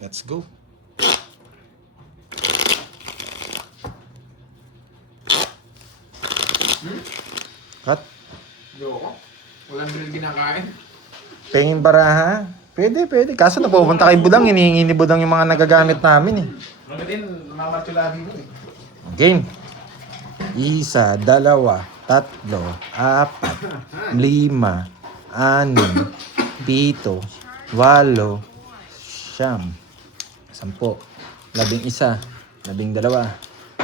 Let's go. Cut. Loko. Walang drill kinakain. Pengin baraha. Pwede. Kaso napupunta kay Budang, hinihingi ni Budang yung mga nagagamit namin eh. Ano din, namamarcho lagi mo eh. Game. 1, 2, 3, 4, 5, 6, 7, 8, 9, 10, 11, 10,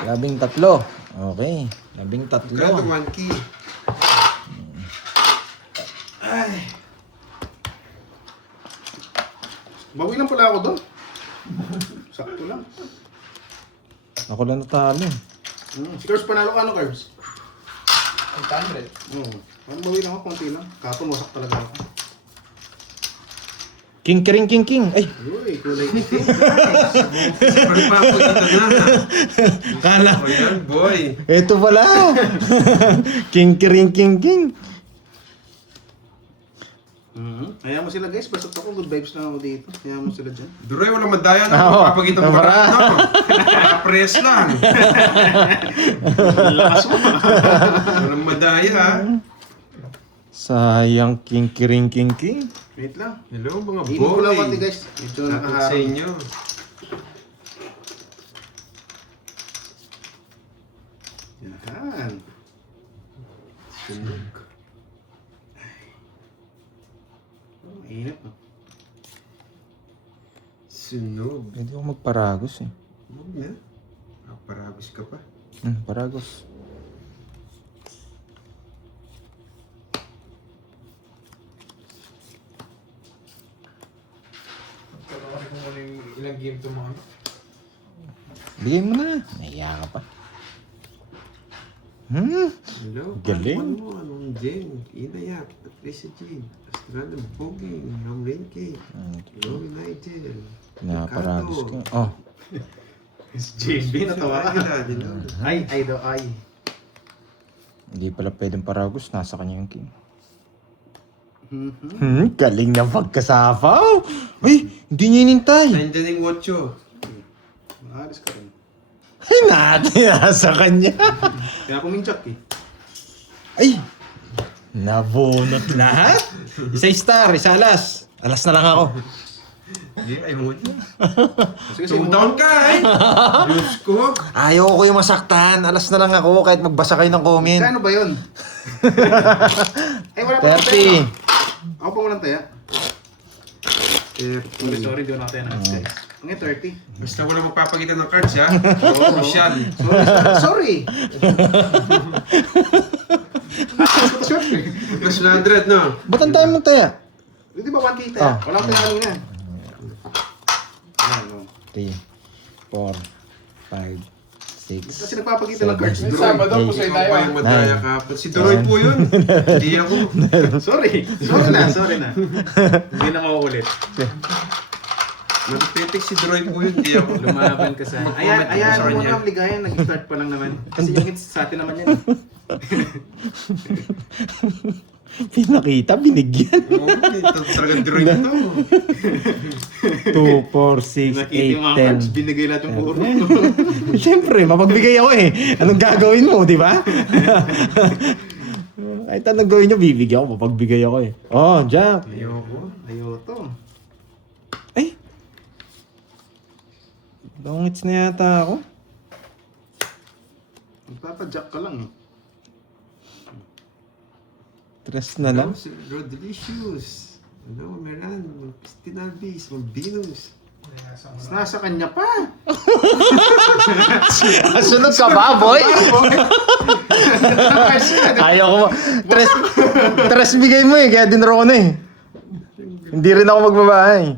11, 12, 13. Okay. 13. Kaya 1 key. Ay. Bawi lang pala ako doon. Sakto lang. Ako lang natalo. Si Carbs panalo ka ano, Carbs? 800. Ano bawi lang ako, konti lang. Kapon, wasak talaga ako. King. Ay, Uy, kulay itim. Sabay pa ako dito na. kala. O yan, boy. Ito pala. King. Hayaan mo sila guys, basta ako, good vibes lang ako dito. Hayaan mo sila dyan. Duroy, walang madaya na. Oo. Papagita mo Tama. para ano. Press lang. Lakas mo. Walang madaya ha. Sayang king. Wait lang. Hello mga Hindi ko lang boy. pati guys. Ito Nakakit sa nakaharap. inyo. Yan. Sunog. Mainit. Sunog. Pwede ako magparagos eh. Huwag na. Paragos ka pa. Paragos. Pero kasi kung ano yung ilang game to mga. Bigay mo na. Nahiya ka pa. Hello. Galing. Anong Jen? Inayak. Patricia Jean. Astrada Boging. Ram Renke. Romy Nigel. Pinaparagos ka. Oh. JB, natawa ka. Hello. Ay daw, ay. Hindi pala pwedeng paragos. Nasa kanya yung king. Mhm. Galing ng pagkasapaw. Ay, hindi niya inintay. Nandiyan yung 8. Maalis ka rin. Ay, nasa kanya. Kaya kuminchak eh. Ay, nabunot lahat. Isa star, isa alas. Alas na lang ako. Hindi, ayaw mo niya. Sige, Down ka eh. Diyos ko. Ayaw ko yung masaktan. Alas na lang ako kahit magbasa kayo ng comment. Kano ba yun? Ay, wala pa ng taya. 30. Ako pa walang taya. Eh, Sorry, di wala taya na guys. Ang 30. Basta wala magpapakita ng cards ha. Crucial. Sorry. Plus 100 no? Ba't ang tayo mong taya? Hindi ba 1K taya? Walang taya kanina. Ayan, no. 3, 4, 5, 6. Kasi nagpapakita ng cards. May Sabado po sa Ikaw pa yung madaya ka. Si Duroy po yun. Hindi ako. Sorry na. Hindi na mauulit. Nagtitik si Duroy po yun. Hindi ako. Lumaban ka sa... Mag-comment ako Ayan sa mo kanya. na, ligayan. Nag-start pa lang naman. Kasi yung hits sa atin naman yan. Pinakita, binigyan. Oo, ito talagang Duroy na to. 2, 4, 6, Nakita yung mga cards, 8, binigay lahat yung puro. 10. Siyempre, mapagbigay ako eh. Anong gagawin mo, di ba? Kahit anong gawin nyo, bibigyan ako. Mapagbigay ako eh. Oh, Jack. Ayoko. Ayoto. Ay! Longits na yata ako. Magpapajack ka lang eh. Tres na lang. Hello, si Rodricious. Hello, Meran. Christine Alvis. Malbinos. Nasa kanya pa. Sunod ka ba, boy? Ayaw ko Tres bigay mo eh, kaya dinro ko na eh. Hindi rin ako magbabahay.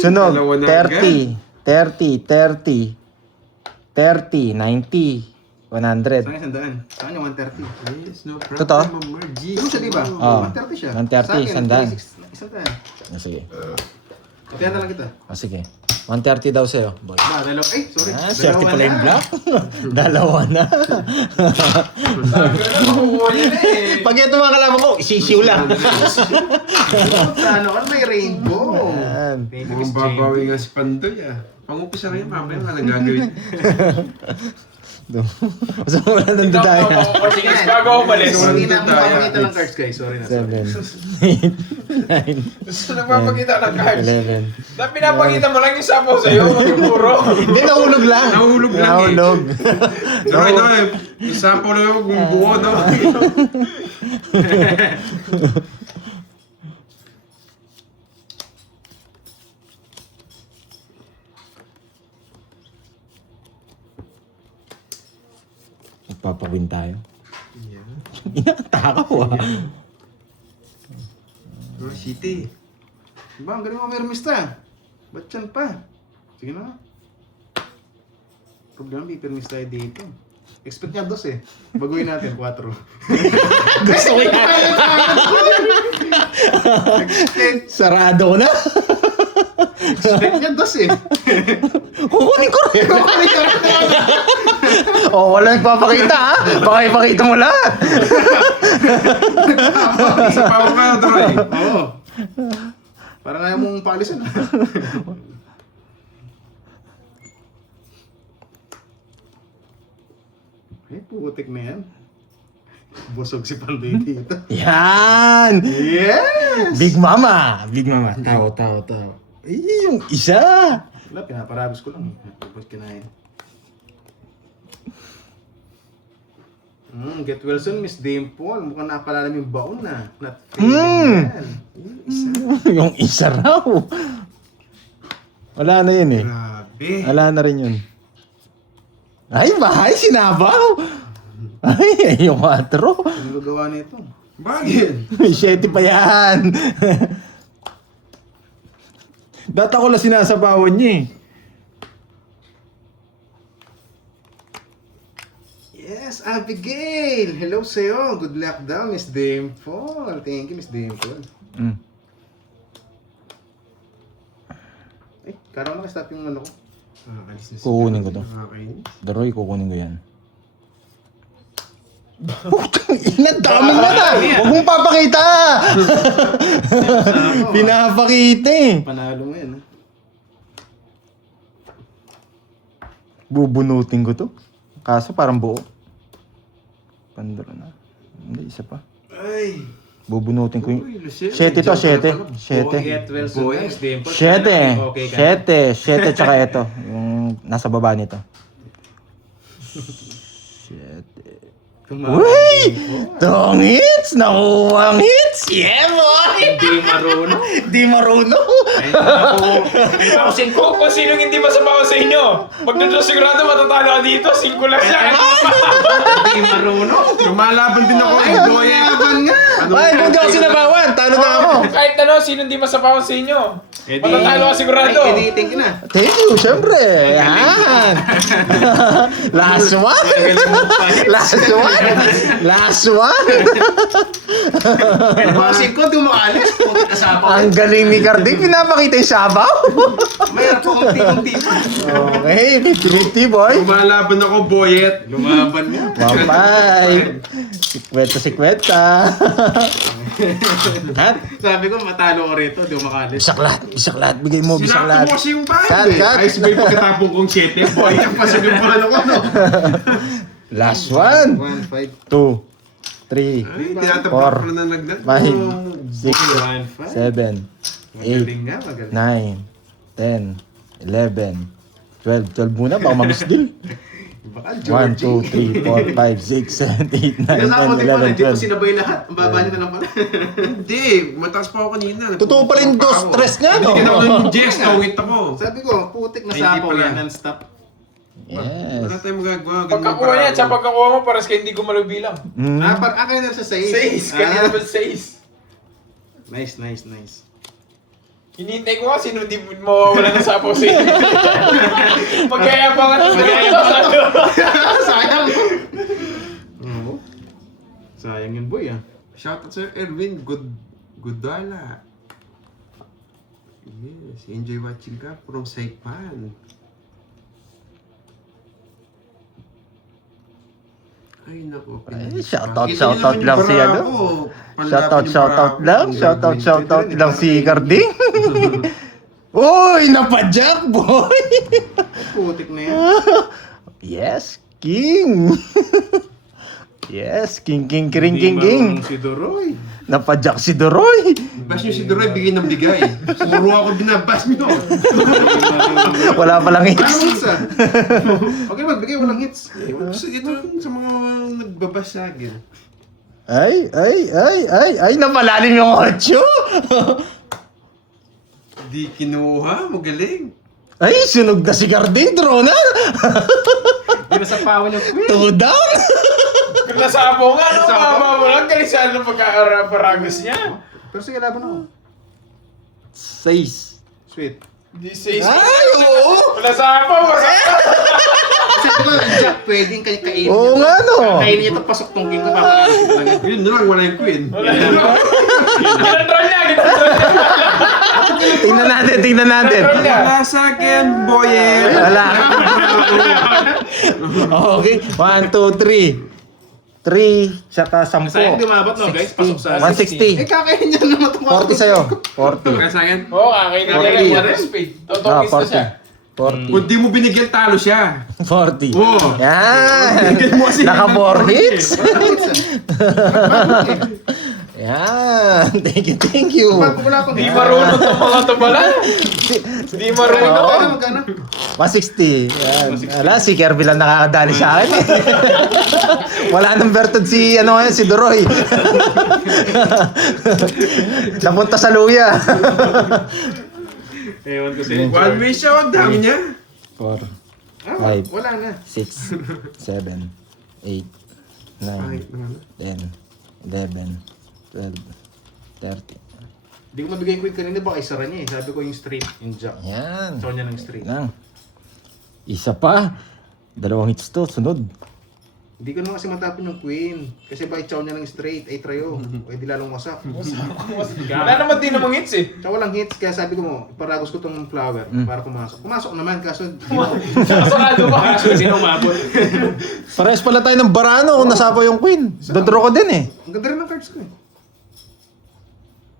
Sunog, Dalawa na 30, 90, 100. Saan yung sandaan? Saan yung 130? Yes, no problem. Totoo? Ma'am Margie. Ano siya diba? Oo. 130 siya. 130, Sa akin, sandaan. 36, sandaan. Sige. Kaya na lang kita. Sige. 130 daw sa'yo, boy. Dalawa. Ay, sorry. Swerte pala yung block. Dalawa na. Pag ito mga kalaman ko, isisiw lang. Sa ano, may rainbow. Yan. Mukhang babawi nga si Pandoy ah. Pang-upisa rin, mamaya nga nagagawin. So, wala nang dadaya. Sige, bago ako umalis. Hindi na ako makakita ng cards guys, sorry na. 7, 8, 9, Gusto nagpapakita ng cards. 11. Na pinapakita mo lang yung sapaw sa'yo, magpuro. Hindi, nahulog lang. Nahulog lang eh. Nahulog. Pero ito eh, isa po na yung buo, no? Magpapawin tayo. Yeah. Inatakaw ah. Oh, City. Diba, ang galing mo mermista. Ba't yan pa? Sige na. Problema, may permis tayo dito. Expect niya 2 eh. Baguhin natin, 4. Gusto ko yan. Sarado ko na. Expect niya 2 eh. Kukunin ko rin. Oh, wala nagpapakita ha. Baka ipakita mo lahat. Isa pa ako kayo, Troy. Oo. Parang ayaw mong palisan. Eh, putik na yan. Busog si Pandoy dito. Yan. Yes! Big Mama. Big Mama. Tao. Eh, yung isa. Wala, pinaparabos ko lang. Tapos kinain. Get well soon, Miss Dimple. Mukhang napalalam yung baon na. Not feeling yan. Yung isa raw. Wala na yun eh. Grabe. Wala na rin yun. Ay, bahay, sinabaw. Ay, yung 4. Ano gagawa nito? Bakit? 7 pa yan. Dati ako lang sinasabawan niya eh. Yes, Abigail! Hello sa'yo. Good luck daw, Miss Dimple. Thank you, Miss Dimple. Eh, karang nakastop yung ano ko. Nakakalis na si Kukunin ko to. Nakakainis. Daroy, kukunin ko yan. Putang ina, dami mo na! Huwag mong papakita! Pinapakita eh. Panalo mo yan, ha? Bubunutin ko to. Kaso parang buo. Pandaro na. Hindi, isa pa. Ay. Bubunutin ko yung... Uy, Lucille. 7 to, 7. 7. Get well soon, Boy. Miss Dimple. 7. Okay ka. 7 tsaka ito. Yung nasa baba nito. 7. Uy! Tongits! Nakuha ang hits! Yeah, boy! Hindi marunong. Di marunong! Kung sinong hindi masabaw sa inyo, pag nandun sigurado matatalo ka dito, 5 lang siya. Hindi marunong. Lumalaban din ako eh, boy. nga. Ay, kung di ako sinabawan, talo na ako! Kahit ano, sino hindi masabaw sa inyo, matatalo ka sigurado. Ay, thank you na. Thank you, syempre! Yan! Last one! Last one! Last one! Bossing ko, dumakalis. Puti kasapaw. Ang galing ni Cardi, pinapakita yung sabaw! Mayroon po unti-unti pa. Okay, 50 boy! Lumalaban ako, boyet. Lumaban nga. 1-5! 50-50! Hat? Sabi ko, matalo ko rito. Dumakalis. Bisak lahat, bigay mo, bisak Sinako lahat. mo kasi yung bahay Cut, eh. cut. Ay, sabay pagkatapong kong 7. Boy, ang pasabi mo ano ko, no? Last one! 1-5. 2, 3, Ay, tinatapak Four. ko na nagdag. 5, 6, 7, 8, Magaling nga, magaling. 9, 10, 11, 12. 12 muna, baka mamisdil. Baka 1, 2, 3, 4, 5, 6, 7, 8, 9, Kasama 10, din pala, hindi ko 11, 12. sinabay lahat. Ang baba niyo na lang pala. Hindi, mataas pa ako kanina. Totoo pala yung dos stress niya, no? Hindi ako ng Jess, tawit ako. Sabi ko, putik na Hindi sapaw pala. yan, non-stop. Yes. Wala tayong magagawa. ganun Pagkakuha pa niya, ako. sa pagkakuha mo, paras kayo hindi gumalaw bilang. Mm. Akin na sa 6. 6, kanina naman 6. Nice. Hinihintay ko nga sino hindi mawawala ng sapaw sa inyo. Magkayabangan ito. Sayang. Oo. Sayang yun, boy, ah. Shoutout sir Erwin, Goodala. Yes, enjoy watching ka from Saipan. Ay, naku. Ay, shoutout Kita niyo naman lang yung si bara ano. ko. Panlaban Shoutout yung bara ko. lang. Shoutout lang si Cardi. Uy, napadyak, boy! Putik na yan. Yes, king! Yes, king. Hindi marunong si Doroy. Napadyak si Doroy. Bash nyo si Duroy, bigay ng bigay. Puro ako binabash nyo. Wala palang Ano hits. hits ah? Okay, magbigay, walang hits. So, ito sa mga nagbabash sa akin. Ay, napalalim yung 8. Di kinuha, magaling. Ay, sunog na si Gardidro na. Hindi na sa pawan yung queen. 2 down. Kung nasapo nga, no? Mababa mo lang. Kalisan ng pagkakaraparagas niya. Pero sige, laban ako. 6. Sweet. Di say. Ay, oo. Kung nasapo, masakta. Kasi diba, Jack, pwedeng kainin Oo nga, no. Kainin niya itong pasok tong king ko, papakasin ko lang yan. Yun na lang, wala yung queen. Wala na. Ginandral niya. Tingnan natin. Wala sa akin, boyet. Wala. Okay, 1, 2, 3. 3, saka 10. Sayang di umabot, no, guys? Pasok sa 160. kakainin niya naman itong 40 sa'yo. 40. Kaya sa akin, Oo, kakain na lang yung respect. Totokis na siya. 40. kung di mo binigyan, talo siya. 40. Oo. Yan. Binigyan mo kasi. Naka 4 hits. Walang hits ah. Yan. Thank you. Wala pang Di marunong itong mga to pala. Di marunong. Magkano, magkano? 160. Yan. Wala, si Kirby lang nakakadali sa akin. Wala nang bertod si, si Doroy. Napunta sa luya. Ewan ko sa'yo. One way siya, ang dami niya. 4, Ah, Five. wala na. 6, 7, 8, 9, 10, 11, 12, 13. Hindi ko mabigay yung queen kanina, baka isara niya eh. Sabi ko yung straight, yung jack. Yan. Saw niya ng straight. Lang. Isa pa. 2 hits to, sunod. Hindi ko naman kasi matapon yung queen. Kasi ba i-chow niya ng straight, ay trayo. Pwede lalong wasak. Wala naman din namang hits eh. Tsaka walang hits, kaya sabi ko mo, paragos ko tong flower para pumasok. Pumasok naman, kaso Sarado ba? hindi na umabot. Parehas pala tayo ng Barano kung nasapo yung queen. Dodro ko din eh. Ang ganda rin ng cards ko eh.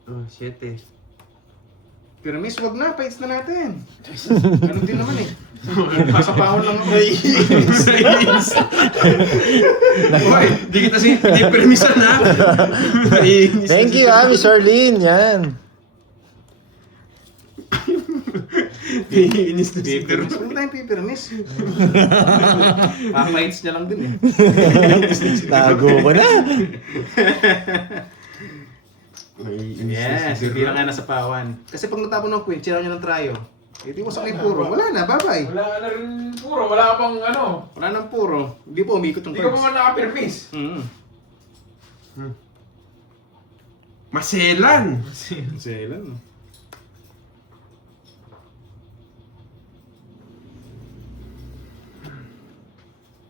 Oh, 7. Pero miss, wag na, pa-hits na natin. Ganun din naman eh. Pasapahon lang ako. Boy, di kita pinipermisan na. Thank you, Miss Arlene. Yan. Inis na si Paper miss. Huwag tayong paper miss. Pa-hits niya lang din eh. Tago ko na. Yes, hindi lang nga nasa pawan. Kasi pag natapon ng queen, sinaw niya ng trayo. Eh di wasak na yung puro. Wala na, bye-bye. Wala na rin puro. Wala pang ano. Wala nang puro. Hindi po umikot yung Hindi ka pa cards. man nakapirmis. Maselan. Selan.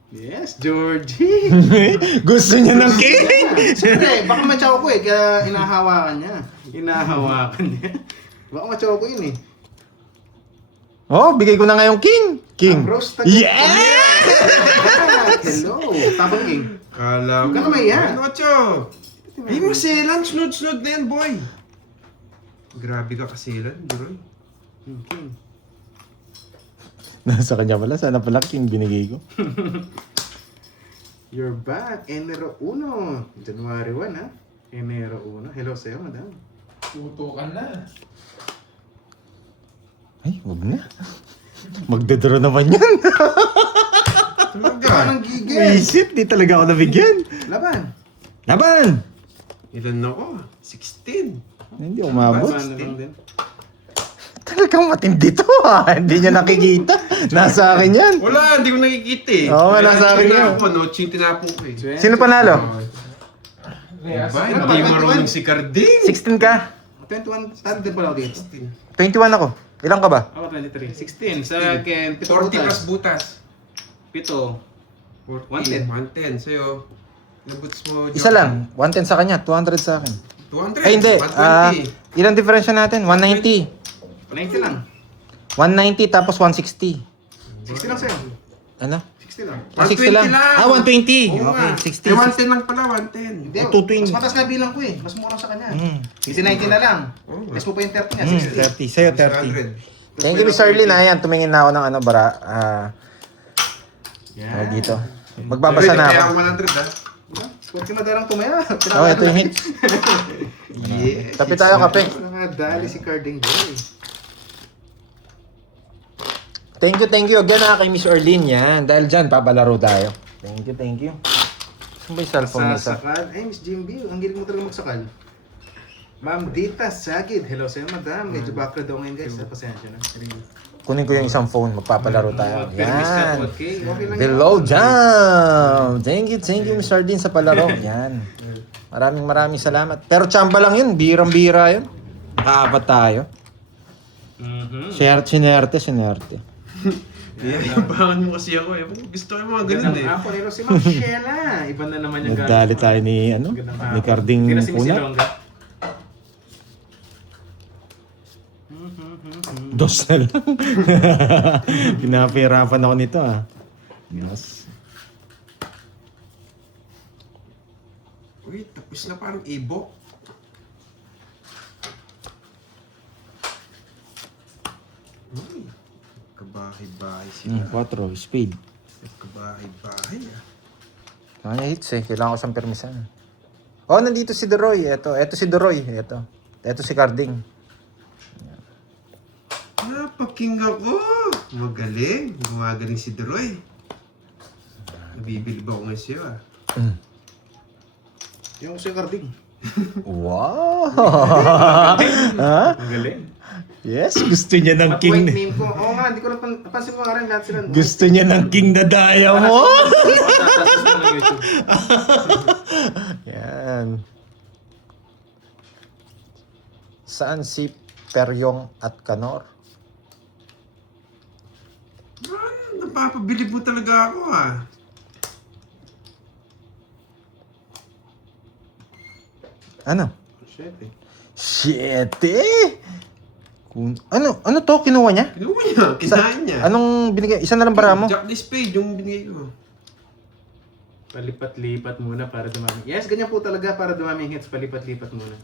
Yes, Georgie! Gusto niya ng king. Siyempre, baka matyaw ko eh, kaya inahawakan niya. Inahawakan niya. Baka matyaw ko yun eh. Oh, bigay ko na nga yung king. King. Ambrose Yeah! Hello! Tapang king. Kala Huwag ka na mahiya. Ano, Cho? Ay, maselan. Sunod-sunod na yan, boy. Grabe ka kaselan, bro. King. Nasa kanya pala. Sana pala king binigay ko. You're back. Enero 1. January 1 ha. Enero 1. Hello sa'yo, madam. Tutukan na. Ay, wag na. Magdodoro naman yan. Talaga ng gigil. Isip, di talaga ako nabigyan. Laban. Laban! Ilan ako? 16. Hindi umabot. Laban naman din. Talagang matindi to ha. Hindi niya nakikita. Nasa akin yan. Wala, hindi ko nakikita eh. Oo, wala sa akin yun. Ako, no, tinapong ko eh. Sino panalo? Ba, hindi marunong si Carding. 16 ka. 21. Saan din pala ako dito? 21 ako. Ilan ka ba? Ako 23. 16. Sa akin, 40 plus butas. 7. 40, 110 sa'yo. Nabuts mo, Isa lang. 110 sa kanya. 200 sa akin. 200. Ay, hindi. 120. Ilang diferensya natin? 190. 90 lang. 190 tapos 160. 60 lang sa'yo. Ano? 60 lang. 60 lang. Ah, 120. Oo Okay, nga. 60. 110 lang pala, 110. Hindi, 220. mas mataas nga bilang ko eh. Mas mura sa kanya. 60, 90 na lang. Yes mo pa yung 30 niya, 60. 30. Sa'yo, 30. Thank you, Miss Arlene. Ayan, tumingin na ako ng ano, bara. Dito. Magbabasa na ako. Kaya 100 ha? Huwag ka madarang tumaya. Oh, ito yung hits. Yeah. Tabi tayo, kape. Nakadali si Carding Boy. Thank you again kay Miss Arlene yan. Dahil dyan, papalaro tayo. Thank you. Saan ba yung cellphone Sa nisa? sakal. Ay, Miss Jimby, ang giling mo talaga magsakal. Ma'am Dita Sagid. Hello sa'yo, madam. Medyo background daw ngayon, guys. Pasensya na. Kunin ko yung isang phone, magpapalaro tayo. Permis ka Yan. po, okay? Okay lang Below jam. Thank you, Miss Arlene sa palaro. Yan. Maraming salamat. Pero chamba lang yun, birang-bira yun. Nakaapat tayo. Sinerte. Yabangan mo kasi ako eh. Gusto ko yung mga ganun eh. Ako nilo si Ma'am Sheila. Iba na naman yung Nagdali tayo ni, ni Carding Tira si Miss Puna. Ilongga. Dos na lang. Pinapahirapan ako nito ah. Yes. Uy, tapos na parang ibo. Uy, kabahay-bahay sila. 4, speed. Kabahay-bahay ah. Kanya hits eh. Kailangan ko siyang permisan. Oh, nandito si Deroy. Ito si Deroy. Ito si Carding. Napakinggan ko! Magaling. Gumagaling si Deroy. Nabibilib ako ngayon siya ah. Yung si Carding. Wow! Ha? Ang galing. Yes, gusto niya ng At white king. name ko. Oo nga, hindi ko napansin ko nga rin lahat sila. Gusto niya ng king na daya mo. Tapos na ng YouTube. Yan. Saan si Peryong at Kanor? Napapabilib mo talaga ako ah. Ano? Shit eh. 7? Ano to? Kinuha niya? Kinuha niya. Kinain niya. Anong binigay? Isa na lang bara mo? Jack the Spade yung binigay ko. Palipat-lipat muna para dumami. Yes, ganyan po talaga para dumami hits. Palipat-lipat muna.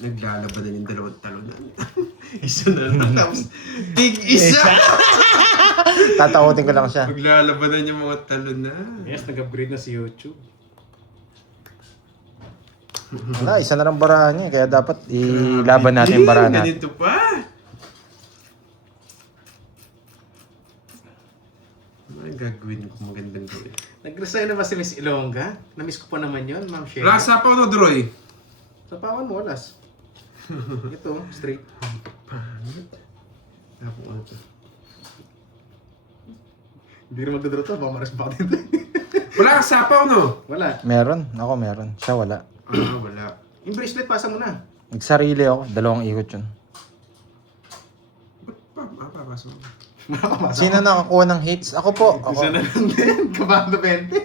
Naglalaban na yung dalawang talunan. Isa na lang. Tapos, tig-isa! Tatakotin ko lang siya. Maglalaban na yung mga talunan. Yes, nag-upgrade na si YouTube. Wala, isa na lang barahan niya. Kaya dapat ilaban natin yung barahan natin. Ganito pa! Ano gagawin ko magandang gawin? Nag-resign na ba si Miss Ilongga? Na-miss ko pa naman yun, Ma'am Sheila. Rasa pa no, Droy? Sa pawan mo, walas. Ito, straight. Ako ano to? Hindi rin magdodro to, baka maras pa dito. Wala ka sapaw no? Wala. Meron. Ako meron. Siya wala. Wala. Yung bracelet, pasa mo na. Nagsarili ako. 2 ikot yun. Ba't pa? Papasok mo. Makapasa Sino nakakuha ng hits? Ako po. Isa Ako. na lang din. Kabado 20.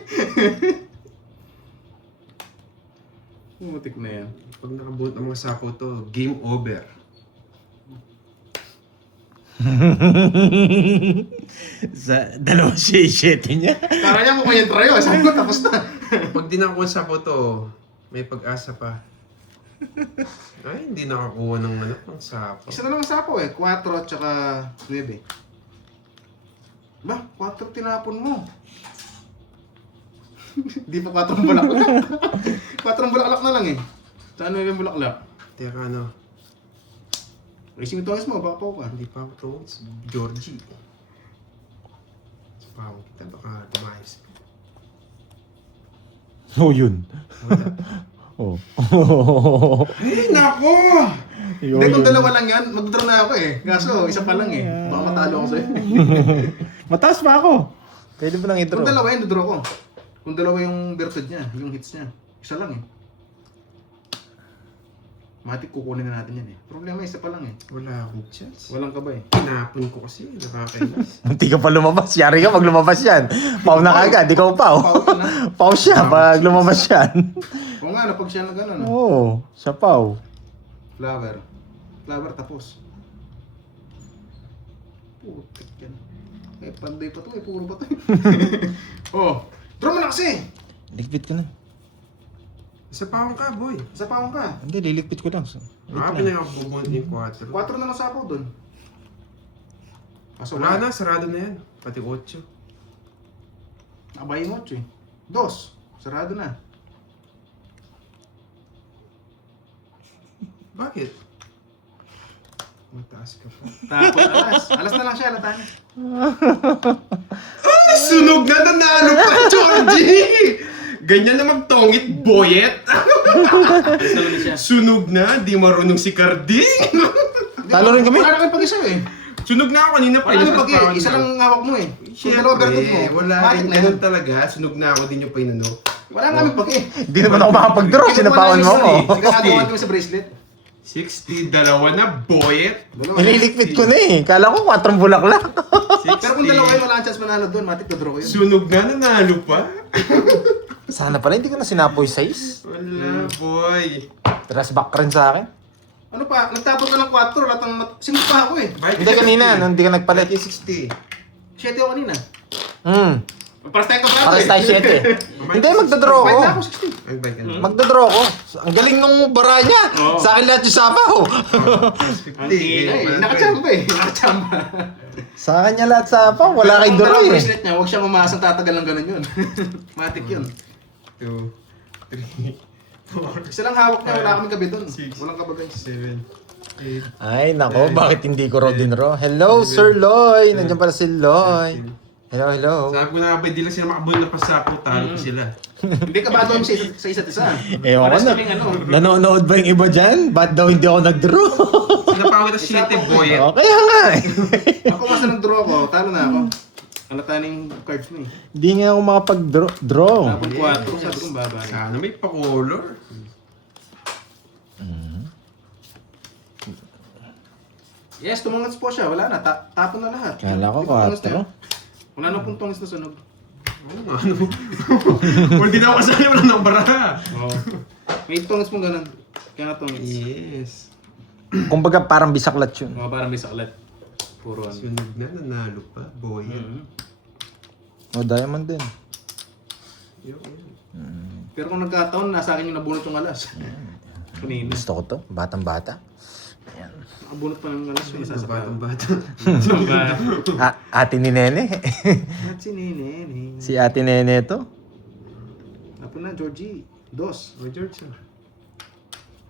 Mutik na yan. Pag nakabuot ng mga sapaw to, game over. Sa 2 niya. Kaya niya mo yung trayo. Sabi ko, tapos na. Pag di nakakuha sa sapaw to, may pag-asa pa. Ay, hindi nakakuha ng ano, ng sapaw. Isa na lang ang sapo eh. 4 at saka 9. Ba, 4 tinapon mo. Di pa 4 bulaklak. 4 bulaklak na lang eh. Saan mo yung bulaklak? Teka ano, Racing toys mo, baka pa ka. hindi pa ako to, Georgie. Sapaw kita, baka tumayos. Oh, yun. Oh. Ay, nako! Hindi, kung dalawa lang yan, mag-draw na ako eh. Kaso, isa pa lang eh. Baka matalo ako sa'yo. Mataas pa ako. Pwede ba lang i-draw? Kung dalawa yan, draw ko. Kung dalawa yung virtud niya, yung hits niya. Isa lang eh. Matik kukunin na natin yan eh. Problema, isa pa lang eh. Wala akong chance. Walang kaba eh. Tinapon ko kasi, nakakainis. Hindi ka pa lumabas. Yari ka pag lumabas yan. Pau na kagad. Ikaw pau. Pau ka na. Pau siya pag lumabas yan. Kung nga, pag siya na gano'n. Oo. Siya pau. Flower. Flower tapos. Putik yan. Eh, panday pa to eh. Puro pa to eh. Oh, draw mo na kasi. Ligpit ko na. Isa pa akong ka, boy. Isa pa akong ka. Hindi, liligpit ko lang. So, wait Marami lang. na yung bubunot yung 4. 4 na lang sa ako dun. Kaso Wala na, sarado na yan. Pati 8. Abay mo, eh. 2. Sarado na. Bakit? Mataas ka pa. Tapos alas. Alas na lang siya, alatan. Ay, sunog na, nanalo pa, Georgie! Ganyan na magtongit, boyet! Alas na lang siya. Sunog na, di marunong si Carding! Talo rin kami. Wala na kayong pag-isa eh. Sunog na ako kanina pa. Wala na pag-isa. Isa lang hawak mo eh. Kung dalawa bertud mo. Wala matik rin na yan. ganun talaga. Sunog na ako din yung painano. Wala nga kami pag-i. Hindi naman ako makapag-draw. Sinapawan mo ako. Sige, nagawa kami sa bracelet. 60, dalawa na, boyet! Dalawa. Nililigpit ko na eh. Kala ko 4 bulaklak. Pero kung dalawa kayo, wala kang chance manalo doon. Matik na draw ko yun. Sunog na, nanalo pa. Sana pala hindi ko na sinapoy size. Wala, boy. Dress back rin sa akin. Ano pa? Nagtapos ka ng 4. Lahat ng single pa ako eh. Hindi kanina, nung hindi ka nagpalit. 60. 7 ako kanina. Paras tayo ka Paras tayo 7. Hindi, magdadraw ko. Fight na ako, 60. Ang bike ano? Magdadraw ko. Ang galing nung bara niya. Oo. Sa akin lahat yung sapaw. Ang tina eh. Nakachamba eh. Nakachamba. Sa akin niya lahat sapaw. Wala kay Kung draw dalawang eh. bracelet niya, huwag siyang umasang tatagal ng ganun yun. Matik yun. 2, 3, 4, Isa lang hawak niya, wala kaming gabi doon. Six. Walang kabagay. 7, 8, Ay, nako. Bakit hindi ko raw din raw? Hello, Sir Loy. Nandiyan pala si Loy. Hello, hello. Sabi ko na ba, di lang sila makabun na pasapo, talo ko sila. Hindi ka ba doon sa isa't isa? Ewan ko Paras na. kaming ano. Nanonood ba yung iba dyan? Ba't daw hindi ako nag-draw? Sinapawit ang 7, boyet. O, kaya nga eh. Ako mas nag-draw ako, talo na ako. Alata na yung cards mo eh. Hindi nga ako makapag-draw. Tapos 4, sabi kong baba. Sana may pa-color. Yes, tumungos po siya. Wala na. Tapon na lahat. Kala ko Di ba tungos na 4. yun? Wala na pong tungos na sunog. Oo nga, ano? Kung di na ako kasali, wala nang bara. Oo. May tungos mo ganun. Kaya nga tungos. Yes. Kumbaga parang bisaklat yun. Mga parang may saklat. Puro ano. Sunog na, nanalo pa, boyet. Mhm. O, diamond din. Yun. Pero kung nagkataon, nasa akin yung nabunot yung alas. Kanina. Gusto ko to. Batang-bata. Nakabunot pa ng alas yung isa sa Batang bata. Ate ni Nene. At si Nene. Si Ate Nene to. Apo na, Georgie. 2. Oh, George, ah.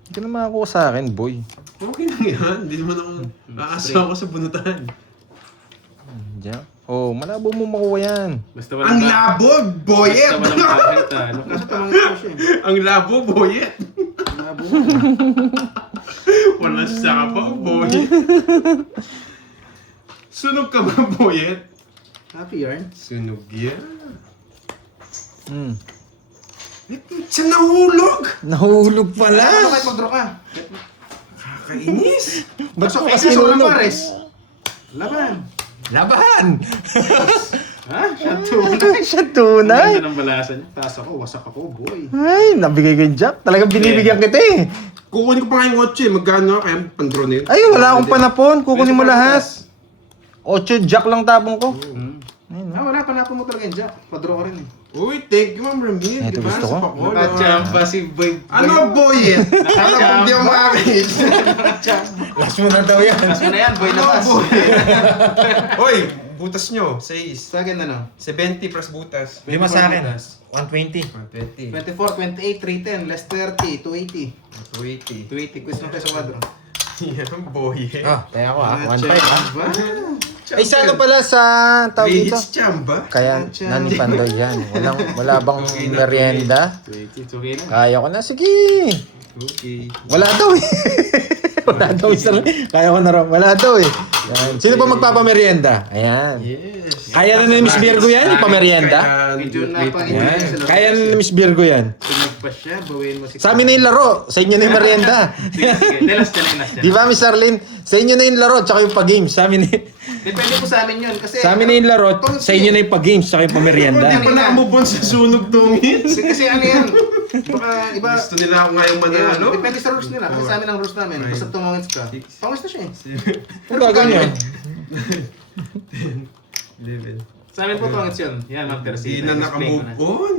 Hindi ka naman ako sa akin, boy. Okay lang yan. Hindi naman ako aasa ako sa bunutan. Diyan. Oh, malabo mo makuha yan. Basta Ang labo, boyet! Basta walang kahit ano. Kasi tumangit ko siya eh. Ang labo, boyet! Labo. Walang sapa, boyet! Sunog ka ba, boyet? Happy yarn. Sunog yan. Siya nahulog! Nahulog pala. Ano kahit mag-draw ka? Kakainis! Ba't Pasok mo kasi kasi walang nahulog? pares. Laban. Laban! Ha? Siya tunay. Siya Ang tunay. ganda ng balasan niya. Taas ako, wasak ako, boy. Ay, nabigay ko yung jack. Talagang binibigyan kita eh. Kukunin ko pa ngayong 8 eh. Magkano kaya pang-draw na yun? Ay, wala akong panapon. Kukunin mo lahat. 8 jack lang tabong ko. Wala, panapon mo talaga yung jack. Pa-draw ka rin eh. Uy, thank you, Ma'am Ramil. Ito Diba? gusto ko. Sa Pacolor. Nakachamba si Boy. Ano, boyet? Alam ko hindi ako makakit. Last mo na daw yan. Kasi na yan, boy Ano, labas. Hoy, butas nyo. 6. Sa akin ano? 70 plus butas. Lima sa akin. 120. 120. 24, 28, 310, less 30, 280. 280. 280, quiz lang tayo sa kwadro. Yan, boyet. Ah, kaya ko ah. 1.5 ah. Ba? Ay, sana pala sa tawag May dito. hits chamba. Kaya nani pandoy yan. Wala bang merienda? 280, okay na. Kaya ko na. Sige. Okay. Wala daw eh. Wala daw isang. Kaya ko na raw. Wala daw eh. Yan. Sino ba magpapamerienda? Ayan. Yes. Kaya na ni Miss Virgo yan, ipamerienda? Medyo Yan. napag-init. Kaya na ni Miss Virgo yan. Sunog pa siya, bawin mo si... Sa amin na yung laro. Sa inyo na yung merienda. Sige, sige. Last yan, last yan. Di ba, Miss Arlene? Sa inyo na yung laro, tsaka yung pag-games. Sa amin na Depende po sa amin yun. Kasi... sa amin na yung laro, sa inyo na yung pag-games, tsaka yung pamerienda. Hindi pa nakamubon sa sunog tungit. Kasi ano yan. Baka iba... Gusto nila ako ngayong manalo. Depende sa rules nila. Kasi sa amin ang rules namin. Basta tumangits ka. Tungits na siya eh. Kung gagawin nyo. 11. Sa amin po tongits yun. Yan, Ma'am Teresita. Hindi na Explain ko nakamove on.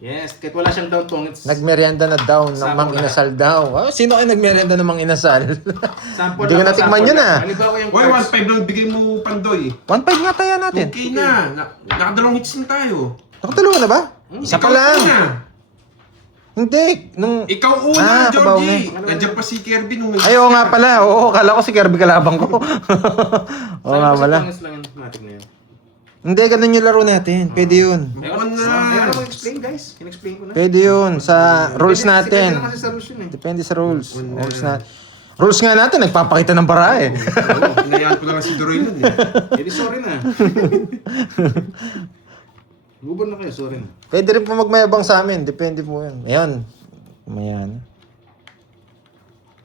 Yes, kahit wala siyang down tongits. Nagmerienda na daw ng Sample Mang na. Inasal daw. Oh, sino kayo nagmerienda ng Mang Inasal? Sample Hindi ko lang, natikman sample yun, lang. ah. Halimbawa yung Hoy, cards. 1.5 lang bigay mo Pandoy. 1.5 nga tayo natin. Okay na. Nakadalawang hits na tayo. Nakatulungan na ba? Isa pa Ikaw lang. una. Hindi. Nung... Ikaw una, kabaw Georgie. na. Nandiyan pa si Kirby nung... Ay, oo nga pala. Oo, kala ko si Kirby kalabang ko. Oo nga pala. Tongits lang yung matik na yun. Hindi, ganun yung laro natin. Pwede yun. Mukhang Ayaw na. ko explain, guys. In-explain ko na. Pwede yun. Sa rules Depende natin. naman sa solution eh. Depende sa rules. Rules nga natin, nagpapakita ng bara eh. Oo, hinayaan ko na lang si Duroy nun eh. Edi sorry na. Guban na kayo, sorry na. Pwede rin po magmayabang sa amin. Depende po yun. Ayun. Mayan.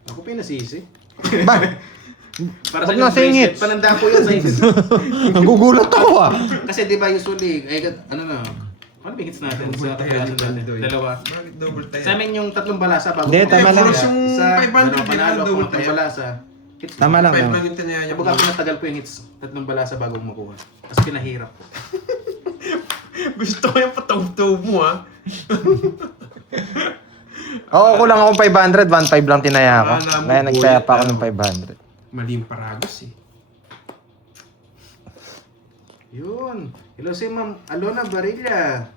Ako pinasisi. Ba? Para Wag sa na yung singit. bracelet, pananda po yun sa inyo. Nagugulat ako ah. Kasi di ba usually, ano na, ano ba hits natin sa kapirasan natin? Dalawa. Bakit double tayo? Sa amin yung tatlong balasa bago. Hindi, tama lang. Puros yung Isa, 500 dalawa din panalo, ang double tatlong tayo. balasa. Hits Tama lang. 5 tama. lang yung tinayaya Kaya ko. baga pinatagal po yung hits, tatlong balasa bago makuha. Tapos pinahirap po. Gusto ko yung pataw-taw mo ah. Oo, kulang akong 500. 1.5 lang tinaya ko. Alam mo, Kaya nagtaya pa ako bulit ng 500. Mali yung paragos eh. Yun. Hello si Ma'am Alona Barilla.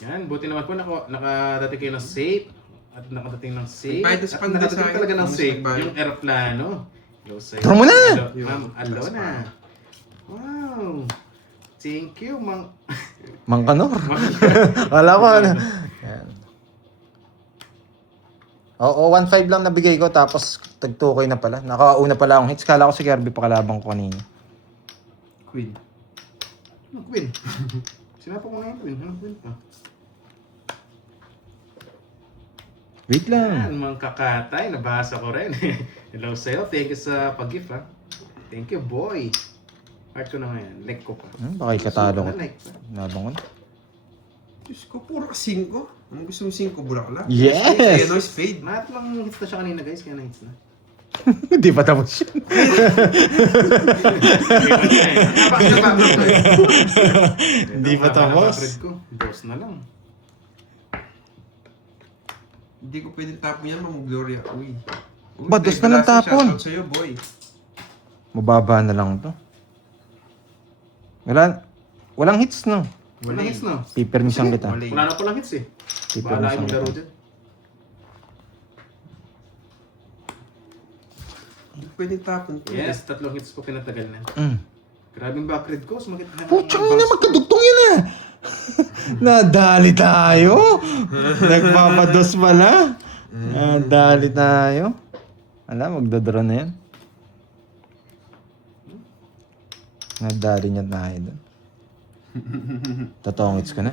Yan, buti naman po nakadating kayo ng safe. At nakadating ng safe. May bayad sa At panda sa nakadating akin. talaga ng Kung safe. saan ba? Yung aeroplano. Hello sa'yo. Turo mo na! Ma'am Alona. Wow. Thank you, Mang... Mang Kanor. Wala ko ano. Yan. Oo, 1.5 lang nabigay ko tapos tagtukoy na pala. Nakauna pala akong hits. Kala ko si Kirby pakalabang ko kanina. Queen. Ano, Queen? Sinapa ko na yung Queen. Ano Queen pa? Wait lang. Yan, mga kakatay. Nabasa ko rin. Hello sa'yo. Thank you sa pag-gift, ha. Thank you, boy. Heart ko na ngayon. Like ko pa. Baka ikatalo ko. Like pa. Nabang ko na. Diyos ko, puro ka 5. Anong gusto mo 5? Bulaklak? Yes! Kaya noise fade. Mahat lang hits na siya kanina, guys. Kaya na-hits na. Hindi pa tapos yun. Hindi pa tapos. Boss na lang. Hindi ko pwedeng tapon yan, Ma'am Gloria. Uy. Ba, dos na lang tapon. Shoutout sa'yo, boy. Mababa na lang to. Walang hits no. Walang hits na. Pipermisan kita. Wala. Wala na palang hits eh. Bahala kayo maglaro dyan. Hindi ko pwedeng tapon to. Yes, 3 hits po pinatagal na. Mm. Grabing backread ko. Sumakit na. Putsang ina, magkadugtong yan ah. Nadali tayo. Nagpapados pala. Nadali tayo. Alam, magdodro na yan. Nadali niya tayo doon. Totoong hits ko na.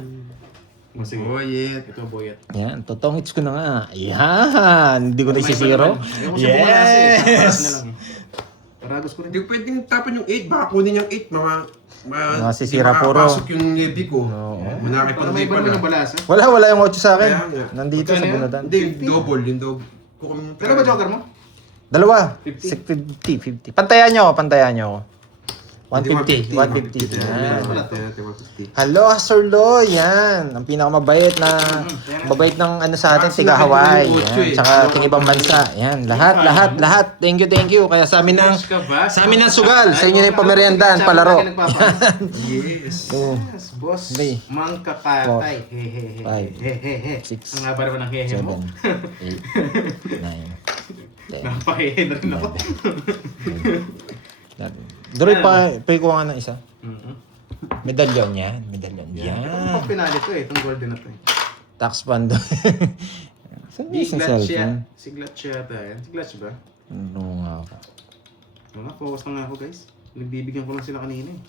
Oh, sige. Boyet. Ito, boyet. Yan, totoong hits ko na nga. Yan, hindi ko na isisiro. Yes! Paragos ko rin. Hindi ko pwedeng tapon yung 8. Baka kunin yung 8. Masisira di puro. makakapasok yung nebi ko. Oo. Manakit Para pa may iba naman yung pala. balasa. Wala yung 8 sa akin. Kaya nga. Nandito sa Magkano yan? bunutan. Hindi, yung double. Yung double. Kukunin Pero ba joker mo? Dalawa. 50? 50. Pantayan nyo ako. 150. 150. 150. Yan. Wala to. 150. Hello, Sir Lo. Yan. Ang pinakamabait na mabait ng ano sa atin, tiga Hawaii. Yan. Tsaka ting ibang bansa. Yan. Lahat. Thank you. Kaya sa amin ng sugal. Sa inyo na yung pameriendahan, palaro. Yes. Oh. Yes, boss. Three. Mang kakatay. Hehehe. Five. Hehehe. Six. Ang haba naman ng hehe mo. 7, 8, 9, 10. Napahehe na rin ako. Droy pa kuha nga ng isa. Mhm. Medalyon yan. Yan. Ito pang pinali to eh. Itong golden na to eh. Tax fund. Saan yung isang cellphone? Siglat siya ata yan. Siglat siya ba? Ano nga ako? Focus na nga ako guys. Nagbibigyan ko lang sila kanina eh.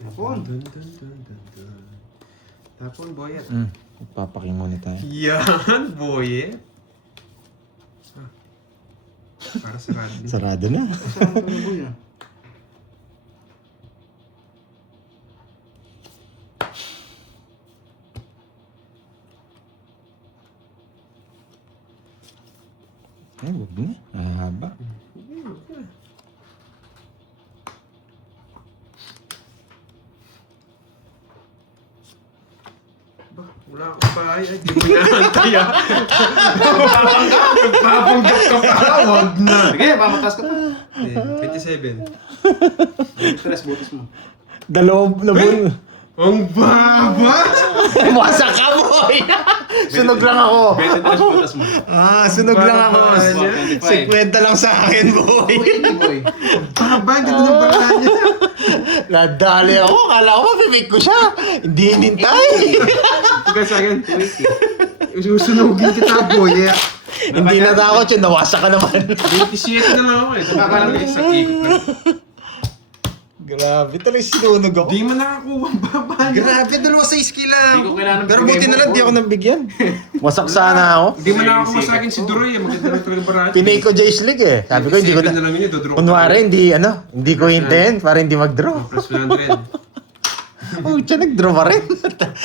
Tapon. Tapon, boyet. Magpapaking muna tayo. Yan, boyet. Para sa radyo. Sarado na. Saan ito na buya? Ay, Wag na. Haba. Wala akong bahay. Ay, di mo inaantay ah. Nagpapanggap ka pa. Wag na. Sige, pamatas ka pa. 27. Tres, butas mo. Dalawang labon. Ang baba! Wasak ka, boy! Sunog lang ako. 23 butas mo. Sunog lang ako. Baba, 50 lang sa akin, boy. Uy, hindi boy. Baba, ganda ng paraan niya. Nadali ako. Kala ko mapipik ko siya. Hindi inintay. Ika sa akin. Susunugin kita, boy. Yeah. Hindi natakot yun. Nawasak ka naman. 27 na lang ako eh. Nakakalang isang ikot lang. Grabe. Talagang sinunog ako. Di mo nakakuha ang baba niya. Grabe. Dalawa sa iski lang. Hindi ko kailangan Pero bigay buti mo, na lang. Di boy. ako nabigyan. Wasak sana ako. Di mo nakakuha sa akin si Duroy. Maganda na talaga paraan. Pinay ko Jace League eh. Sabi ko hindi ko 27 na na. lang yun. Dodro ko. Kunwari hindi ko hintayin para hindi mag-draw. Plus 100. Oh, siya nag-draw pa rin.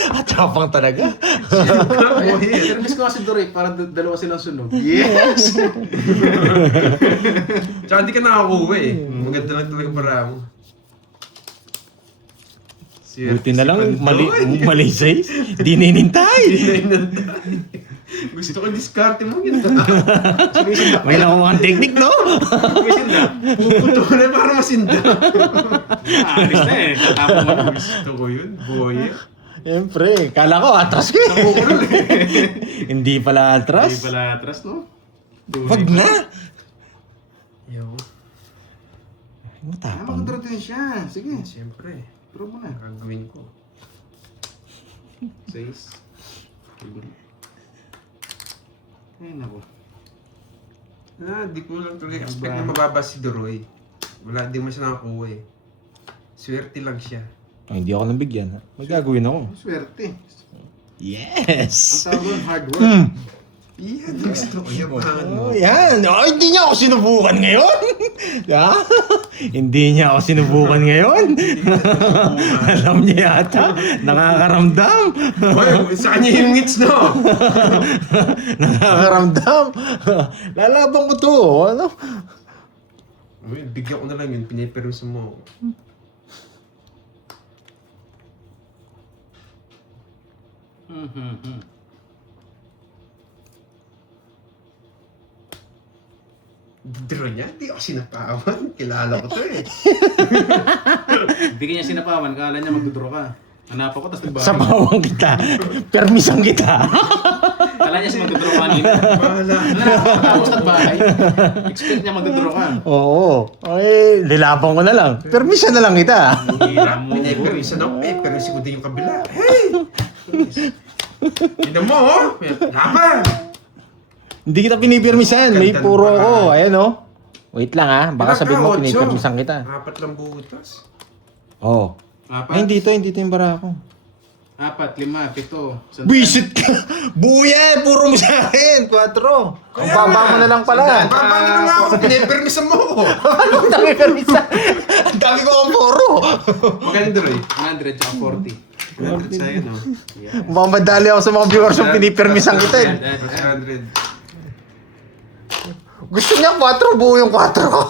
At tapang talaga. Oh, yeah. Pero miss ko kasi Doray, para dalawa silang sunog. Yes! Tsaka hindi ka nakakuha eh. Maganda lang talaga paraan mo. Buti na lang, mali size. Di ninintay. Gusto ko diskarte mo yun. May nakuha kang technique, no? Puputulan para masinda. Alis na eh. Tapos mo na. Gusto ko yun, boy. Siyempre, kala ko atras ka eh. Hindi pala atras. Hindi pala atras, no? Wag na. Yo. Matapang. Mag-draw din siya. Sige, Siyempre, draw mo na. gagawin ko. 6. Ay, naku. Di ko lang talaga expect na mababa si Duroy. Wala, di mo siya nakakuha eh. Swerte lang siya. Ay, hindi ako nabigyan. May gagawin ako. Swerte. Yes! Ang tawag doon, hard work. Iya, gusto ko yung pangan mo. Oh, yan. Oh, hindi niya ako sinubukan ngayon. Yeah? Hindi niya ako sinubukan ngayon. Alam niya yata. Nakakaramdam. Boy, sa kanya yung ngits, no? Nakakaramdam. Lalaban ko to. Ano? Uy, bigyan ko na lang yun, pinipermis mo. Draw niya? Di ako sinapawan. Kilala ko to eh. Bigyan niya sinapawan, kala niya magdodraw ka. Hanap ako, tapos nagbahay. Sa bawang kita. Permisan kita. Kala niya si magdodraw ka kanina. Bahala. Tapos nagbahay. Expect niya magdodraw ka. Oo. Ay, lilaban ko na lang. Permisan na lang kita. Hirap. Pinipermisan ako eh. Pero ko din yung kabila. Hey! Tignan mo oh. Laban! Hindi kita pinipirmisan. May Ganda puro ng ako. paraan. Ayan oh. Wait lang ha. Baka Ilan sabihin ka, mo Otso? pinipirmisan kita. 4 lang butas. Oo. Apat, Ay, dito yung bara ko. 4, 5, 7. Bisit ka! Buya! Puro mo sa akin! 4. Ang baba mo na lang pala. Baba na lang ako. Pinipermisan mo ako. Anong dami permisan? Ang dami ko ang puro. Magkano Duroy? 100 tsaka 40. 100 sa'yo no? Mukhang madali ako sa mga viewers yung pinipirmisan kita eh. 100. Gusto niya 4, buo yung 4 ko.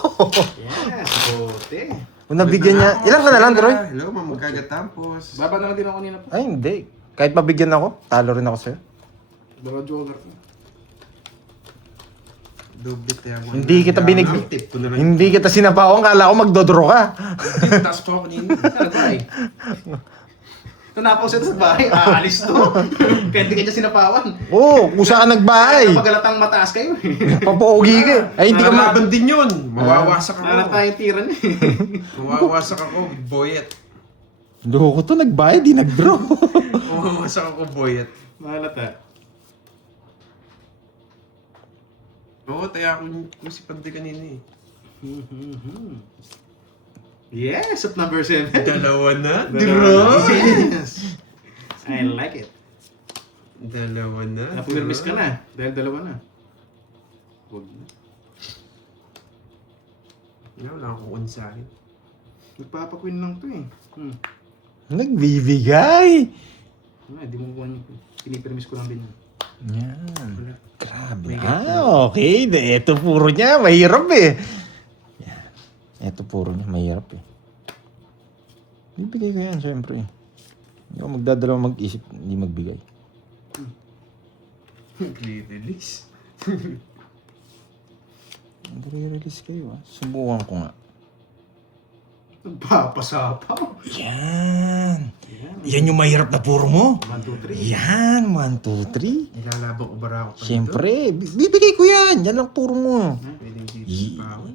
Yes, bote. Kung nabigyan niya, ilan ka na lang, Droy? Hello, mamagkagatampos. Baba na lang din ako kanina. Ay, hindi. Kahit mabigyan ako, talo rin ako sa'yo. Dalawa joker. Doble tayo mo. Hindi kita binig... Tip ko na lang. Hindi kita sinapawang, kala ko magdodraw ka. Taas pa ako kanina. Nagbahay. Ito napaw siya sa bahay, aalis to. Kaya hindi kanya sinapawan. Oo, kusa ka nagbahay. Napagalatang mataas kayo. Papogi ka. Ay, hindi ka ma... Laban din yun. Mawawasak Nanap ako. tayong tira niya. Mawawasak ako with boyet. Loko to, nagbahay, di nagdraw. Mawawasak ako boyet. Mahalata. Oo, taya ako yung si Pante kanina eh. Yes, at number 7. Dalawa na? Yes. I like it. Dalawa na? Napag-nervous ka na. Dahil dalawa na. Huwag na. Wala akong unsahin. Nagpapakwin lang to eh. Nagbibigay. Hindi mo kukuha niyo. Pinipermis ko lang din yun. Yan. Grabe. Okay. Ito puro niya. Mahirap eh. Yan. Ito puro niya. Mahirap eh. Bibigay ko yan, syempre. Hindi ako magdadalawang mag-isip, hindi magbigay. Release. Hindi re-release kayo Subukan ko nga. Papasapaw. Yan. Yan yung mahirap na puro mo. 1, 2, 3. Yan. 1, 2, 3. Ilalabang ko bara ako pa Siyempre. Bibigay ko yan. Yan lang puro mo. dito. Pwedeng dito pa ako.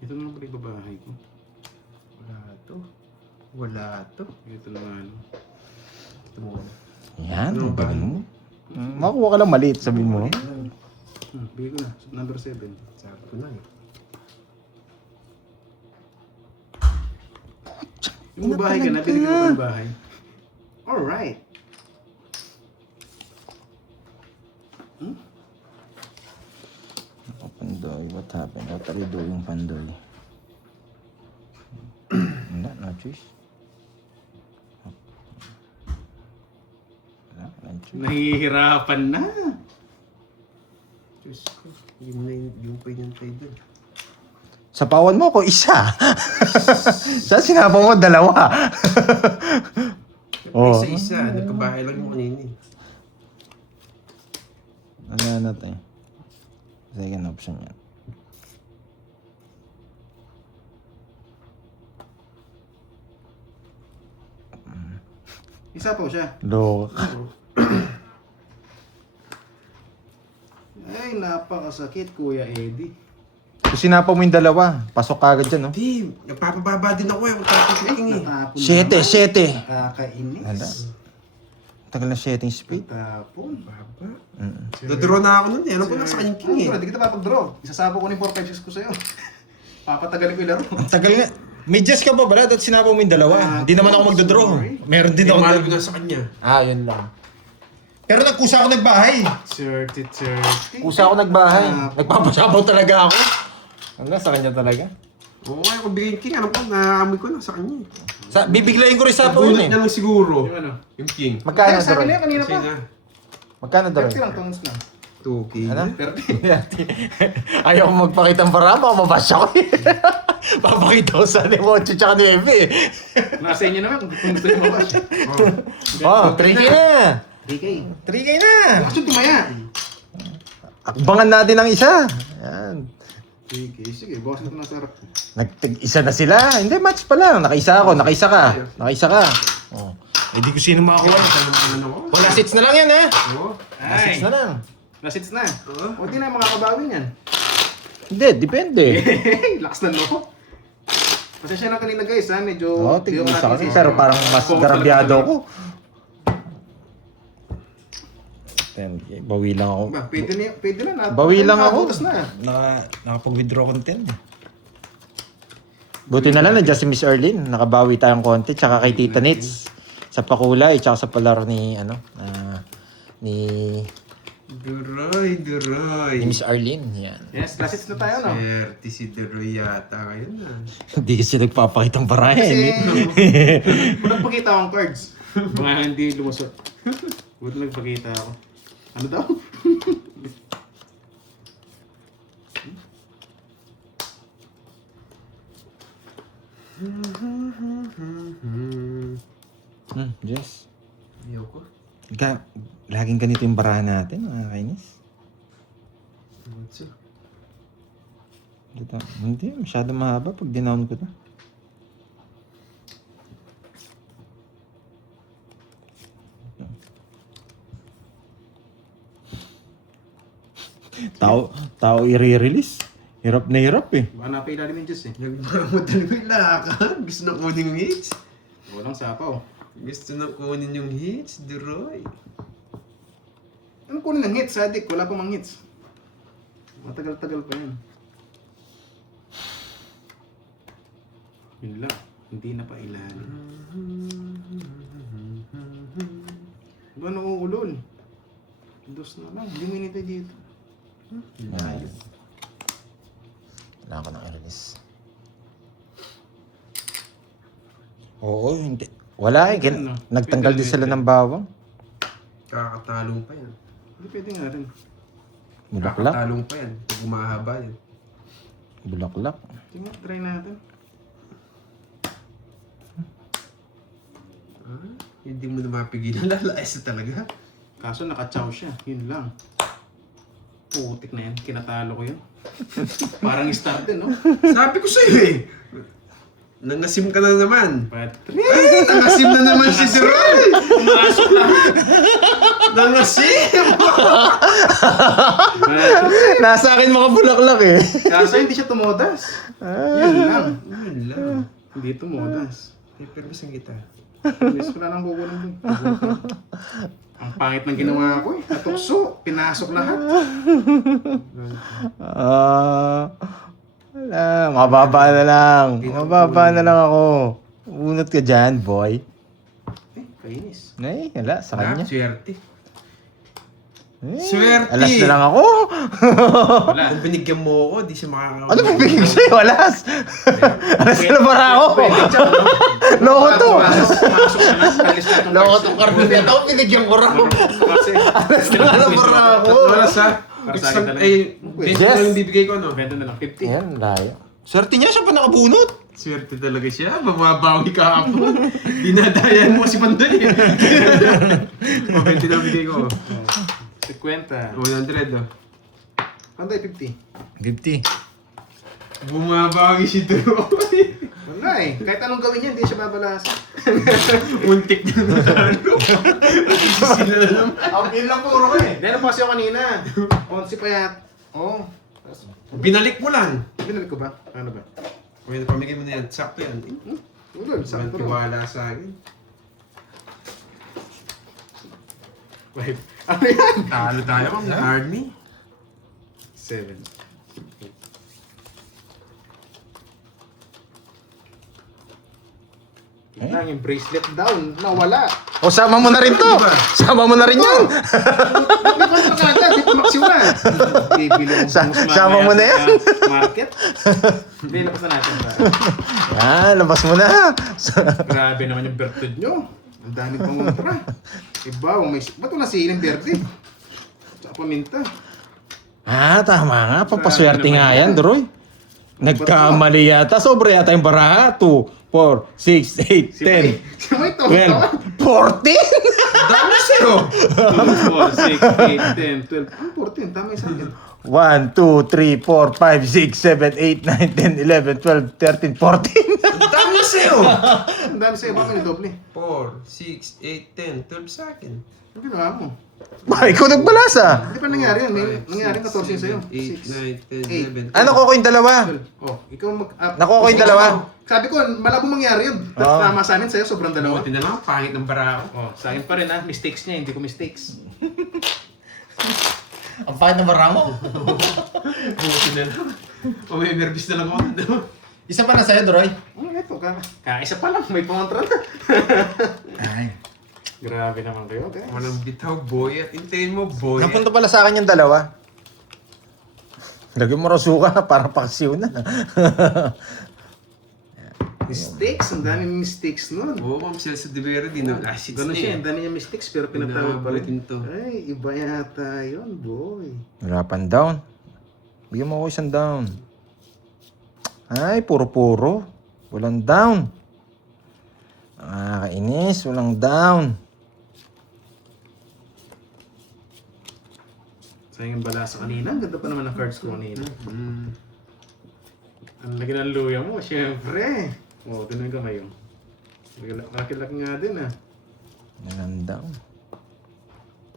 Ito naman pala yung babahay ko. Wala to. Ito naman. Ito mo. Yan. Ano Ang ba? galing mo. Makuha ka lang maliit, sabihin mo. Bigay ko na. Number 7. Sabi ko na eh. Yung bahay ka na, binigyan mo pa ng bahay. Alright. Pandoy, what happened? What are you doing, Pandoy? Wala, no choice. Wala, no choice. Nahihirapan na. Diyos ko. Yung pa yung tayo dun. Sa pawan mo ko, isa. Sa sinapa mo, dalawa. Oh. Isa-isa. Nagkabahay lang mo kanina eh. Ano natin? Second option yan. Isa po siya. Look. Ay, napakasakit, Kuya Eddie. Kung sinapa mo yung dalawa, pasok kagad dyan, no? Di, nagpapababa din ako eh. Kung tapos eh. Natapon 7, naman. 7. Nakakainis. Hala. Tagal na setting speed. Natapon. Baba. Mm. Dodraw na ako nun eh. Alam ko nasa kanyang king eh. Hindi kita papag-draw. Isasapo ko ni 4-5-6 ko sa'yo. Papatagalin ko yung laro. Ang tagal nga. May just ka ba bala? At sinapa mo yung dalawa. Hindi naman ako magdodraw. Meron din Hindi ako. mahal ko na sa kanya. Yun lang. Pero nagkusa ako nagbahay. 30-30. Kusa ako nagbahay. Nagpapasabaw talaga ako. Hanggang sa kanya talaga. Oo, kaya kung bigyan king, alam ko, naamoy ko na sa kanya eh. Bibiglayin ko rin sa po Bunot yun eh. niya lang siguro. Yung ano? Yung king. Magkano Sa akin na doon? yan, kanina Kasi pa. na. Magkano doon? 30 lang, tungos na. 2K. Ano? 30. Ayaw ko magpakita ng paraan, baka mabasya ko eh. Papakita ko sa Nemocho tsaka ni Eve eh. Nasa inyo naman kung gusto nyo mabash. Oh, 3K na! 3K. 3K na! Action tumaya. Akbangan natin ang isa. Yan. 3K. Sige, bawas na ito nasa harap. Nagtig-isa na sila. Hindi, match pa lang. Nakaisa ako, nakaisa ka. Nakaisa ka. Oh. Eh di ko sino makakuha. Ano ko? Wala sits na lang yan eh. Oo. Wala sits na lang. Nasits na. O di na makakabawi niyan. Hindi, depende. Lakas na loko. Pasensya na kanina guys ha, medyo... Oo, di ako tignan sa natin akin. si- Pero parang mas garabyado ako. 10K. Bawi lang ako. Ba, pwede na. Bawi lang ako. Nakabutas na. Nakapag-withdraw ko ng 10. Buti na lang nandiyan si Miss Erlyn. Nakabawi tayong konti. Tsaka kay Tita Nits. Sa pakulay. Tsaka sa palaro ni, ni Duroy. Miss Arlene. Yan. Yes, last hits na tayo no? Swerte si Duroy yata ngayon na. Hindi kasi nagpapakitang parahin. Kasi kung nagpakita akong cards, mga hindi lumusot. Buti nagpakita ako. Ano daw? Yes. Ayoko. Laging ganito yung barahan natin, mga kainis. Mutso. Hindi, masyado mahaba pag dinown ko to. Tao i-release. Hirap na hirap eh. Baka napailalim yung Diyos eh. Nagmamadali mo yung lakad. Gusto na kunin yung hits. Walang sapaw. Gusto na kunin yung hits, Duroy. Ano kunin ng hits, Sadik? Wala pa mang hits. Matagal-tagal pa yan. Yun lang. Hindi na pa ilalim. Ba nauulol? Dos na lang. Hindi mo initay dito. Yan. Wala ko nang i-release. Oo, hindi. Wala eh. Nagtanggal din sila ng bawang. Kakatalong pa yan. Hindi pwede nga rin. Bulaklak. Kakatalong pa yan. Pag umahaba yan. Bulaklak. Sige, try natin. Hindi mo na mapigilan. Lalayas na talaga. Kaso naka-chow siya. Yun lang. Putik na yan. Kinatalo ko yun. Parang star din, no? Sabi ko sa'yo eh. Nangasim ka na naman. But, Ay, nangasim na naman si Duroy. pumasok na. Nangasim. Nasa akin mga bulaklak eh. Kaso hindi siya tumodas. Yun lang. Yun lang. Hindi tumodas. Eh, pero saan kita? Miss ko na lang kukunin ko. Ang pangit ng ginawa ko eh. Natukso. Pinasok lahat. Wala. Mababa na lang. Mababa na lang ako. Unot ka dyan, boy. Kainis. Ay, wala. Sa kanya. Swerte. Eh, Swerte. Alas na lang ako. Wala. Kung binigyan mo ako, di siya makakawala. Ano ba bigay ko sa'yo? Alas. Alas na lang para ako. Pwede dyan, no? Loko to. Pumasok na lang. Alis na itong Loko cards. to. Karne ito. Pinigyan ko raw. Kasi, Alas na lang para ako. Wala sa... Para sa akin talaga. Eh, 20 Yes. lang yung bibigay ko, no? benta na lang. 50. Yan, layo. Swerte niya siya pa nakabunot. Swerte talaga siya. Bumabawi ka ako. Dinadayan mo si Pandoy. O, 20 lang bigay ko. 50. 100, oh. Panday, 50. 50. Bumabawi si Duroy. Wala eh. Kahit anong gawin niya, hindi siya babalasa. Muntik na natalo. Sila na naman. Ang yun lang puro ko eh. Dahil pa kasi ako kanina. 11 pa yat. Oo. Binalik mo lang. Binalik ko ba? Ano ba? Kung pamigay mo na yan, sakto yan. Ulol, Walang sakto lang. tiwala sa akin. Wait. Ano yan? Talo tayo, ma'am. Army. 7. Lang yung bracelet down. Nawala. O, sama mo na rin to. Sama mo na rin yan. May kontra ka dito maksiwa. Bibili mo Sama mo na yan. Market. Hindi, labas na natin ba? Ah, labas mo na. Grabe naman yung bertud nyo. Ang dami pang kontra. Iba, ba't wala siling berde? Tsaka paminta. Ah, tama nga. Papaswerte nga yan, Duroy. Nagkamali yata. Sobra yata yung baraha. 2, 4, 6, 8, 10, Si May 12, 14? Dami sa'yo. 2, 4, 6, 8, 10, 12. Ang 14, tama yung sa akin. 1, 2, 3, 4, 5, 6, 7, 8, 9, 10, 11, 12, 13, 14. Dami sa'yo. Ang dami sa'yo, bakit nidoble? 4, 6, 8, 10, 12 sa akin. Ano ginawa mo? Ba, ikaw nagbalasa. Hindi pa nangyari yun. May nangyaring 14 sa'yo. 8, 9, 10, 11. Ah, nakuha ko yung dalawa. Oh, ikaw mag-up. Nakuha ko yung dalawa. Sabi ko, malabo mangyari yun. Oo. Tama sa amin, sa'yo sobrang dalawa. Buti na lang, pangit ng bara ako. Oh, sa akin pa rin ha. Mistakes niya, hindi ko mistakes. Ang pahit na baraha mo. Buti na lang. O may nervous na lang ako. Isa pa na sa'yo, Duroy. Oh, eto, kaisa pa lang. May pangontra na. Ay. Grabe naman kayo, guys. Walang bitaw, boy. At hintayin mo, boy. Napunta pala sa akin yung dalawa. Lagyan mo raw suka para paksiw na. Mistakes, ang daming mistakes nun. Oo, Ma'am Celso de Vera, di na acids Ganun na siya, eh. ang dami niya mistakes pero pinatawag pa rin. Pinaabutin to. Ay, iba yata yun, boy. Wala pang down. Bigyan mo ako isang down. Ay, puro-puro. Walang down. Nakakainis, walang down. Sayang yung balasa kanina. Ang ganda pa naman ng cards ko kanina. Mm. Ang laki ng luya mo, syempre. Oh, tinan ka ngayon. Laki-laki nga din ah. Walang down.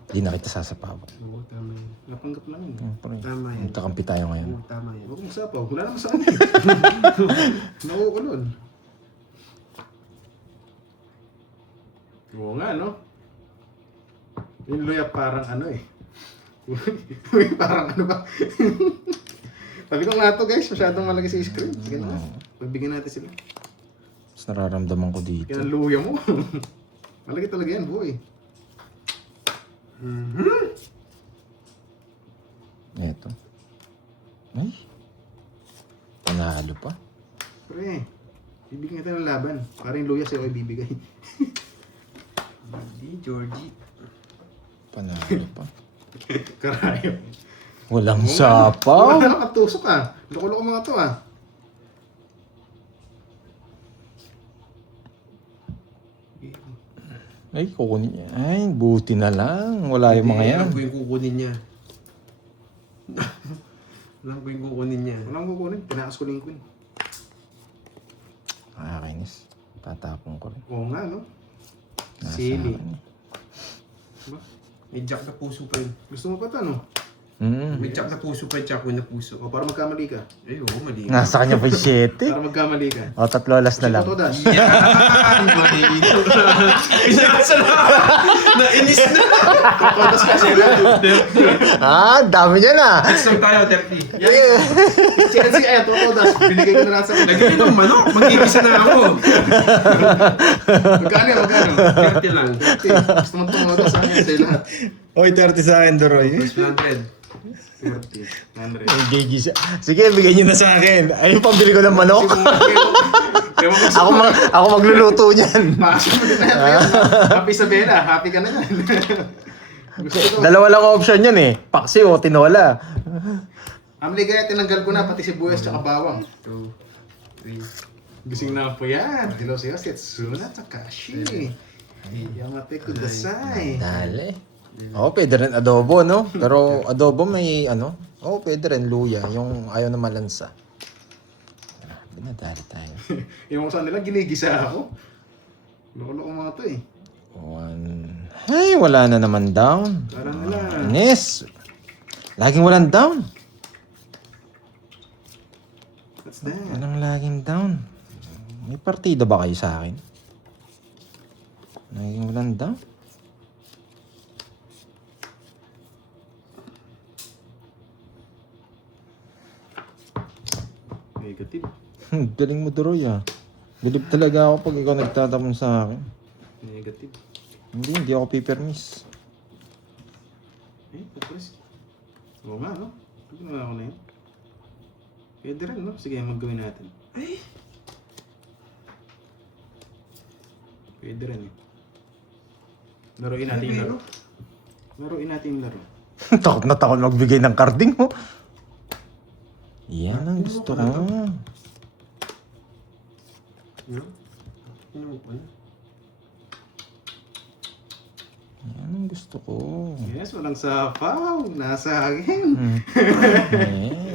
Di na kita sasapawan. Oo, tama yun. Napanggap lang yun. Siyempre, Tama yan. magkakampi tayo ngayon. Oo, tama yan. Huwag mong sapaw. Wala naman sa akin. Nauukulon. Oo nga, no? Yung luya parang ano eh. Parang ano ba? Sabi ko nga to guys, masyadong malaki sa screen. Sige na. Pagbigyan natin sila. Mas nararamdaman ko dito. Yan ang luya mo. Malaki talaga yan, boy. Eto. Ay. Panalo pa. Pre, bibigyan kita ng laban. Para yung luya sa'yo ay bibigay. Hindi, Georgie. Panalo pa. Karayo. Walang sapaw. Wala nakatusok ah. Loko-loko mga to ah. Ay, kukunin niya. Ay, buti na lang. Wala yung mga yan. Alam ko yung kukunin niya. Alam ko yung kukunin niya. Walang kukunin. Tinakas ko lang queen. Nakakainis. Tatapon ko rin. Oo nga, no? Nasa Silly. akin. Diba? May jack na puso pa yun. Gusto mo pa to, no? May jack na puso pa yun, jack na puso. O, para magkamali ka. Ay, oo, mali. Nasa kanya pa yung 7. Para magkamali ka. O, tatlo alas na lang. Ito, Das. Yan! Malito. Pinasa na! Nainis na! Todas kasi na. Ah, dami niya na. Next time tayo, 30. Chelsea, ayan, Todas. Binigay ko na lang sa akin. Lagyan ng manok, magigisa na ako. Magkano yan, magkano? 30 lang. Gusto mo tumodas sa akin sa'yo lahat. Oy, 30 sa akin, Doroy. Plus 100. 30. 100. Gigi siya. Sige, bigay niyo na sa akin. Ayun, pambili ko ng manok. Ako magluluto niyan. Pasok mo din na yan. Happy Isabela, happy ka na yan. Gusto ko. Dalawa lang option yun eh. Paksi o tinola. Amli kaya tinanggal ko na pati sibuyas tsaka bawang. 2, 3. Gising na po yan. Hello sa'yo, Setsuna Takashi. Yamate kudasai. Dali. Oo, pwede rin adobo, no? Pero adobo may ano? Oo, pwede rin luya. Yung ayaw na malansa. Binadali tayo. Yung saan nila, ginigisa ako. Loko-loko mga to eh. 1. Ay, wala na naman down. Parang nila. Ines. Laging walang down. What's that? Walang laging down. May partida ba kayo sa akin? Laging walang down. Negative. Galing mo, Doroy, ah. Bilib talaga ako pag ikaw nagtatapon sa akin. Negative. Hindi ako pipermis. Tapos. Oo nga, no? Ginawa ko na yun. Pwede rin, no? Sige, maggawin natin. Ay! Pwede rin eh. Laruin natin yung laro. Laruin natin yung laro. Takot na takot magbigay ng carding mo. Yan ang gusto ko. Ano? Ano mo pa? Yan ang gusto ko. Yes, walang sapaw. Nasa akin.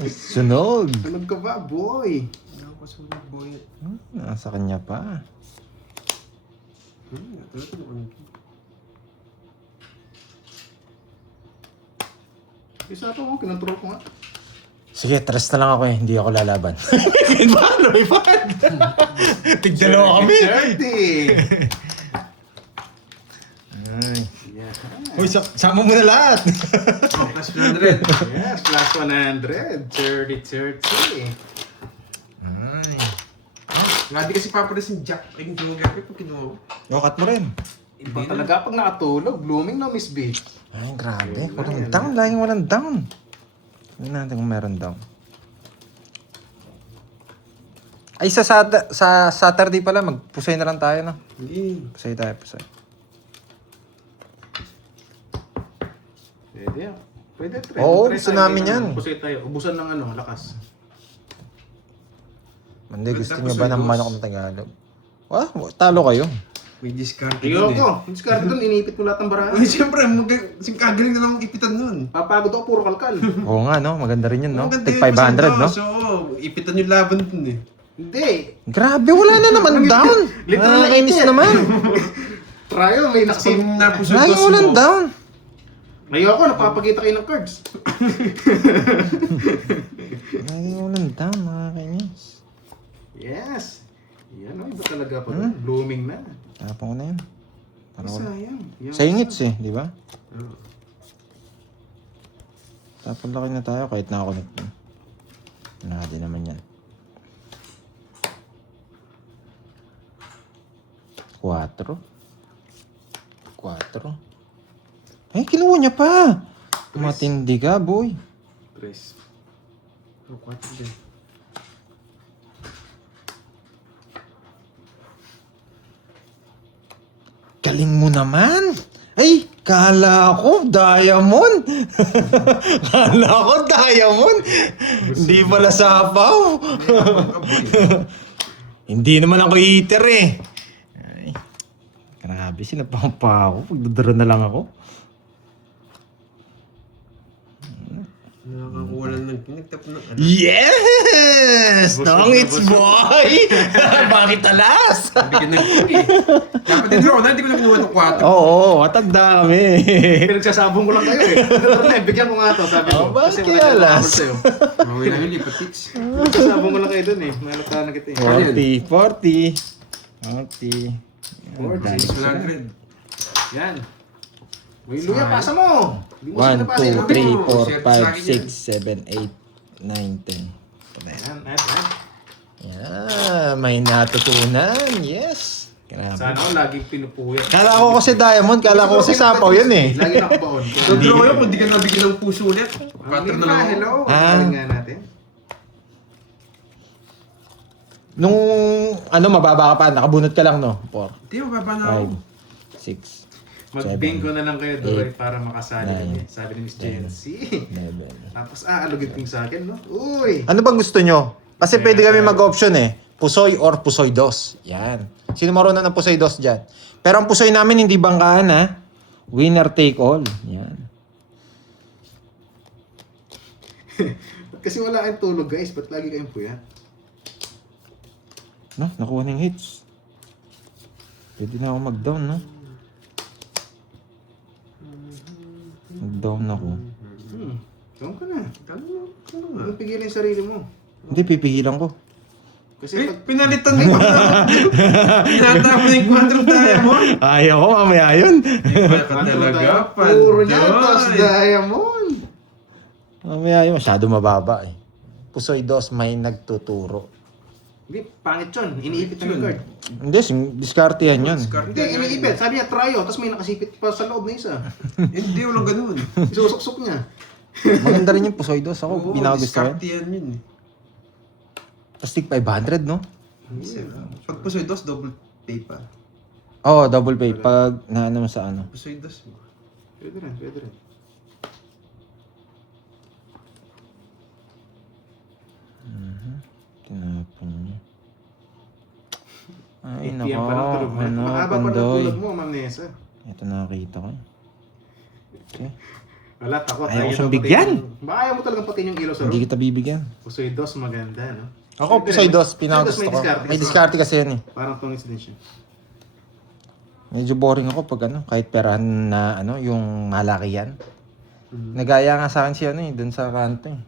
Yes, sunog. Tunog ka ba, boy? Ano pa sunog, boy? Nasa kanya pa. Isa ito, kinontrol ko nga. Sige, tres na lang ako eh. Hindi ako lalaban. Paano? May fan. Tigdalawa kami. 30! Ay. Yeah. Uy, sama mo na lahat. Oh, plus 100. Yes, plus 100. 30. Ay. Grabe kasi paparas yung jack. Ay, yung joker pag kinuha ko. Yokat mo rin. Iba talaga pag nakatulog. Blooming na, Miss B. Ay, grabe. Walang down. Laging walang down. Tingnan natin kung meron down. Ay, sa Saturday pala, magpusay na lang tayo, no? Hindi. Pusay tayo, pusay. Pwede yan. Pwede, try. Oo, Try gusto tayo, namin ganyan. yan. Pusay tayo. Ubusan ng ano, lakas. Mandi, gusto Tapos niyo ba ng yung manok na Tagalog? Ah, talo kayo. May discard Ayoko. Yung discard doon, inipit mo lahat ng barahan. Uy, siyempre, kagaling na lang akong ipitan nun. Papagod ako, puro kalkal. Oo nga, no? Maganda rin yun, no? Maganda Tig yun, 500, no? So, ipitan yung laban dun eh. Hindi. Grabe, wala na naman down. Literal na Nakakainis ipit. naman. Trial, may Pag naksim. napusog Laging walang down. Ayoko, napapakita kayo ng cards. Laging walang down, nakakainis. Yes. Yan, iba talaga pa. Blooming na. Tapon ko na yun. Sayang. Yan. Sa ingits eh, di ba? Oo. Tapon laki na tayo kahit nakakonect na. Nakadi naman yan. 4. Ay, kinuha niya pa. Matindi ka, boy. Tres. Oh, 4 din. Galing mo naman. Ay, Kala ko, diamond. Kala ko, diamond. Hindi pala sapaw. Hindi naman ako eater eh. Ay, grabe, sinapampa ako. Pagdadaro na lang ako. Nakakakuha lang ng kinagtap ng ano. Yes! Nong it's boy! Bakit alas? Bigyan ng kuli. Dapat din draw na, hindi ko na kinuha ng 4. Oo, matanda kami. Pinagsasabong ko lang kayo eh. Bigyan ko nga to, sabi ko. Oh, bakit Kasi wala alas? na sa'yo. Mawin lang yung lipatits. Pinagsasabong ko lang kayo dun eh. Malata na kita eh. 40. 100. Yan. May luya, pasa mo! Hindi mo 1, sinapasa yung 2, luya. 3, 4, 5, 6, 7, 8, 9, 10. Yan. Yeah, may natutunan. Yes. Grabe. Sana ako laging pinupuyat. Kala ko kasi diamond, kala ko kasi sapaw yun eh. Lagi nakabaon. So draw yun, kung di ka nabigyan ng puso ulit. 4 na lang ako. Hello. Ah. Galing nga natin. Nung mababa ka pa, nakabunot ka lang no? 4, Hindi, mababa na ako. 5, 6, Mag-bingo na lang kayo, Doy, para makasali kami. nine, Sabi ni Miss Jency. 11. Tapos, alugit yung sa akin, no? Uy! Ano bang gusto nyo? Kasi pwede kami mag-option eh. Pusoy or pusoy dos. Yan. Sino marunong ng pusoy dos dyan? Pero ang pusoy namin hindi bangkaan ha. Winner take all. Yan. Kasi wala kayong tulog, guys. Ba't lagi kayong puyat? No, nakuha ng hits. Pwede na ako mag-down, no? Mag-down ako. Doon ka na. Ano nga? Huwag pigilin yung sarili mo. Hindi, pipigilan ko. Kasi Eh, pag... pinalitan mo pa. Pinata mo na yung 4 diamond. Ayaw ko, mamaya yun. Iba ka talaga, Puro niya, tos pandoy. diamond. Mamaya yun, masyado mababa eh. Pusoy dos, may nagtuturo. Hindi, pangit yun. Iniipit ng card. Hindi, diskarte yan yun. Hindi, iniipit. Sabi niya, tryo. Tapos may nakasipit pa sa loob na isa. Hindi, walang ganun. Isusuksok niya. Maganda rin yung pusoy dos. Ako, Oo, pinakagusto ko discard yun. yan yun eh. Tapos tig 500, no? Pag pusoy dos, double pay pa. Oo, double pay. Pag naano mo sa ano. Pusoy dos. Pwede rin, pwede rin. Tinapon niya. Ay, PM pa ng tulog mo. ano, Mahaba pa ng pandoy. tulog mo, Ma'am Nessa. Ito nakakita ko. Okay. Wala, takot. Ayaw ko Ayaw siyang daw bigyan. patiin- Baka ayaw mo talagang patin yung ilaw sa Hindi room. kita bibigyan. Pusoy dos, maganda, no? Ako, Pwede pusoy rin. dos, Pusoy pinakagusto dos, ko. diskarte. May diskarte kasi yan eh. Parang tungis din siya. Medyo boring ako pag ano, kahit perahan na ano, yung malaki yan. Nagaya nga sa akin si ano eh, dun sa kanto eh.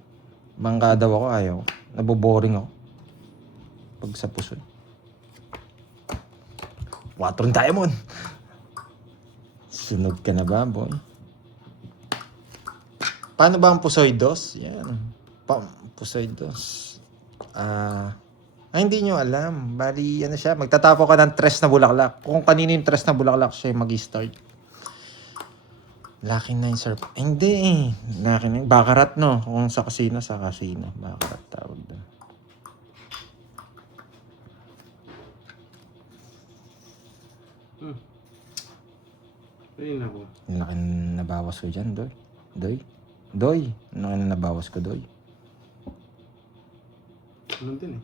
Bangka daw ako, ayaw. Naboboring ako. Pag sa pusoy. 4 diamond. Sunog ka na ba, boy? Paano ba ang pusoy dos? Yan. Pusoy dos. Hindi nyo alam. Bali, ano siya, magtatapo ka ng 3 na bulaklak. Kung kanino yung 3 na bulaklak siya yung mag-start. Lucky 9 surf. Hindi eh. Lucky 9. Bakarat no. Kung sa casino, sa casino. Bakarat tawag doon. Ayun na po. Ang laki na nabawas ko dyan, Doy. Doy. Ang laki na nabawas ko, Doy. Ganun din eh.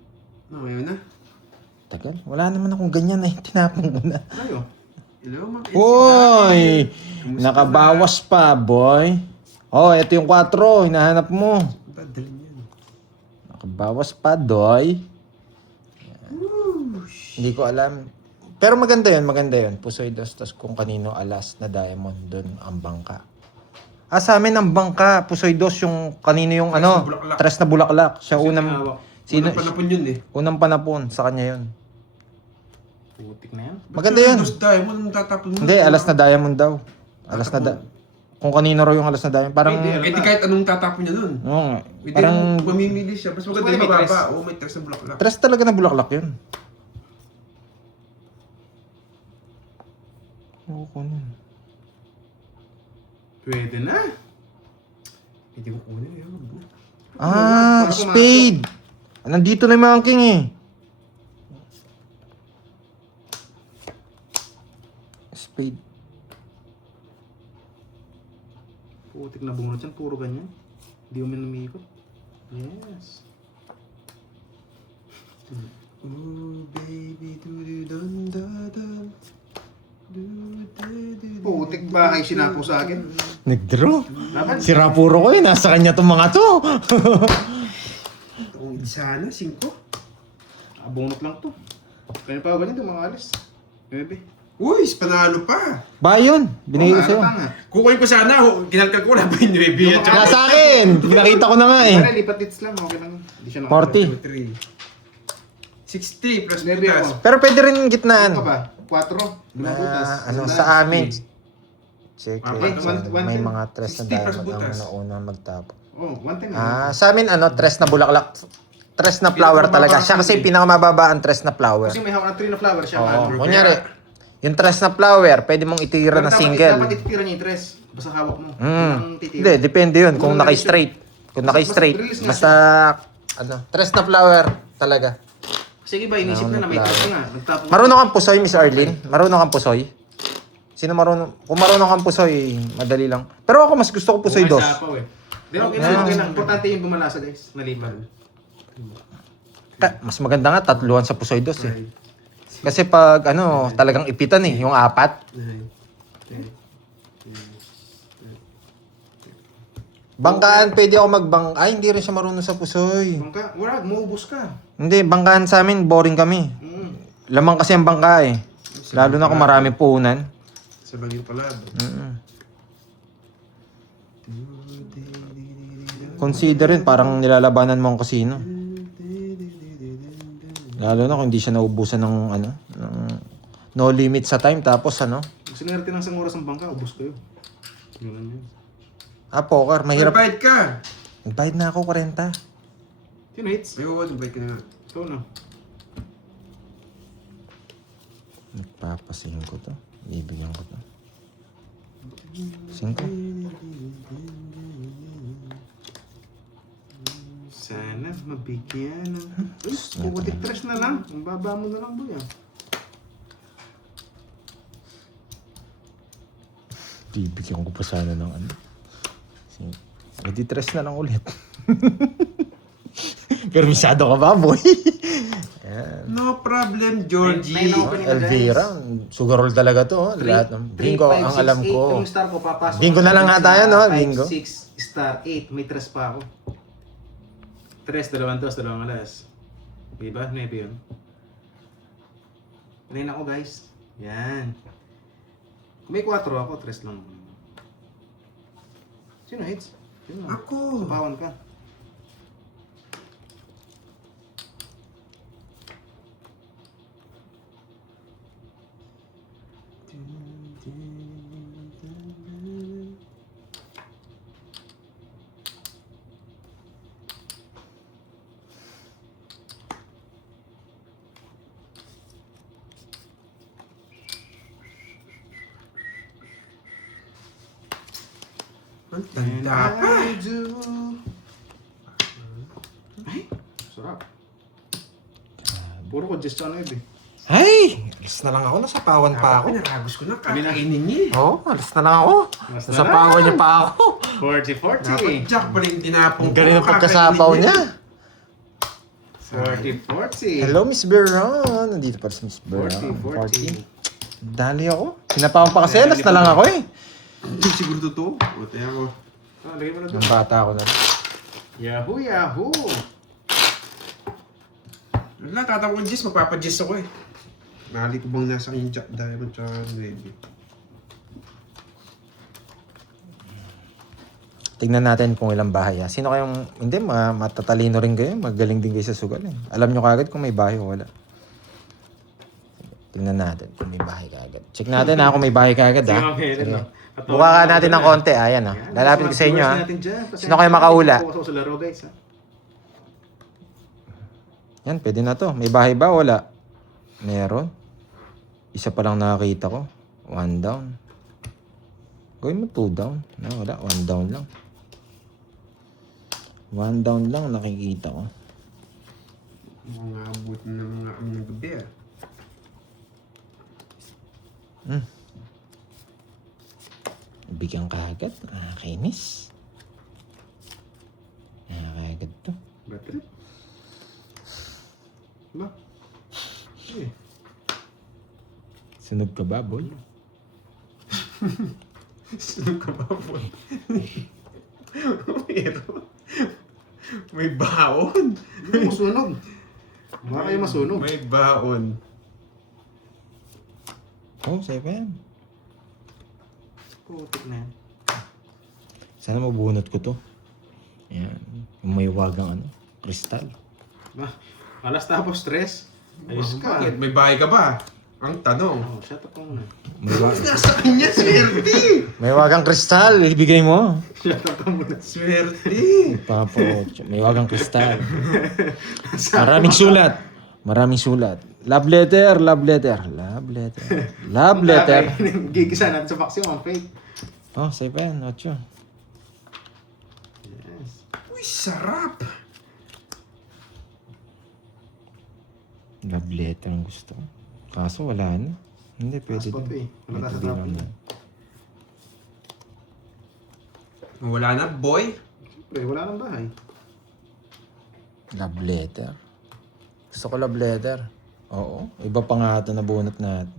No, yun na. Tagal. Wala naman akong ganyan eh. Tinapon mo na. Ayo. Hello, Ma'am Elsie. Uy! Kamusta Nakabawas pa, boy. Oh, ito yung 4. Hinahanap mo. Ba, dalhin yan. Nakabawas pa, Doy. Hindi ko alam. Pero maganda yun. Pusoy dos, tas kung kanino alas na diamond, doon ang bangka. Sa amin ang bangka, pusoy dos, yung kanino yung Tres ano, na bulaklak. 3 na bulaklak. Siya Sino unang, hawak? sino, Unang panapon yun eh. unang panapon, sa kanya yun. Putik na yan. Maganda yun. Dos diamond, anong tatapon mo? Hindi, alas na diamond daw. Alas na kung kanino raw yung alas na diamond, parang, Hindi, Eh di kahit anong tatapon niya nun. oo nga, Hindi parang, mamimili siya. Mas maganda Mas yung maganda may mababa. Oo, may 3 na bulaklak. 3 talaga na bulaklak yun. Oo, kunin. Pwede na. Hindi mo kunin yun. Para Spade! Nandito na yung mga king eh. Spade. putik na bunot yan. Puro ganyan. Hindi mo minumikot. Yes. Oh, baby, do-do-dun-da-dun. Putik bahay sinapo sa akin. Nag-draw. Laban. Sira puro ko eh. Nasa kanya tong mga to. Kung sana, 5. Bunot lang to. Kaya pa ganyan ito mga alis. Bebe. Uy, panalo pa. Ba yun? Binigay ko sa'yo. Kukunin ko sana, kinalkal ko na ba yung 9 yan? Tsaka Nasa akin! Pinakita ko na nga eh. Pare, lipat hits lang. Okay lang. Hindi siya 40. 3. 60 plus Never butas. ako. Pero pwede rin Ano gitnaan. ka ba? 4. Butas. Ano, sa amin. Check Okay, it. one May ten. mga tres na 60 plus diamond ang butas. nauna magtapo. Oh, 110 na. Sa amin ano, tres na bulaklak. Tres na flower talaga. Siya kasi pinakamababa ang tres na flower. Kasi may hawak ng 3 na flower siya. Oo. Kunyari, yung tres na flower, pwede mong itira na Dapat single. ititira niya yung 3. Basta hawak mo. Hmm. Ang titira. Hindi, depende yun. Kung Kung naka-straight. Kung naka-straight. release na Basta, ano, tres na flower talaga. Sige ba, inisip na may test nga. Nagtapo. Marunong kang pusoy, Miss Arlene? Marunong kang pusoy? Sino marunong? Kung marunong kang pusoy, madali lang. Pero ako mas gusto ko pusoy dos. Di okay lang, okay lang. Importante yung bumalasa guys. Nalipan. Mas maganda nga, tatluhan sa pusoy dos eh. Kasi pag ano, talagang ipitan eh, yung 4. Bangkaan, pwede ako magbang... Ay, hindi rin siya marunong sa pusoy. Bangka, wala, muubos ka. Hindi, bangkaan sa amin, boring kami. Lamang kasi ang bangka eh. Lalo na kung marami puhunan. Sa bagay pala. Consider rin, parang nilalabanan mo ang kasino. Lalo na kung hindi siya naubusan ng ano, ng no limit sa time tapos ano. Sinerte ng isang oras ang bangka, ubos kayo. Yun lang yun. Poker, mahirap. Magbayad ka! Nagbayad na ako 40. Sino hits? Ay, oo, magbayad ka na nga. Ito na. Nagpapasihin ko to. Ibigyan ko to. 5. Sana mabigyan ng... Uy, pukutik 3 na lang. Ang baba mo na lang boy ah. Bibigyan ko pa sana ng ano. Edi 3 na lang ulit. Pero masyado ka ba, boy? No problem, Georgie. May opening na, guys. Elvira, sugar roll talaga to. Lahat ng bingo, ang alam ko. Yung star ko, papasok. Bingo na lang nga tayo, no? Bingo. 5, 6, star, 8. May 3 pa ako. 3, 2, 2 alas. Diba? 9 yun. 9 ako guys. Yan. Kung may 4 ako, 3 lang. Sino hits? Sino? Ako. Sabawan ka. Ang tanda pa. I do. Ay, sarap. Puro ko just ano eh. Ay! Alis na lang ako. Nasapawan pa ako. Pinaragos ko na kakainin niya. Oo, alis na lang ako. Mas na Nasapawan niya pa ako. 40-40. Dapat Jack pa rin tinapong Ang galing ng pagkasapaw niya. 40-40. Hello, Miss Beron. Nandito pa si Miss Beron. 40-40. Dali ako. Pinapawan pa kasi. Alis na lang ako eh. Hindi siguro totoo. O, tayo ako. Ah, lagay mo na doon. Ang bata ako na. Yahoo, Yahoo! Wala, tatawag ko Jess. Magpapa-Jess ako eh. Nakali ko bang nasa kanyang Jack Diamond tsaka Nueve. Tignan natin kung ilang bahay. Sino kayong... Hindi, matatalino rin kayo. Magaling din kayo sa sugal eh. Alam nyo kagad kung may bahay o wala. Tignan natin kung may bahay kagad. Check natin kung may bahay kagad Sige, ha. meron, Sige. no? Buka ka natin ng konti. Ayan ha. Lalapit ko sa inyo ha. Sino kayo makahula? Sa laro guys ha. Yan, pwede na to. May bahay ba? Wala. Meron. Isa pa lang nakakita ko. 1 down. Gawin mo 2 down. No, wala. 1 down lang. 1 down lang nakikita ko. Mga abot ng gabi ah. Bigyan ka agad. Kainis. Agad to. Bad trip. Ba? Eh. Sunog ka ba, boy? Sunog ka ba, boy? Meron. May baon. Hindi masunog. Baka kayo masunog. May baon. Oh, sa'yo pa yan. Putik na yan. Sana mabunot ko to. Ayan. Yung may wagang kristal. Ba? Alas tapos stress. Ayos ka. Bakit? May bahay ka ba? Ang tanong. Oh, shut up ka muna. Nasa kanya, swerte! May wagang kristal. Ibigay mo. Shut up ka muna. Swerte! Papa Ocho. May wagang kristal. Maraming sulat. Maraming sulat. Love letter, love letter, love letter. Love letter. Gigisa natin sa vaccine, ang fake. Oh, sa'yo pa yan. Ocho. Yes. Uy, sarap! Love letter ang gusto ko. Kaso wala na. Hindi, pwede Passport din. eh. Wala Pwede sa din tapon. naman. Wala na, boy. Siyempre, wala nang bahay. Love letter. Gusto ko love letter. Oo. Iba pa nga ito na bunot natin.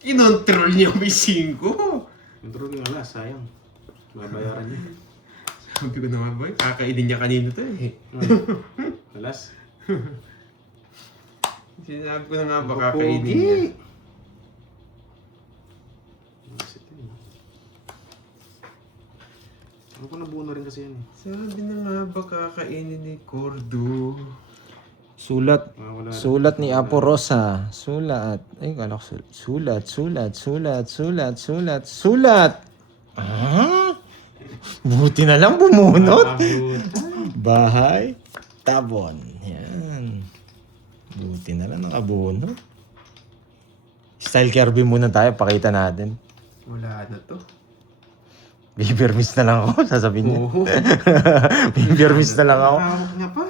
Kinontrol niya may 5. Control yung alas, sayang. Mabayaran niya. Sabi ko na nga, boy, kakainin niya kanina to eh. Alas. Sinabi ko na nga ba kakainin niya. Pogi! Ano ko nabuno rin kasi yan eh. Sabi na nga ba kakainin ni Cordo. Sulat. Wala. Sulat ni Apo Rosa. Sulat. Ay, kala ko sulat. Sulat. Ah? Buti na lang bumunot. Bahay. Tabon. Yan. Buti na lang nakabunot. Style Kirby muna tayo. Pakita natin. Wala na to. Beaver miss na lang ako. Sasabihin niya. Oo. Beaver miss na lang ako. Hawak niya pa.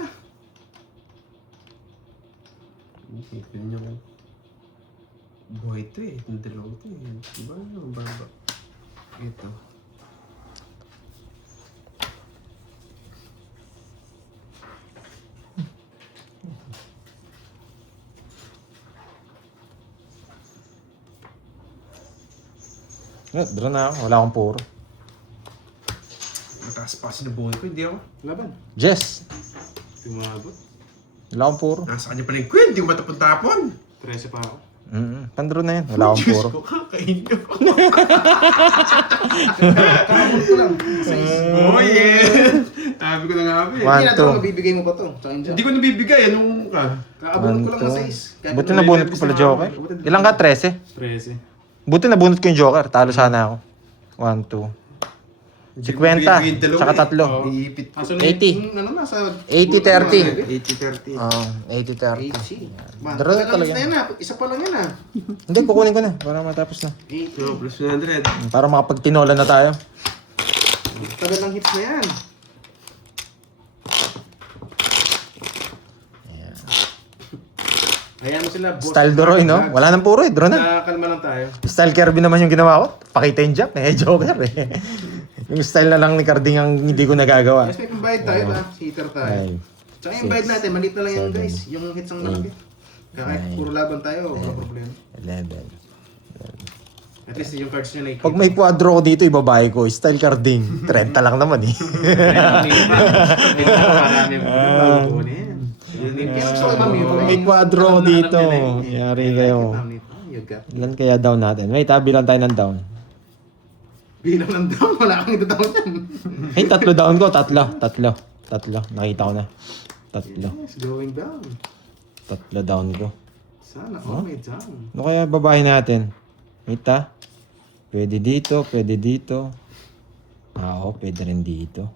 Tignan niyo ko. Buhay to eh. Itong dalawa to eh. Diba? Ano ba? Ito. Draw na ako. Wala akong puro. Mataas pa kasi nabuhay ko. Hindi ako. Laban. Jess. Tumabot. Wala akong puro. Nasa kanya pala yung queen. Hindi ko matapon-tapon. 13 pa ako. Pandraw na yan. Wala akong Diyos puro. ko, kakainin ako. Kakabot ko lang. Oh yeah! Sabi ko na nga ba eh. One, Hindi na two. ito, mabibigay mo pa to. Tsaka yun dyan. Hindi ko nabibigay. Anong ka? Kakabunot ko lang One, sa two. 6. Buti nabunot ko pala Joker. Ilang ka? 13? 13. Buti nabunot ko yung Joker. Talo sana ako. 1, 2. 50. Tsaka 3. Iipit ko. 80. Ano na sa... 80-30. 80-30. Oo, 80-30. 80. Man, Draw tagal talaga. na yan ah. Isa pa lang yan ah. Hindi, kukunin ko na. Para matapos na. 80. So, plus 100. Para makapagtinola na tayo. Tagal ng hits na yan. Hayaan mo sila, boss. Style Doroy, no? Wala nang puro eh. Draw na. Nakakalma lang tayo. Style Kirby naman yung ginawa ko. Pakita yung Jack. Joker eh. Yung style na lang ni Carding ang hindi ko nagagawa. Yes, may pambayad tayo ba? Heater tayo. Ay. Tsaka yung bayad natin, maliit na lang yun Seven. guys. Yung hits ang malaki. Kahit puro laban tayo, wala problema. 11. At least yung cards nyo nakikita. Pag may quadro ko dito, ibabae ko. Style Carding. 30 lang naman eh. Marami mo. Bago ko na yan. Kaya gusto ko mamito. May quadro ko dito. Yari kayo. You got. Ilan kaya down natin? Wait, bilang tayo ng down. Bilang ng down, wala kang ito-down yan. Ay, 3 down ko. 3. Nakita ko na. 3. Yes, going down. 3 down ko. Sana all may down. Ano kaya babae natin? Wait ah. Pwede dito, pwede dito. Oo, pwede rin dito.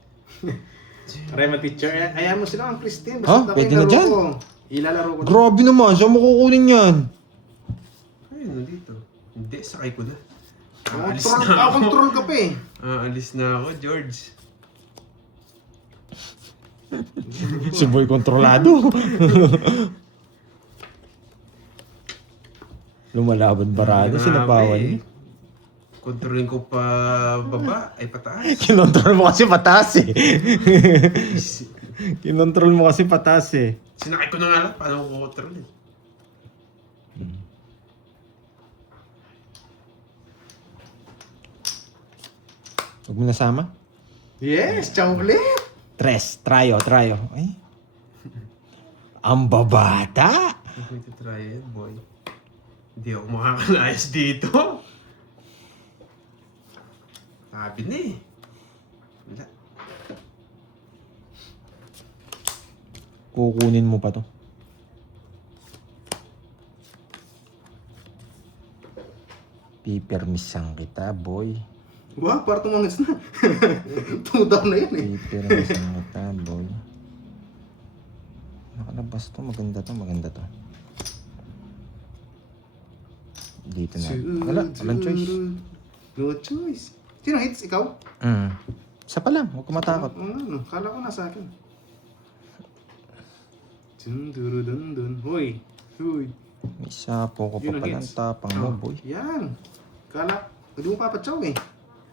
Rema teacher, ayaw mo sila ang Christine. Ha? Basta Pwede na dyan? Ilalaro ko. Grabe naman, saan mo kukunin yan? Ayun, nandito. Hindi, sakay ko na. Control ka pa eh. Aalis na ako, George. Si Boy kontrolado. Lumalaban barado, sinabawan niya. Kontrolin ko pa baba, ay pataas. Kinontrol mo kasi pataas eh. Kinontrol mo kasi pataas eh. Sinakay ko na nga lang, paano ko kontrolin? Huwag mo nasama. Yes, ciao ulit. Tryo. Ay. Ang babata. Ako ito try it, boy. Hindi ako makakalayas dito. Sabi na eh. Wala. Kukunin mo pa to. Pipermisan kita, boy. Wow, parang tumangis na. 2 down na yan eh. Pipermisan kita, boy. Nakalabas to. Maganda to. Dito na. Wala, walang choice. No choice. Sino hits? Ikaw? Isa pa lang, huwag ka matakot. Ano? Kala ko nasa akin. Dun. Hoy. May sapo ko pa Yun ang palang hits. tapang mo, boy. Yan. Kala, hindi mo papatsaw eh.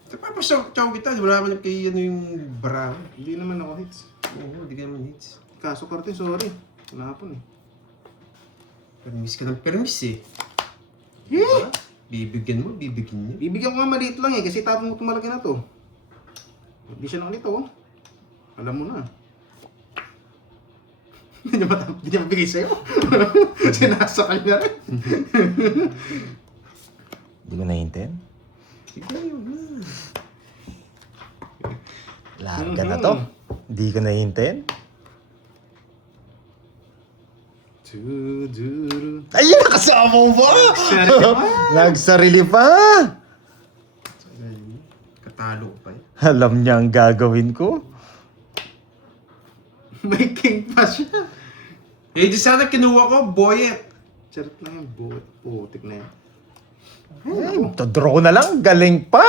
Tapos chow kita, wala naman kay ano yung bara. Hindi naman ako hits. Oo, hindi ka naman hits. Kaso Kartin, sorry. Wala po eh. Permis ka ng permis eh. Yeah! Bibigyan niya. Bibigyan ko nga maliit lang eh, kasi tapos mo tumalaki na to. Hindi siya nakalito oh. Alam mo na. Hindi niya mabigay sa'yo. Sinasakal niya rin. Hindi ko nahintin. Sige, yun na. Larga na to. Hindi ko nahintin. Ayun, nakasama mo ba? Nagsarili pa. Katalo pa eh. Alam niya ang gagawin ko. May king pa siya. Eh, di sana kinuha ko, boyet. Charot na yan, putik na yan. Ay, to-draw ko na lang. Galing pa.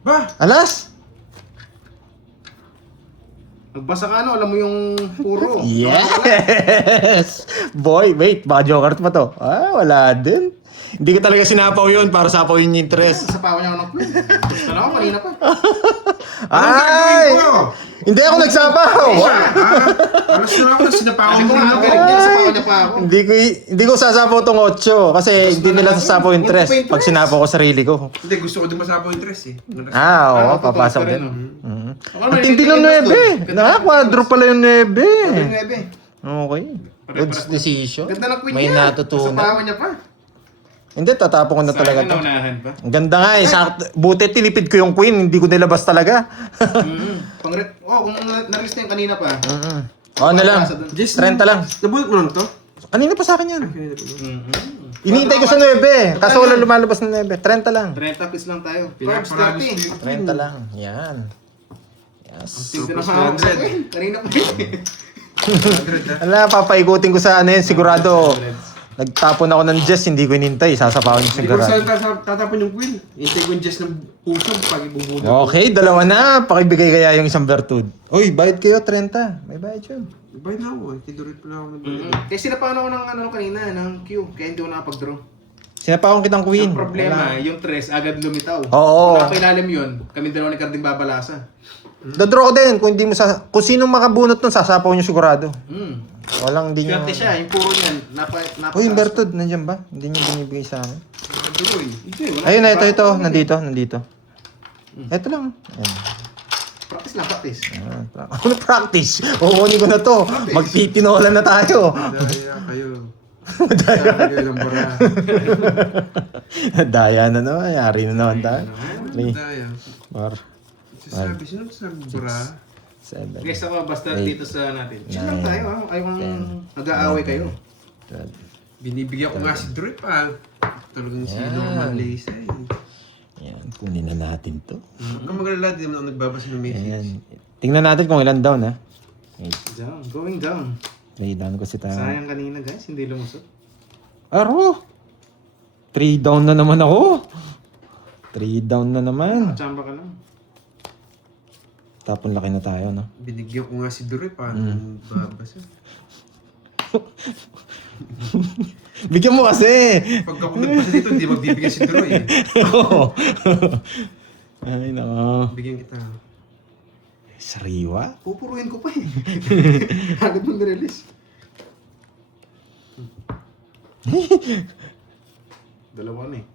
Ba? Alas. Nagbasa ka ano, alam mo yung puro. Yes! Boy, wait. Baka joker pa to. Wala din. Hindi ko talaga sinapaw yun para sapaw yung interest. Sa pawa niya ako ng queen. Gusto na ako, kanina pa. Ay! Hindi ako nagsapaw! Alas na ako, sinapakan Sabi ko mo nga, na ako. galing yan, sa pawa niya pa ako. Hindi ko sasapaw tong 8 kasi hindi nila sasapaw yung interest pag sinapaw ko sarili ko. Hindi, gusto ko din masapaw yung tres eh. Oo, totoo papasok pa rin, din. no? Mhm. Ako Ang naman, tindi ng nagtitindas 9. doon. Quadro pala yung 9. Yung 9. Okay. Good decision. Ganda ng queen May niya. Sa natutunan. pawa niya pa. Hindi, tatapon ko na talaga to. naunahan pa. Ang ganda nga eh. Buti tinipid ko yung queen, hindi ko nilabas talaga. Kung na-release na yung kanina pa. Ano lang, Just 30 lang. Nabulot mo lang to? Kanina pa sa akin yan. Inihintay ko sa 9. Kaso wala lumalabas na 9. 30 lang. 30 piece lang tayo. Cards Pinapalagos 30. ko yung 30 lang. Yan. Yes. Tignan na hawak sa queen. Kanina pa yun. 100 ah. Wala, papaikutin ko sa ano yun. Sigurado, nagtapon ako ng Jess, hindi ko inintay. Sasapawan yung Hindi ko sigurado. saan tatapon yung queen. Hintay ko yung just ng puso pag ibubulot. Okay, 2 na. Pakibigay kaya yung isang bertud. Uy, bayad kayo, 30. May bayad yun. Ibay na ako eh. Kidurit pala ako ng bayad. Kasi sinapawan ako ng ano kanina, ng Q. Kaya hindi ko nakapag-draw. Sinapawan kitang queen. Ang problema, Wala. yung tres agad lumitaw. Oo. Kung nakapailalim yun, kami dalawa ni Carding babalasa. Dadraw ko din. Kung hindi mo kung sino makabunot nun, sasapaw nyo sigurado. Walang hindi nyo. Swerte siya, yung puro niyan. Uy, yung bertud, nandiyan ba? Hindi nyo binibigay sa akin. Nakaduroy. Hindi, wala. Ayun na, ito. Nandito. Ito lang. Ayan. Practice lang, practice. Ano practice? Uunin ko na to. Magtitinolan na tayo. Daya kayo. Daya kayo ng bara. Daya na naman. Yari na naman tayo. Daya. 4, Sasabi, sino sabi bara? 7, Guys, ako basta Eight. dito sa natin. Chill lang Nine. tayo, ha? Ayaw kang nag-aaway kayo. 12. Binibigyan ko nga si Drip ah. Talagang si Yan. Norman Lisa eh. Ayan, kunin na natin to. Huwag kang magalala, di naman ako nagbabasa ng message. Ayan. Tingnan natin kung ilan down, ha? Wait, Down, going down. lay down ko si tayo. Sayang kanina guys, hindi lumusot. Aro! 3 down na naman ako. 3 down na naman. Chamba ka lang. Tapon laki na tayo, no? Binigyan ko nga si Drip ah. Mm. Babasa. Bigyan mo kasi. Pag ako nagpasa dito, hindi magbibigay si Duroy eh. Oo. Ay, nako. Bigyan kita. Sariwa? Pupuruin ko pa eh. Agad mo nirelease. Dalawa na eh.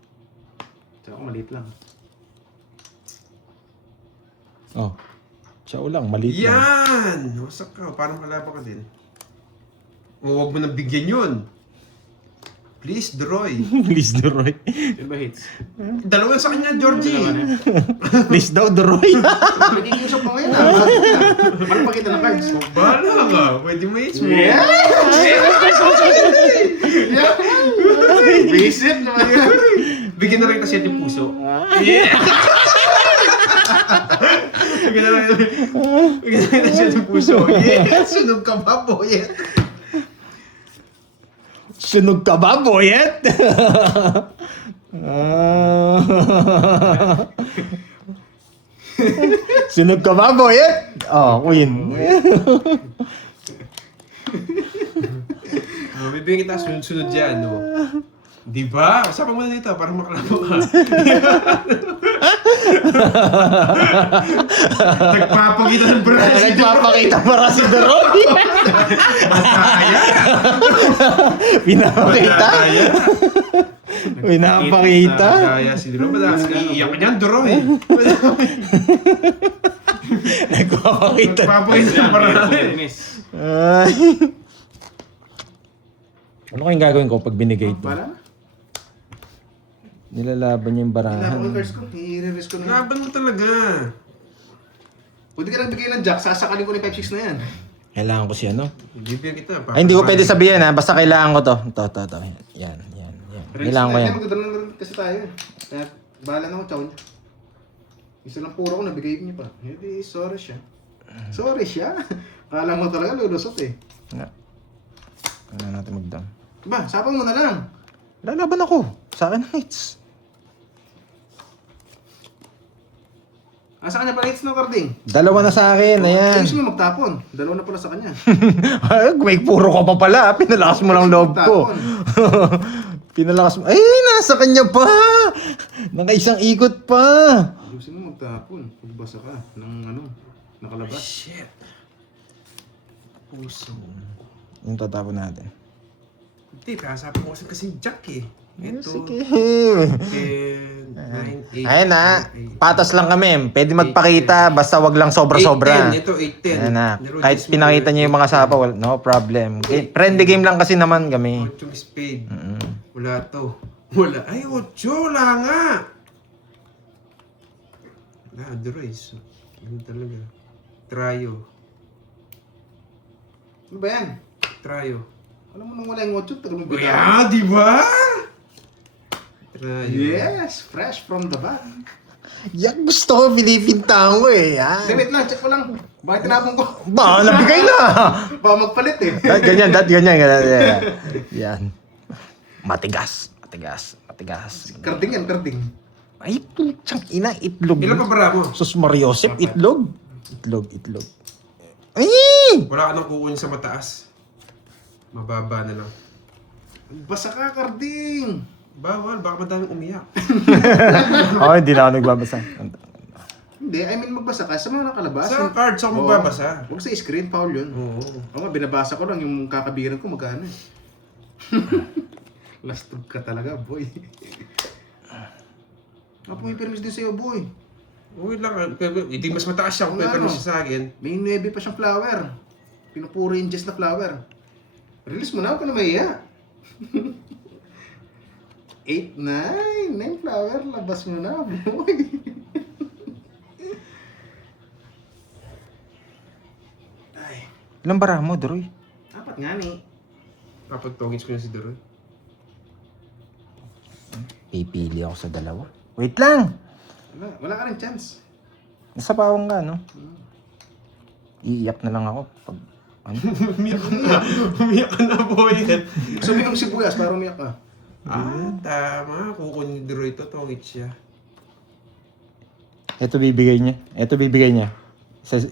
Tsaka maliit lang. Oh. Siya lang, maliit lang. Yan! Wasak ka. Parang kalaban ka din. Huwag mo nang bigyan yun. Please, Duroy. Please, Duroy. Sino ba hits? Dalawa sa kanya, Georgie. Please daw, Duroy. Nag-iusap mo ngayon ah. Ano pa kita ng cards? Bahala ka. Pwede mo hits mo. Yeah! Visit naman yan. Bigyan na rin kasi yung puso. Yeah! Bigyan na rin kasi yung puso. Yeah! Sunog ka ba, boy? Sunog ka ba, boyet? Sunog ka ba, boyet? Oh, queen. Bibigyan kita sunod-sunod dyan, no? Diba? Usapan mo na dito, parang makalabo ka. Nagpapakita ng braso. Nagpapakita para si Duroy. Mataya. Pinapakita? Pinapakita? Mataya si Duro. Madalas iiyak ka niyan, Duro eh. Nagpapakita. Nagpapakita ng braso. Ay. Ano kayong gagawin ko pag binigay ito? Para na. Nilalaban niya yung Kailangan ko barahan. yung cards ko. I-re-release ko na yan. Laban mo talaga. Pwede ka nagbigay ng jack. Sasakalin ko na yung 5-6 na yan. Kailangan ko siya, no? Bibigyan kita. Ay, hindi ko pwede sabihin, ha? Basta kailangan ko to. Ito. Yan. Kailangan ko yan. Magdadala na rin kasi tayo. Kaya bahala na ako, chow niya. Isa lang puro ko, nabigay niya pa. Hindi, sorry siya. Sorry siya? Kala mo talaga, lulusot eh. Nga. Kailangan natin magdam. Ba, sapang mo na lang. Lalaban ako. Sa akin ang hits. Sa kanya pa hits ng carding. Dalawa na sa akin, ayan. Ayos mo magtapon. Dalawa na pala sa kanya. May puro ka pa pala. Pinalakas mo lang loob ko. Pinalakas mo. Ay, nasa kanya pa. Nakaisang ikot pa. Ayusin mo magtapon. Pagbasa ka ng ano, nakalabas. Shit. Puso. Yung tatapon natin. Hindi, kasabi ko kasi Jack eh. Ito. Sige. 10, 9, 8. Ayun na. Patas lang kami. Pwede magpakita. Basta wag lang sobra-sobra. 8-10. Ito, 8-10. Ayan na. Kahit pinakita niyo yung mga sapa, no problem. Friendly game lang kasi naman kami. 8 spade. Wala to. Wala. Ay, 8. Wala nga. Wala, Duroy. Ano talaga? Tryo. Ano ba yan? Tryo. Alam mo nang wala yung 8, tagal mo Yeah, di ba? Tryo. Yes, fresh from the bag. Yan gusto ko, pinipintahan ko eh. Yan. Hindi, wait lang, check ko lang. Bakit tinapon ko? Ba, nabigay na. Baka magpalit eh. Ganyan. Yan. Matigas. Karding yan, karding. Ay, putsang ina, itlog. Ilan pa bara mo? Sus Mariosep, itlog. Itlog. Ay! Wala ka nang kukunin sa mataas. Mababa na lang. Basa ka, karding. Bawal, baka madaming umiyak. Oh, hindi na ako nagbabasa. Hindi, I mean magbasa ka sa mga nakalabas. Sa cards ako magbabasa. Huwag sa screen, foul yun. Oo. Oo nga, binabasa ko lang yung kakabiran ko magkano eh. Lastog ka talaga, boy. Pumipirmis din sa'yo, boy. Okay lang. Hindi mas mataas siya kung Ano? pwede siya sa akin. May 9 pa siyang flower. Pinupuro yung na flower. Release mo na, huwag ka na mahiya. 8, 9. 9 flower, labas mo na, boy. Ay, Ilang bara mo, Droy? apat nga ni. Papagtongis ko na si Duroy. Pipili ako sa dalawa. Wait lang! Wala ka rin chance. Nasa bawang ka, no? Iiyak na lang ako pag... Ano? Umiyak ka na, boy. Sumiyong sibuyas para umiyak ka. Tama. Kukunin ni Duroy ito. Tongit siya. Ito bibigay niya.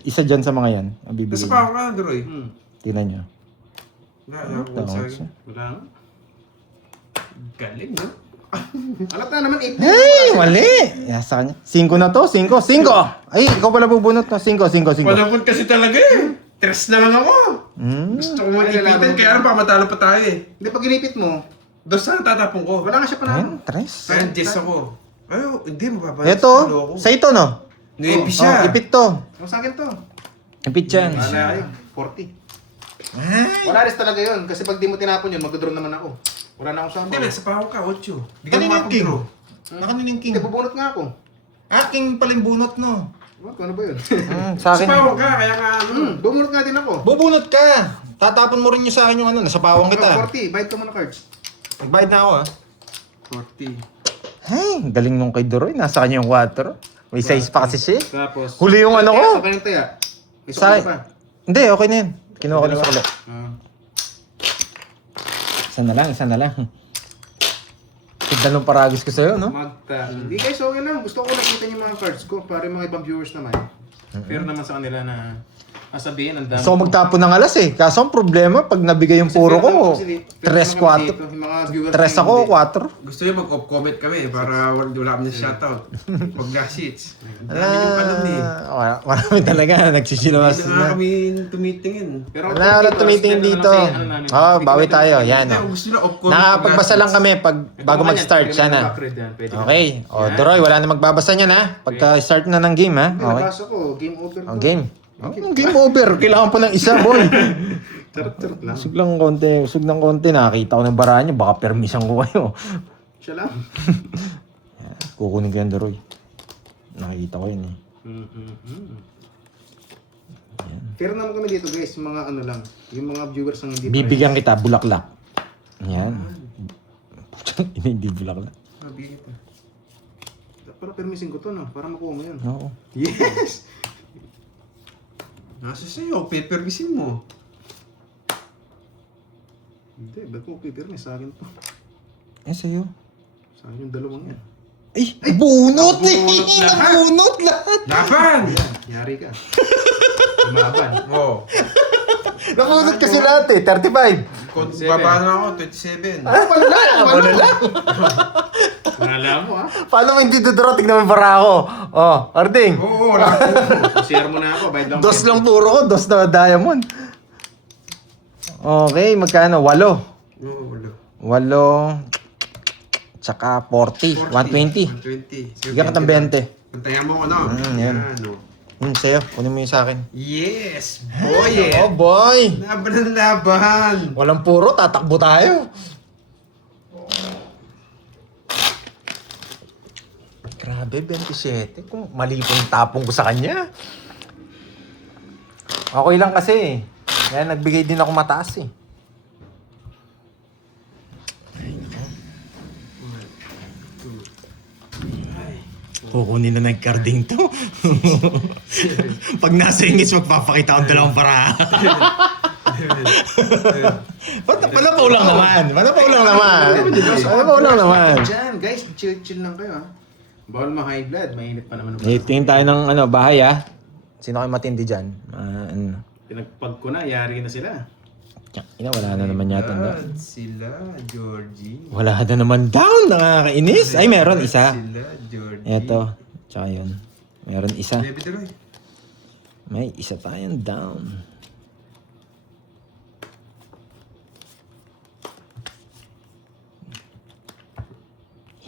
Isa dyan sa mga yan. Ang bibigay Nasa niya. pa ako ka, Duroy. Tingnan niyo. Wala akong sa akin. Wala nga. Galing, no? Alata naman 8 na. Hey, mali. Yan sa kanya. 5 na to, 5. 5! Ay, ikaw pala bubunot na. 5. Palapot kasi talaga eh. Tres na lang ako. Gusto ko mag-ipitan, kaya ano, baka matalo pa tayo eh. Hindi, pag ginipit mo, Dos na tatapon ko. wala nga siya panalo. Ayun, 3. Kaya Jess ako. Ay, hindi, mababa. Ito, sa ito, no? Nuepi Oh, siya. ipit to. Ang sa akin to. Ipit yan. Wala kayo. 40. Ay, Wala rin talaga yun. Kasi pag di mo tinapon yun, mag-draw naman ako. Wala na akong Hindi, sample. nasa pahaw ka, 8. Di ka kanina yung king. makapag-draw. Nakanin yung king. Hindi, bubunot nga ako. King pala yung bunot, no? What? Ano ba yun? Sa Sa akin. pahaw ka, kaya nga ano. Bubunot nga din ako. Bubunot ka. Tatapon mo rin yung sa akin yung ano, nasa pawang kita. 40. Bayad ka muna cards. Nagbayad na ako, ah. 40. Hey, galing nung kay Doroy. Nasa kanya yung 4. May size pa kasi siya. Tapos. Huli yung ano ko. Okay yung taya. May Sa... sukli pa. Hindi, okay na yun. Kinuha ko na sa kulit. Ah. Isa na lang. Tignan ng paragis ko sa'yo, no? Magta. Hindi guys, okay lang. Gusto ko nakita niyo yung mga cards ko para yung mga ibang viewers naman. Fair naman sa kanila na sabihin ang dami. Gusto ko magtapon ng alas eh. Kaso ang problema, pag nabigay yung puro ko, 3-4. 3 ako, 4. Gusto nyo mag-off comment kami para wala kami na shoutout. Pag last hits. Ang dami yung alam eh. Marami talaga, nagsisilawas Hindi na nga na. kami tumitingin. Wala tumitingin dito. Oo, bawi tayo. Yan, Hindi, oh. gusto nila off comment. Nakapagbasa lang kami pag bago mag-start siya na. Okay. O, Doroy, wala na magbabasa niyan ha. Pagka-start na ng game ha. Okay. Nabasa ko, game over. O, game. Game over. Kailangan pa ng isa, boy. Charot lang. Usog lang konti. Usog ng konti. Nakakita ko ng baraan niyo. Baka permisan ko kayo. Siya lang. Kukunin ko yan, Doroy. Nakikita ko yun eh. Fair naman kami dito guys, mga ano lang. Yung mga viewers ang hindi Bibigyan kita, bulaklak. Yan. Hindi bulaklak. Sabi kita. Para permisin ko to no, para makuha mo yun. Oo. Yes! Nasa sa'yo, papermisin mo. Hindi, ba't mo pipirmis? Sa akin to. Sa'yo. Sa akin yung dalawang yan. Ay, bunot eh! Bunot lahat. Bunot lahat! Laban! Yan, yari ka. Umaban. Oo. Nabunot kasi lahat eh, 35. Baba na ako, 27. Ano pala lang? Ano lang? Wala mo ha. Paano mo hindi duduro? Tignan mo para ako. Oh, Arding. Oo, wala ko. Share mo na ako, bayad lang. Dos lang puro ko, dos na diamond. Okay, magkano? 8. Oo, wala. 8. Tsaka 40. 120. 120. Bigyan ka ng 20. Pantayan mo ko, no? Yan. oh. Sa'yo. Kunin mo yung sa akin. Yes! Boy! Oh, boy! Laban ng laban! Walang puro, tatakbo tayo. Grabe, 27. Kung mali po yung tapong ko sa kanya. Okay lang kasi. Kaya nagbigay din ako mataas eh. Kukunin na nag-carding to. Pag nasa Ingles, magpapakita akong dalawang para. Panapaw lang naman. Panapaw lang naman. Panapaw lang naman. Diyan, guys, chill lang kayo ha. Bawal ma-high blood, mainit pa naman. Tingin tayo ng bahay ah. Sino kayo matindi dyan? Pinagpag ko na, yari na sila. Wala na naman yata down. Sila, Georgie. Wala na naman down. Nakakainis. Ay, meron isa. Sila, Georgie. Eto. Tsaka yun. Meron isa. Baby Deroy. May isa tayong down.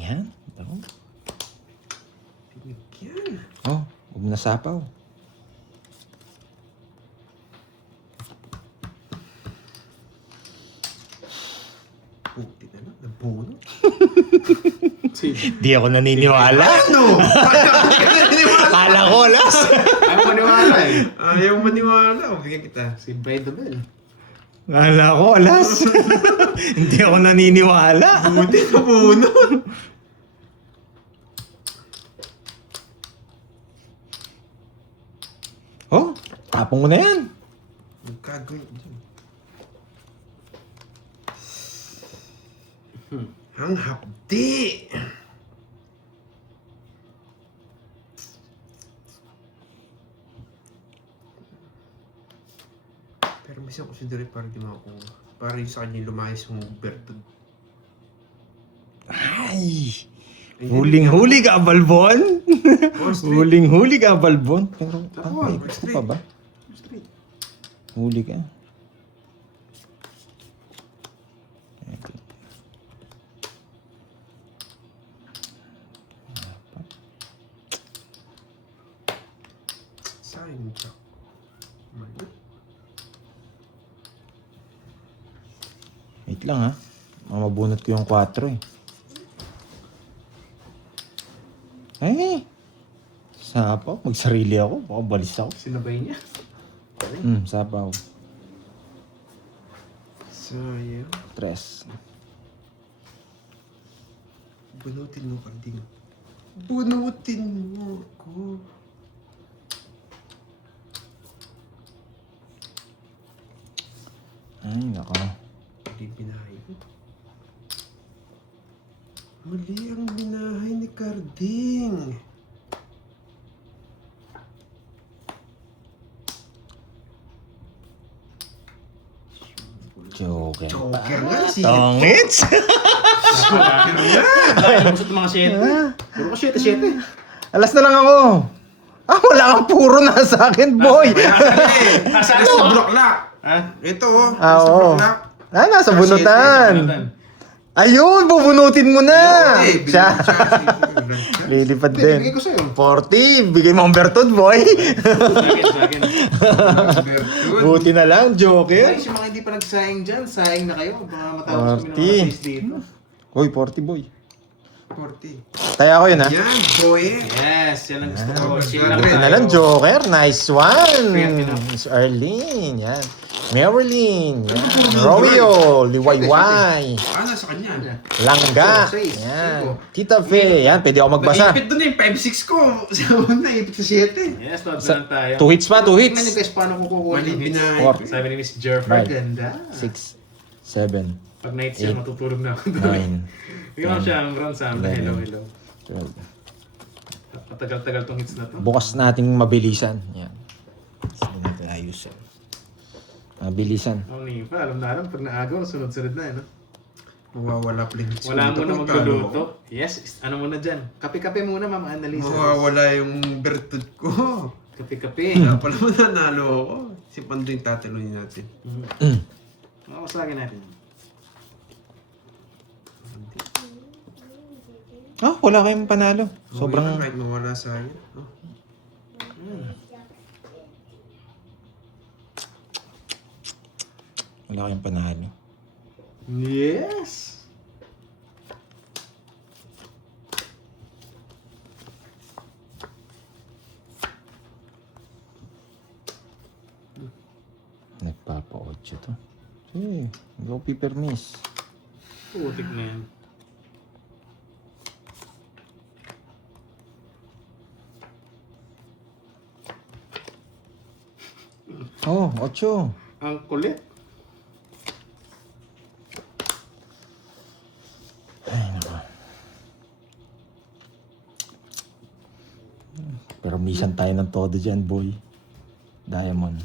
Yan. Down. Pinagyan. Oh, huwag mo nasapaw. Puti na lang, nabunot. Di ako naniniwala. Ano? Kala ko, las. Ayaw maniwala eh. Ayaw maniwala. O, bigyan kita. Si Bride the Bell. Kala ko, alas. Hindi ako naniniwala. Puti, nabunot. Oh, tapong ko na yan. Ang gagawin ko dyan. Ang hapdi! Pero minsan ko si Derek para di makakuha. Para yung sa kanya lumayas yung Bertod. Ay! Huling-huli ka, Balbon! Huling-huli ka, Balbon. Pero, ay, gusto pa ba? Straight. Huli ka. Sayang yung jack. Wait lang ha. Mamabunot ko yung 4 eh. Ay! Sapaw. Magsarili ako. Baka balis ako. Sinabay niya. Sapaw. Sayang. 3. Bunutin mo, Karding. Bunutin mo ako. Ay, nako. Mali binahay ko. Mali ang binahay ni Karding. Joker. Joker nga si... Tongits! Dahil busot ng mga 7. Puro ko 7. Alas na lang ako. Wala kang puro na sa akin, boy. Nasa bulaklak. Ha? Ito oh. Ah, Nasa oo. bulaklak. Nasa bunutan. Ayun, bubunutin mo na. Siya. Lilipad din. Bigay ko sa'yo. 40. Bigay mo ang Bertod, boy. Sa akin. Bertod. Buti na lang, Joker. Guys, yung mga hindi pa nagsayang dyan, sayang na kayo. Baka matapos kami ng 40. mga 6 dito. Uy, 40, boy. 40. Kaya ako yun, ha? Yan, boy. Yes, yan ang gusto ko. Buti na lang, Joker. Nice one. Fair enough. Miss Arlene. Yan. Marilyn. Yan. Romeo. Liwayway. Nasa kanya. Langga. Seis. Yan. Tita Fe. Yan, pwede ako magbasa. Naipit doon yung 5-6 ko. Sa una, naipit sa 7. Yes, nood Sa- lang tayo. 2 hits pa, 2 Tingnan hits. nyo guys, paano ko kukuha Mali yung hits. binahay. Four. Sabi ni Miss Jerford, Right. ganda. 6, 7, Pag night siya, Eight. matutulog na ako. 9, Tingnan mo siya, ang run sa amin. Hello, hello. 12. Matagal-tagal tong hits na to. Bukas nating mabilisan. Yan. Sige natin ayusin. Mabilisan. Ang name pa, alam na alam. Pag naagaw, sunod-sunod na, no? Mawawala pala yung hits. Wala mo na Talo magluluto. Yes, ano muna dyan? Kape-kape muna, Mama ako. Annalisa. Mawawala yung Bertod ko. Kape-kape. Kaya pala mananalo ako. Si Pando yung tatalunin natin. Makakasagin natin. Wala kayong panalo. Sobrang... Kahit mawala sa akin. Oh. Wala kayong panalo. Yes! Nagpapa-8 to. Sige, go pipermis. Putik na yan. Oh, 8. Ang kulit. Pero misan tayo ng todo dyan, boy. Diamond.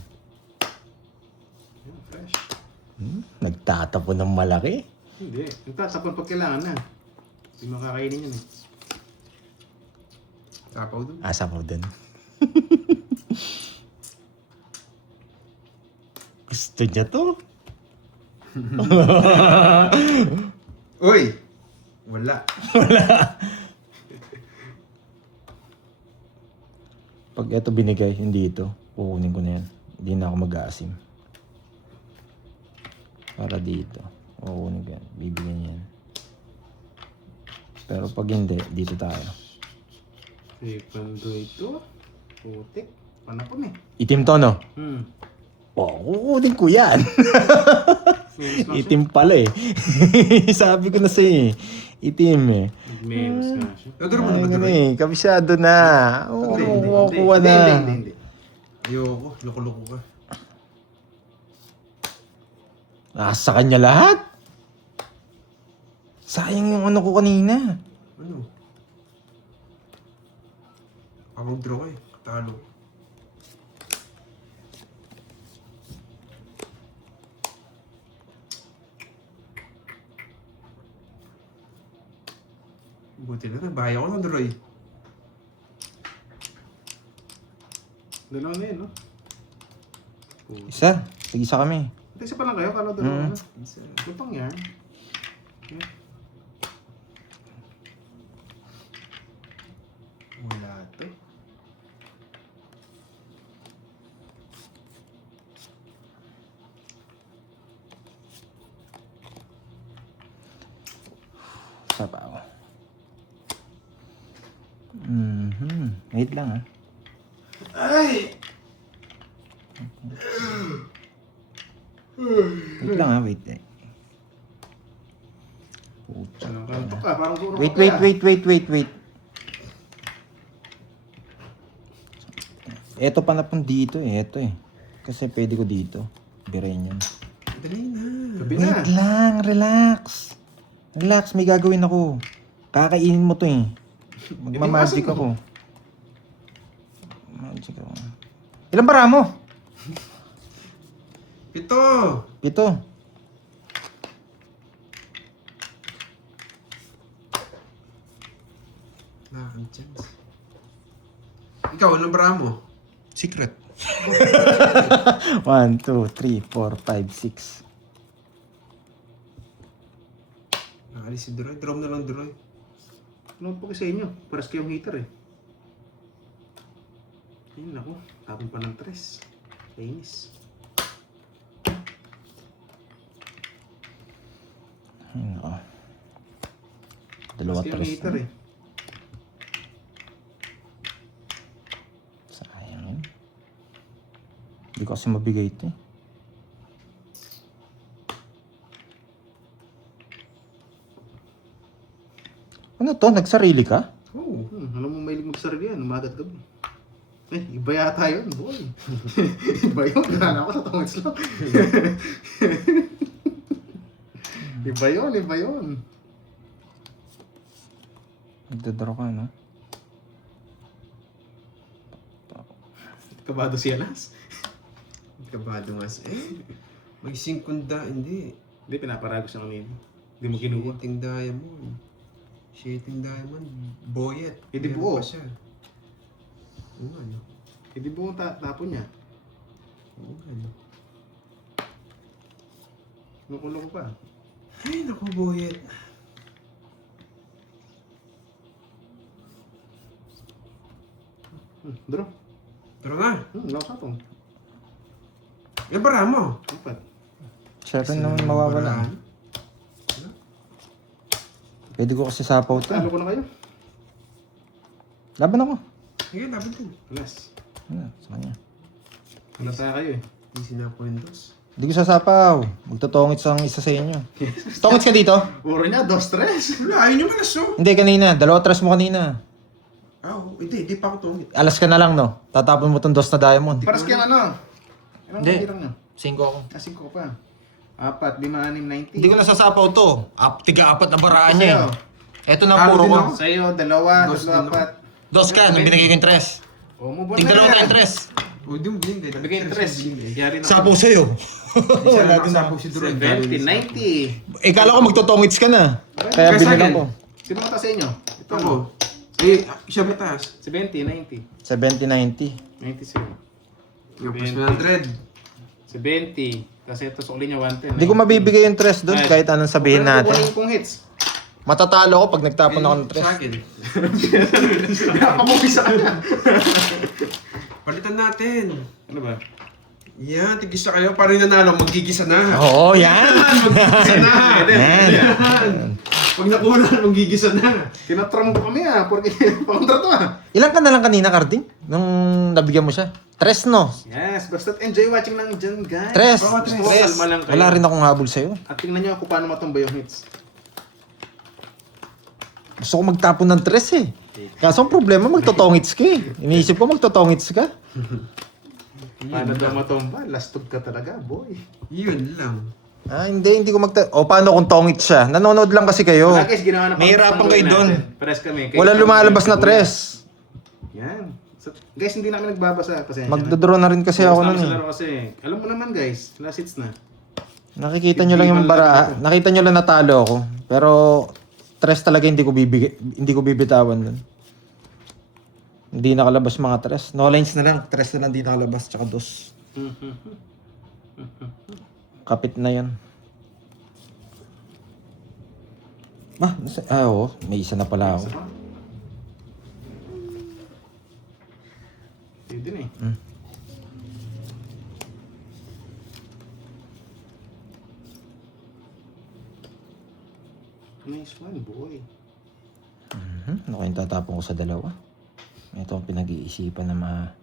Fresh. Nagtatapon ng malaki. Hindi. Nagtatapon pag kailangan na. Hindi makakainin yun eh. Tapaw doon. Asa mo din. Gusto niya to. Uy! Wala. Pag ito binigay, hindi ito. Kukunin ko na yan. Hindi na ako mag-aasim. Para dito. Kukunin ko yan. Bibigyan yan. Pero pag hindi, dito tayo. Si Pando ito. Putik. Panapon eh. Itim to, no? Kukunin ko yan. Itim pala eh. Sabi ko na sa'yo eh. Itim eh. Meros nga siya. Pero mo naman Ano doon. eh, kabisado na. Oo, kukuha na. Hindi. Ayoko. Loko-loko ka. Sa kanya lahat. Sayang yung ano ko kanina. Ano? Ako draw eh. Talo. Buti na na, bahay ako ng Roy. Dalawa na yun, no? Isa. Tig-isa kami. Isa pa lang kayo, kala dalawa na. Isa. Lupang yan. Wala to. Sabaw. Wait lang ah. Wait lang ah, wait eh. Puta. Anong kanto ka? Parang puro Wait, ka wait, kaya. wait. Eto pa na pang dito eh, eto eh. Kasi pwede ko dito. Birin yan. Dali na. Gabi na. Wait lang, relax. Relax, may gagawin ako. Kakainin mo to eh. Magmamagic ako. Magic ako. Ilang bara mo? 7. 7. Wala kang chance. Ikaw, anong bara mo? Secret. 1, 2, 3, 4, 5, 6. Nakalis si Duroy. Draw na lang Duroy. Ano po sa inyo? Paras kayong heater eh. Ayun ako. Tapon pa ng tres. Kainis. Ayun ako. Dalawa Paras kayong tres. heater eh. Sayang yun. Hindi ko kasi mabigay ito eh. Ano to? Nagsarili ka? Oh. Alam mo mahilig magsarili yan. Umagat gabi. Iba yata yun, boy. Iba yun. Kala ko sa tungits lang. Iba yun. Nagdadraw ka, no? Kabado si Alas. Kabado nga sa... may 5 hindi. Hindi, pinaparagos siya kanina. Hindi mo kinuha. Shitting diamond. Shitting diamond. Boyet. Hindi Meron buo. pa siya. Oo, ano? Hindi buong tapon niya. Oo, ano? Nukulo ko pa. Ay, naku, Boyet. Draw. Tara na. Wala ka pong. Yung bara mo. Apat. Siya rin naman mawawala. Pwede ko kasi sapaw to. Talo ko na kayo. Laban ako. Sige, laban din. Alas. Ano, sa kanya. Wala tayo kayo eh. Hindi sinako yung dos. Hindi ko sasapaw. Magtotongits ang isa sa inyo. Tongits ka dito? Puro niya, 2-3. Wala, ayun yung malas, oh. Hindi, kanina. 2-3 mo kanina. Hindi pa ako tungit. Alas ka na lang, no? Tatapon mo tong dos na diamond. Paras kayang ano? Anong Hindi. hirang niyo? 5 ako. Kasi ko pa. 4, 5, 6, 90. Hindi ko nasasapaw to. Tiga-4 na baraan niya Sa'yo. eh. Eto na Talo puro din ko. ako. Sa'yo, 2, Dos 2, din ako. 4. Dos ka, nung binigay ko yung 3. O, move on Tig na dalawa yan. tayong 3. O, di mo binigay. Nabigay yung 3. Yari na. Sapaw sa'yo. Wala din ako si Duroy. 70, 90. Eh, kala ko magtotongits ka na. Kaya Kaya binilang sa'kin. ko. Sino mata sa inyo? Ito Ako. mo. Siya mataas. 70, 90. 70-90. 90 sa'yo. Yung plus 100. 70. Kasi ito sukli niya 110. Hindi ko mabibigay yung 3 doon kahit anong sabihin natin. Kung hits. Matatalo ako pag nagtapon ako ng Sa 3. akin. Pinapamuwi sa kanya. Palitan natin. Ano ba? Yan, tigisa kayo. Para yung nanalo, magigisa na. Oo, yan. Magigisa na. Yan. Yan. Pag nakunan, magigisa na. Tinatram ko kami ah. Porque paundra to ah. Ilan ka na lang kanina, Carding? Nung nabigyan mo siya? 3, no? Yes, basta enjoy watching lang dyan guys. 3. Oo, Gusto ko kalma lang kayo. Wala rin akong habol sa'yo. At tingnan nyo ako paano matumba yung hits. Gusto ko magtapon ng 3 eh. Kaso ang problema, magtotongits ka eh. Iniisip ko magtotongits ka. Paano daw matumba? Lastog ka talaga, boy. Yun lang. Ah, hindi ko O, paano kung tongits siya? Nanonood lang kasi kayo. Wala guys, ginawa na Mahirapan kayo doon. Pares kami. Walang lumalabas na 3. Yan. So, guys, hindi namin nagbabasa. Pasensya na. Magdodraw na rin kasi ako Focus nun namin sa eh. laro kasi. Alam mo naman guys, last hits na. Nakikita nyo lang yung bara. Nakita nyo lang natalo ako. Pero tres talaga hindi ko bibitawan dun. Hindi nakalabas mga tres. No lines na lang. Tres na lang hindi nakalabas. Tsaka dos. Kapit na yan. Oo. May isa na pala ako. Yun din eh. Nice one, boy. Ano kayong tatapon ko sa dalawa? Ito ang pinag-iisipan na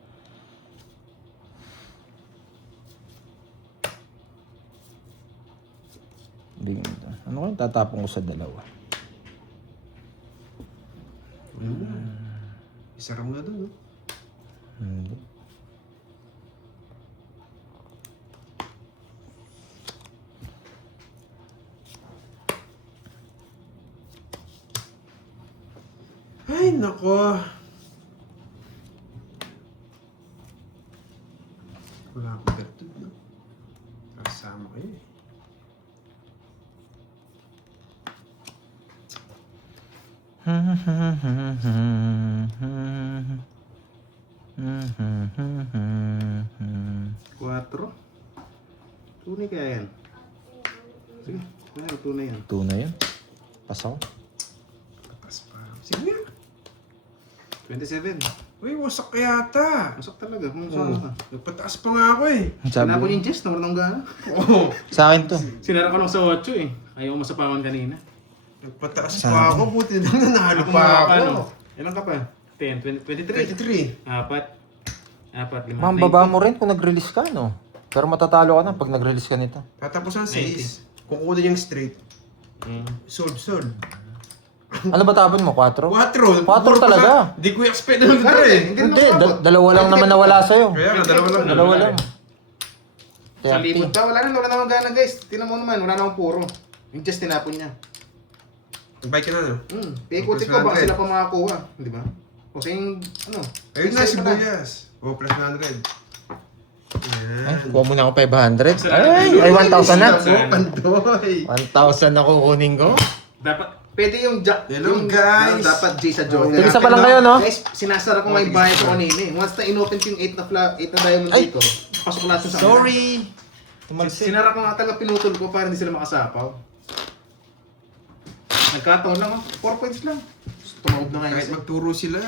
Ano kayong tatapon ko sa dalawa? Isa ram na doon, no? Hindi. Ay, nako. Wala akong bertud, no? Kasama kayo eh. Quatro. Tunay kaya yan. Sige, tunay yan. Tunay yun. Pasaw. Patas pa. Sige nga. 27. Uy, wasak ka yata. Masak talaga. Kung saan ka. Nagpataas pa nga ako eh. Sabi Sinapon yung chest, naman ng gana. Oo. sa akin to. Sinara ko lang sa 8 eh. Ayaw ko masapawan kanina. Nagpataas Saan? pa ako. Buti na nanalo Ako pa mga ako. ano? Ilan ka pa? 10, 23. 23. Apat, lima. Ma'am, baba mo rin kung nag-release ka, no? Pero matatalo ka na pag nag-release ka nito. Tatapos ang 6. Kukunin yung straight. Solve. Ano ba tapon mo? 4? 4. 4 talaga. Hindi ko expect na mag-3 eh. Hindi, dalawa lang naman nawala sa'yo. Kaya nga, dalawa lang. Dalawa lang. Sa 30. libot pa, wala na gana guys. Tinan mo naman, wala na akong puro. Yung chest tinapon niya. Bike ka na, no? Ikutin ko, baka sila pa makakuha. Di ba? Kasi yung, ano. Ayun na, sa'yo pala. sibuyas. O, plus 100. Ay, Yan. kuha muna ako 500. Ay, 1,000 na. Pandoy. 1,000 na kukunin ko. Dapat, pwede yung jack. Hello, yung, guys. Dapat J sa Joker. Tig-isa pa lang kayo, no? Guys, sinasara ko nga yung bahay ko kanina eh. Once na inopen ko yung 8 na diamond Ay. dito, pasok lahat sa kanila. Sorry. Tumalsik. Sinara ko nga talaga, pinutol ko para hindi sila makasapaw. Nagkataon lang, 4 points lang. Tumawag na Kahit ngayon. magturo sila,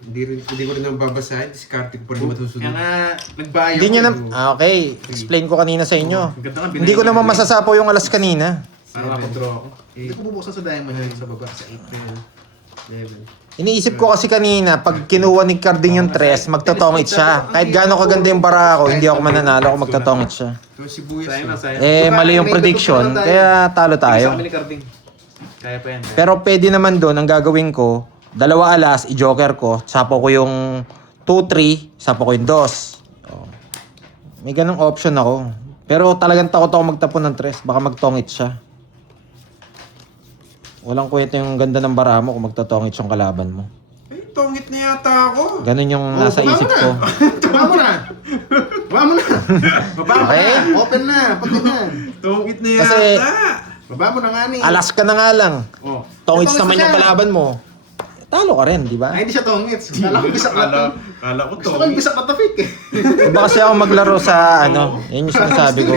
hindi ko rin naman babasahin, diskarte ko pa rin Kaya matusunod. nga, nagbayo. Hindi nyo na... ko. Okay, explain ko kanina sa inyo. Ang ganda nga, Hindi ko naman masasapaw yung alas kanina. Para makakontrol ako. Eight. Hindi ko bubuksan sa diamond yun sa baba. Sa 8 11. Iniisip ko kasi kanina, pag kinuha ni Carding yung 3, magtotongit siya. Kahit gaano kaganda yung bara ko, hindi ako mananalo kung magtotongit siya. So, sibuyas. Sayang na, no? sayang. Eh, mali yung prediction, kaya talo Sa tayo. kami ni Carding. Kaya pa yan. Pero pwede naman doon, ang gagawin ko, 2 alas, i-joker ko, sapo ko yung 2-3, sapo ko yung 2. Oh. May ganong option ako. Pero talagang takot ako magtapon ng 3, baka magtongit siya. Walang kwenta yung ganda ng bara mo kung magtotongit yung kalaban mo. Ay, tongit na yata ako. Ganun yung nasa baba mo isip na. ko. Baba mo na! Baba mo na! Baba mo Okay. na! Open na! Pati na! Tongit na Kasi- yata. Baba mo na nga ni. Alas ka na nga lang. Oh. Tongits Tongits naman na yung siya. kalaban mo. Talo ka rin, di ba? Ay, hindi siya tongits. Kala ko bisak na to. Kala ko Gusto ko yung bisak na tafik eh. Iba kasi ako maglaro sa ano, yun yung sinasabi ko.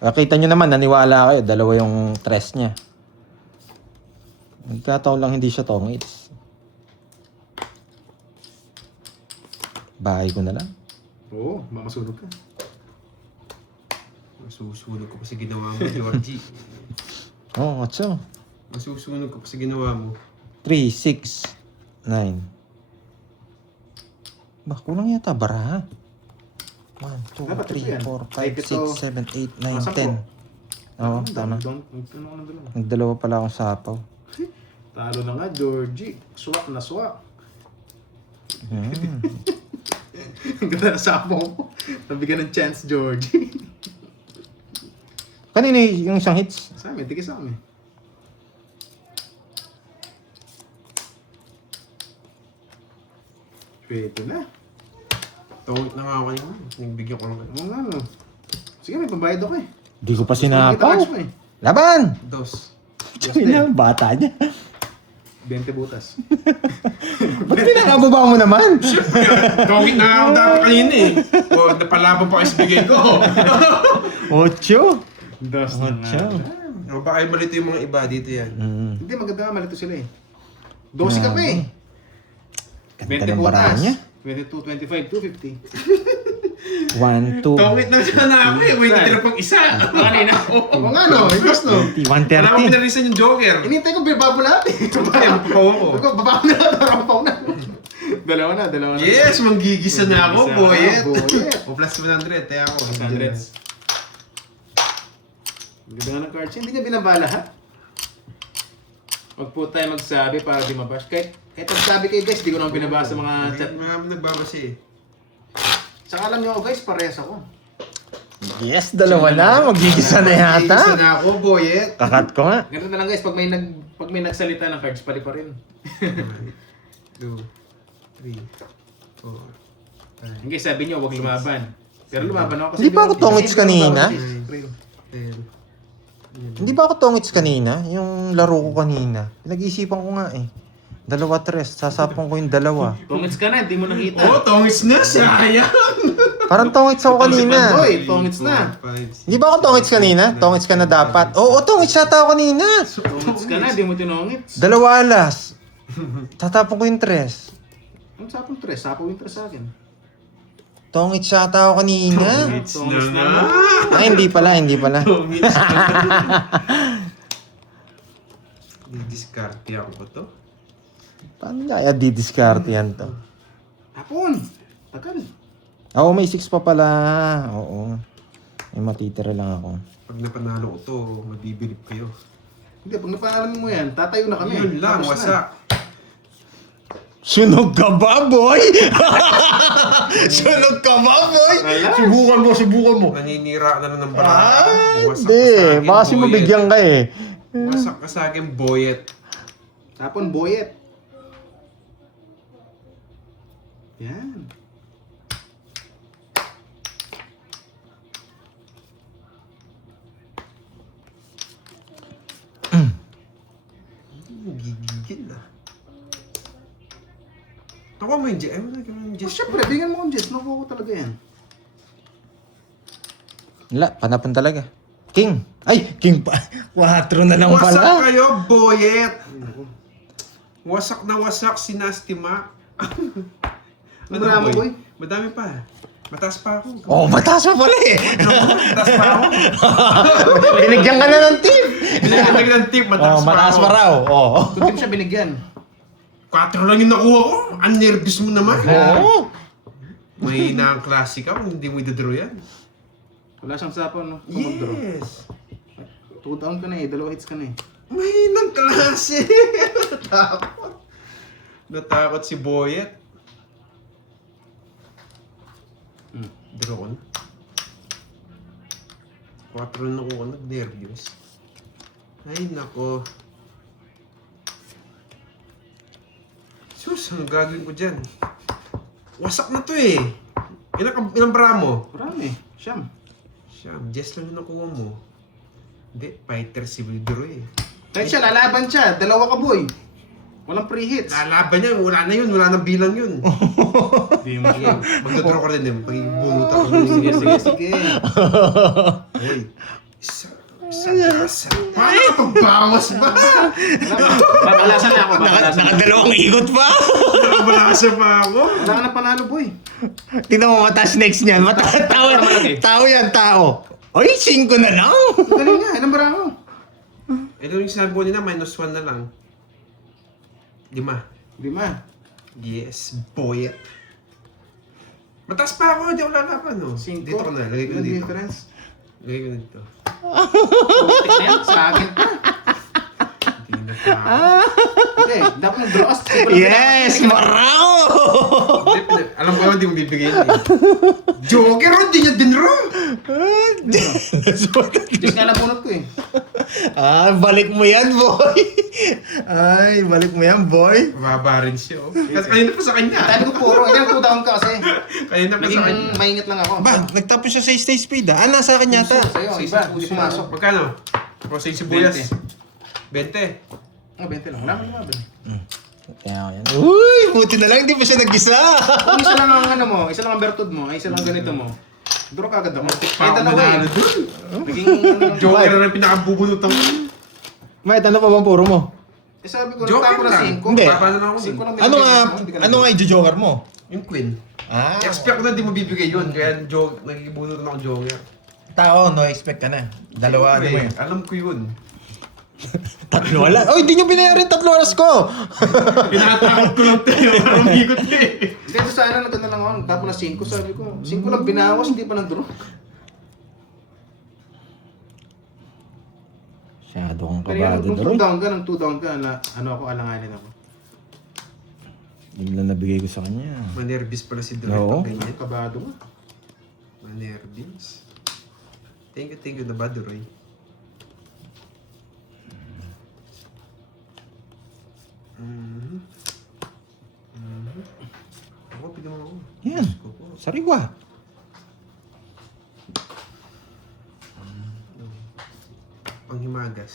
Nakita nyo naman, naniwala kayo, 2 yung 3 niya. Nagkataon lang hindi siya tongits. Bahay ko na lang. Oo, baka masunog ka. Masusunog ko pa sa ginawa mo, Georgie. Oo, oh, so. Masusunog ko pa sa ginawa mo. 3, 6, 9. Ba, kulang yata bara. 1, 2, Dapat ito yan. 3, 4, Ay, 5, ito. 6, 7, 8, 9, 10. Oo, tama. Ano ka na Nagdalawa pala akong sapaw. Talo na nga, Georgie. Swak na swak. Hmm. Ang ganda na sapo mo. Nabigyan ng chance, Georgie. Kanina yung isang hits? Sa amin, tigil sa amin. Pwede na. Tongit na nga ako kanina. Nagbigyan ko lang. Oo nga, no. Sige, may pambayad ako eh. Di ko pa Kita sinapaw. cards mo eh. Laban! 2. Ina, bata niya. 20 butas. Ba't pinakababa mo naman? Gawin na ako dapat kanina eh. O, napalaban pa kayo sa bigay ko. 8. Dos na nga. Ocho. O, baka ay malito yung mga iba dito yan. Hindi, maganda nga, malito sila eh. 12 ka pa eh. Ganda 20 ng baraan butas. niya. 22, 25, 250. 1, 2, Tawit na siya na ako eh. May natira pang isa. Kanina. Oo nga no, ipos no. 20, Wala akong 130. pinarisan yung Joker. Inintay ko babo lahat eh. Ay, mapapawa ko. Baba na, parang paw na. Dalawa na. Yes, manggigisa na ako, Manggigisa. boyet. Boyet. O plus 100, kaya ako. 100. Ganda nga ng cards. Hindi niya binaba lahat. Wag po tayo magsabi para di mabash. Kahit magsabi kayo guys, di ko naman binabasa sa mga chat. Mga nagbabasi eh. Saka alam niyo ako guys, parehas ako. Yes, dalawa na. Magigisa na Manggigisa yata. na ako, boyet. Kakat ko nga. Ganito na lang guys, pag may nagsalita ng cards, pali pa rin. 2, 3, 4, Hindi sabi niyo, wag lumaban. Pero lumaban ako kasi Hindi ba ako tongits kanina? 10. Hindi ba ako tongits kanina? Yung laro ko kanina. Pinag-iisipan ko nga eh. 2, 3. Sasapong ko yung 2. Tongits ka na, hindi mo nakita. Oh, tongits na, sayang. Parang tongits ako kanina. Hoy, tongits na. 5, Hindi ba ako tongits kanina? Tongits ka na dapat. Oo, tongits yata ako kanina. Tongits ka na, hindi mo tinongits. 2 alas. Tatapon ko yung 3. Ang sapong tres, sapong yung tres sa akin. Tongits yata ako kanina. Tongits na. Ay, hindi pala, hindi pala. Didiskarte ako ko to. Paano kaya di-discard yan to? Hapon. Tagal. Oo, may 6 pa pala. Oo. May matitira lang ako. Pag napanalo ko to, mabibilip kayo. Hindi, pag napaalam mo yan, tatayo na kami. Yun lang, Tapos na. wasak. Sunog ka ba, boy? Sunog ka ba, boy? Wala. Subukan mo. Naninira na lang ng barata. Wasak Hindi. ka sa akin, Baka kasi boyet. mabigyan ka eh. Wasak ka sa akin, boyet. Tapon, boyet. Yan. Gigigil na. Nakuha mo yung Jess. Ay, wala ka yung Oh, Jess. syempre, bigyan mo ang Jess. Nakuha ko talaga yan. Wala, panapon talaga. King. Ay, king pa. 4 na lang Wasak pala. kayo, boyet! Wasak na wasak si Nasty Mac. Marami, boy. Madami pa. Mataas pa ako. Oh, mataas pa pala eh. Mataas pa ako. Binigyan ka na ng tip. Binigyan ng tip, mataas Oh, pa mataas ako. pa raw. Oh. Kung di mo siya binigyan. 4 lang yung nakuha ko. Ang nervous mo naman. Oo. May na ang klase ka, hindi mo idadraw yan. Wala siyang sapon, no? Kung mag-draw. Yes. 2 down ka na eh. 2 hits ka na eh. May nang klase. Natakot. Natakot si Boyet. Draw ko na. 4 na nakuha ko, nervous. Ay, nako. Sus, ano gagawin ko dyan? Wasak na to eh. Ilang bara mo? Marami. Siyam. Siyam, Jess lang yung nakuha mo. Hindi, fighter si Widro eh. Kahit siya, lalaban siya. 2 ka, boy. Walang pre-hits. Lalaban niya, wala na yun, wala nang bilang yun. Hindi mo siya. Magdodraw ko rin din, pag-ibunot ako. Sige, sige, sige. Uy, isa. Paano ka pagbawas ba? Babalasan na ako. Babalasan na. Nakadalawang ikot pa. Nakabalasa pa ako. Wala ka na panalo, boy. Tingnan mo, mataas next niyan. Tao yan, tao. Ay, 5 na lang. Galing nga. Ilang bara ako? Ito yung sinabi ko nila, -1 na lang. 5. 5. Yes, boyet. Mataas pa ako, hindi ako lalaban, no? 5. Dito ko na, lagay ko na dito. difference. Lagay ko na dito. Putik na yan. Sa akin pa. Hindi na pa ako. Hindi. Dapat mag-draw us. Yes, marao. Alam ko naman, hindi mo bibigay yun eh. Joker, hindi niya dinraw. Diyos nga nabunot ko eh. Balik mo yan, boy. Ay, balik mo yan, boy. Mababa rin siya, oh. Kasi kanina pa sa kanya. Sabi ko puro. Ilang 2 down ka kasi. Kanina pa sa kanya. Naging maingat lang ako. Ba, nagtapos siya sa stay speed ah. Nasa akin yata. Sa'yo, iba. Hindi pumasok. Magkano? O sa sibuyas. 20. 20. Ah, 20 lang. Wala mo naman. Kaya yan. Uy, buti na lang, hindi pa siya nag-isa. Kung isa lang ang ano mo, isa lang ang bertud mo, ay isa lang ganito mo. Draw ka agad ako. Pa ako manalo dun. Naging ano lang. Joker na pinakabubunutan ko. Mate, ano pa bang puro mo? Eh sabi ko, Joker nagtapo na lang. 5. Hindi. Papa na lang ako. 5 lang. Ano nga, ano nga i-joker mo? Yung Queen. Ah, Expect ko na di mo bibigay yun. Kaya nagibunutan ako Joker. tao, no expect ka na. Dalawa, ano mo yun? Alam ko yun. Tatlo wala. Oh, hindi nyo binayarin 3 oras ko. Pinatakot ko lang tayo. Parang ikot eh. Hindi, ito sana naganda lang ako. Nagtapo na 5, sabi ko. 5 lang binawas, hindi pa nag-draw. Masyado kang Pero yan, kabado, nung Droy. 2 down ka, nung 2 down ka, ano ako, alanganin ako. Yung lang nabigay ko sa kanya. Manervis pala si Droy. Oo. Pag ganyan. Kabado mo. Manervis. Thank you na ba, Droy? Ako, pili mo ako. Yan. Ko po. Sariwa. Panghimagas.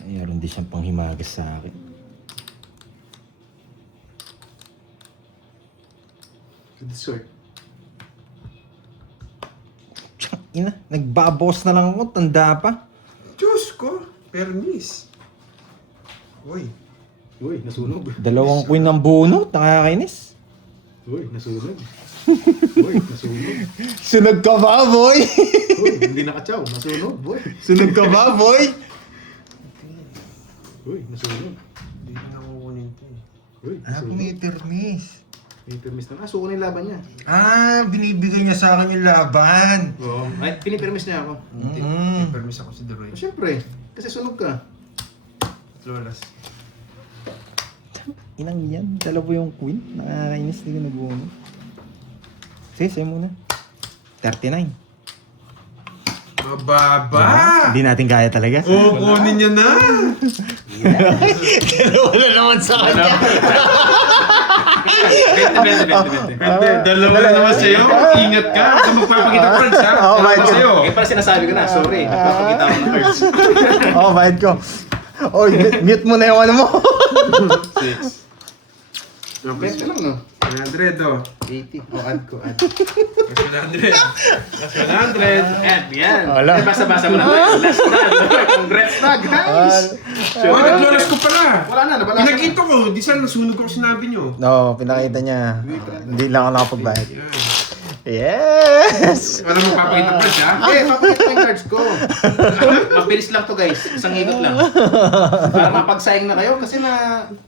Mayroon din siyang panghimagas sa akin. Good sort. Tsak, ina. Nagbabos na lang ako. Tanda pa. Diyos ko! Permis. Uy. Uy, nasunog. 2 queen ng bunot. Nakakainis. Uy, nasunog. Uy, nasunog. Sunog ka ba, boy? Uy, hindi nakachaw. Nasunog, boy. Sunog ka ba, boy? Uy, nasunog. Hindi ko nakukunin to eh. Uy, nasunog. permis. May permis na. Ah, suko na yung laban niya. Ah, binibigay niya sa akin yung laban. Oo. Ay, pinipermis niya ako. Hindi. Mm. May permis ako si Droy. Siyempre, kasi sunog ka. Lolas. Inang yan. 2 yung queen. Nakakainis. Hindi ko nag-uno. Sige, sa'yo muna. 39. Mababa! Hindi natin kaya talaga. Oo, kunin niya na! Wala naman sa kanya. 20. Hindi, dalawa na naman sa'yo. Ingat ka. Baka magpapakita ko rin siya. Oh, Dalawa my God. sa'yo. Eh, pala sinasabi ko na, sorry. Nagpapakita ako ng cards. Oh, bayad ko. Oy, mute mo na yung ano mo. 6. 20 lang, no? 100 oh. 80. O, add ko, add. Mas 100. Mas 100. Add, yan. Wala. Eh, basa-basa mo na. Last na. Congrats na, guys. Oh, naglolas ko pala. Wala na, nabala ka. Pinakita ko. Di sana nasunog ko sinabi nyo. No, pinakita niya. Hindi lang ako nakapagbayad. Yan. Yes! Wala magpapakita pa siya. Eh, papakita ko yung cards ko. Mabilis lang to, guys. Isang ikot lang. Para mapagsayang na kayo. Kasi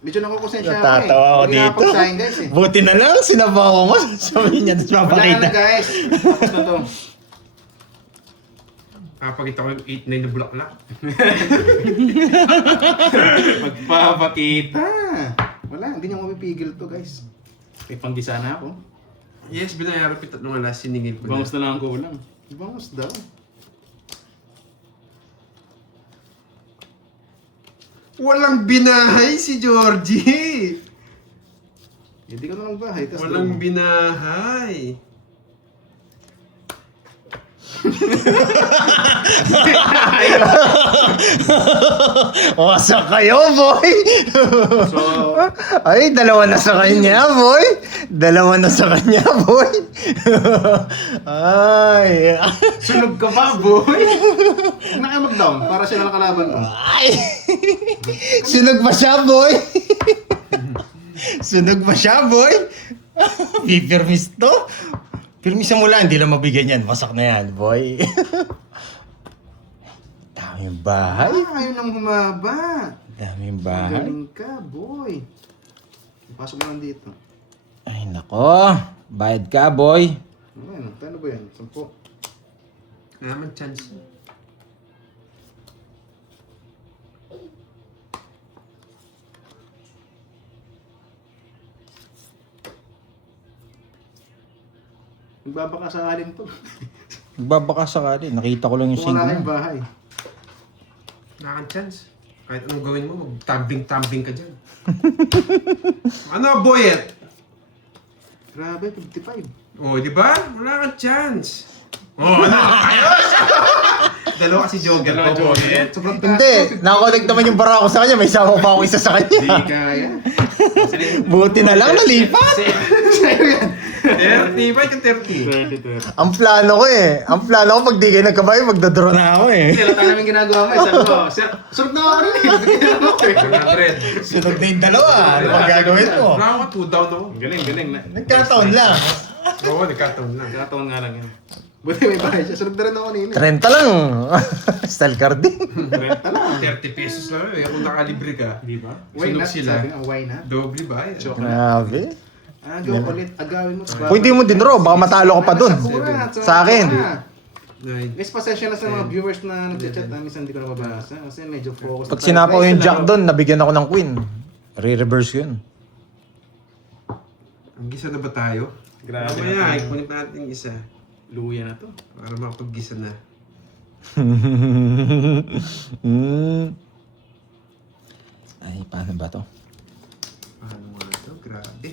medyo nakukonsensya ako eh. Natatawa ako Hindi dito. nakapagsayang, guys eh. Buti na lang, sinabaw ko mo. Sabi niya, tapos Wala papakita. na, guys. Tapos na to. Papakita ko yung 8-9 na bulaklak. Magpapakita. Wala, hindi niya mapipigil to, guys. May panggisa na ako. Yes, binayarap yung 3 alas. Siningil ko na. Bangus na lang ang kulang. Bangus daw. Walang binahay si Georgie! Hindi ka na lang bahay. Tas Walang binahay. Wasa kayo, boy! So, Ay, 2 na sa kanya, boy! 2 na sa kanya, boy! Ay! sunog ka ba, boy? Huwag na kayo mag-down para siya na nakalaban ko. Ay! Sunog ba siya, boy? Sunog ba siya, boy? Pipirmis to? Pirmisan mo lang, hindi lang mabigyan yan. Wasak na yan, boy. Daming bahay. Ayaw nang humaba. Daming bahay. Galing ka, boy. Pasok mo lang dito. Ay, nako. Bayad ka, boy. Ano, ano ba yan? 10. Naman chance. Nagbabaka sa alin to. Nagbabaka sakali. Nakita ko lang yung Kung wala single. kayong bahay. Nakan chance. Kahit anong gawin mo, mag-tumbling ka dyan. Ano, boyet? Grabe, 55. Oh, di ba? Wala kang chance. Oh, ano? Ayos! Dalawa kasi joker ko. Sobrang Hindi, nakakonect naman yung bara ko sa kanya. May sama pa ako isa sa Hindi kanya. kaya. Buti na lang nalipat. Sa'yo yan. 30, ba yung 30? 30. Ang plano ko eh. Ang plano ko pag di kayo nagkabayo, magdodraw na ako eh. Hindi, lata namin ginagawa mo. Sabi ko, surot na ako rin eh. Nagkailan ako eh. 100. Sunod na yung dalawa. Ano pang gagawin mo? Wala ako, 2 down ako. Galing, galing. Nagkataon lang. Oo, nagkataon lang. Nagkataon nga lang yun. Buti may bahay siya. Surot na rin ako kanina. 30 lang. Style card din. 30 lang. 30 pesos lang eh. Kung nakalibre ka, Di ba? Why sunog not? sila. Sabi nga, why not? Doble ba? Joke. Grabe. Agaw ulit. Agawin mo. Kung hindi mo din raw, baka matalo ka pa dun. Sa akin. Nine. Guys, pasensya na sa mga viewers na nag-chat na minsan hindi ko nababasa kasi medyo focus. Pag sinapaw yung jack doon, nabigyan ako ng queen. Re-reverse yun. Ang gisa na ba tayo? Grabe na Mamaya, tayo. ipunit natin yung isa. Luya na to. Para makapag-gisa na. Ay, paano ba to? Paano nga ito? Grabe.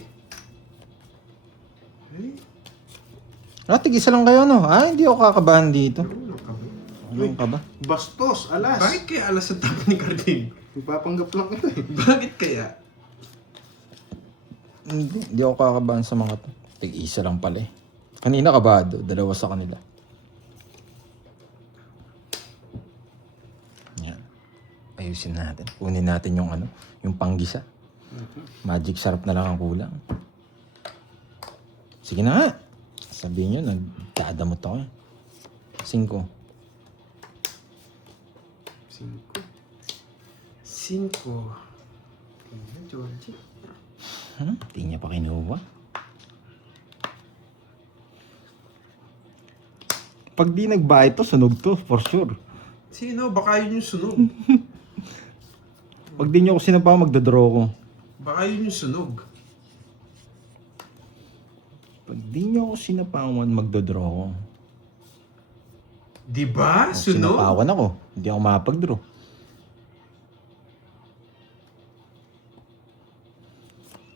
Ay, Tig-isa lang kayo, no? Ay, hindi ako kakabahan dito. ano ka ba? Ano ka ba? Bastos, alas. Bakit kaya alas ang tapo ni Carding? Ipapanggap lang ito eh. Bakit kaya? Hindi ako kakabahan sa mga to. Tig-isa lang pala eh. Kanina kabado, dalawa sa kanila. Yan. Ayusin natin. Kunin natin yung ano, yung panggisa. Magic syrup na lang ang kulang. Sige na nga. Sabihin nyo, nagdadamot ako eh. 5. 5. Ano, Georgie? Hindi niya pa kinuha. Pag di nagbayad to, sunog to, for sure. Sino? Baka yun yung sunog. Pag di nyo ako sinabaw, magdodraw ko. Baka yun yung sunog. Pag di nyo ako sinapawan, magdodraw ko. Diba? Pag Sunog? sinapawan ako, hindi ako makapag-draw.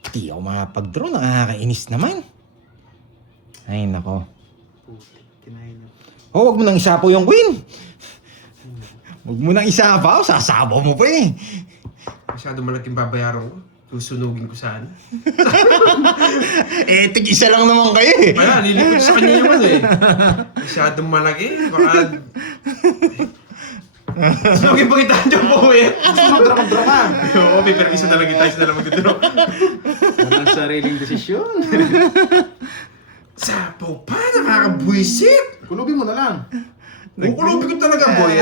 Hindi ako makapag-draw, nakakainis naman. Ay, nako. Kinain niya. Oh, wag mo nang isapaw yung queen. Wag mo nang isapaw, sasabaw mo pa eh. Masyado malaking babayaran ko. Susunugin ko sana. Eh, tig-isa lang naman kayo eh. Kaya, lilipot sa kanya naman eh. Masyadong malaki. Baka... Sunugin pa kita dyan po eh. Magdraw ka. Oo, may permiso na lang kita. Isa na lang magdodro. Walang sariling desisyon. Sapaw pa, nakakabwisit. Kulubin mo na lang. Kukulubin ko talaga, boy.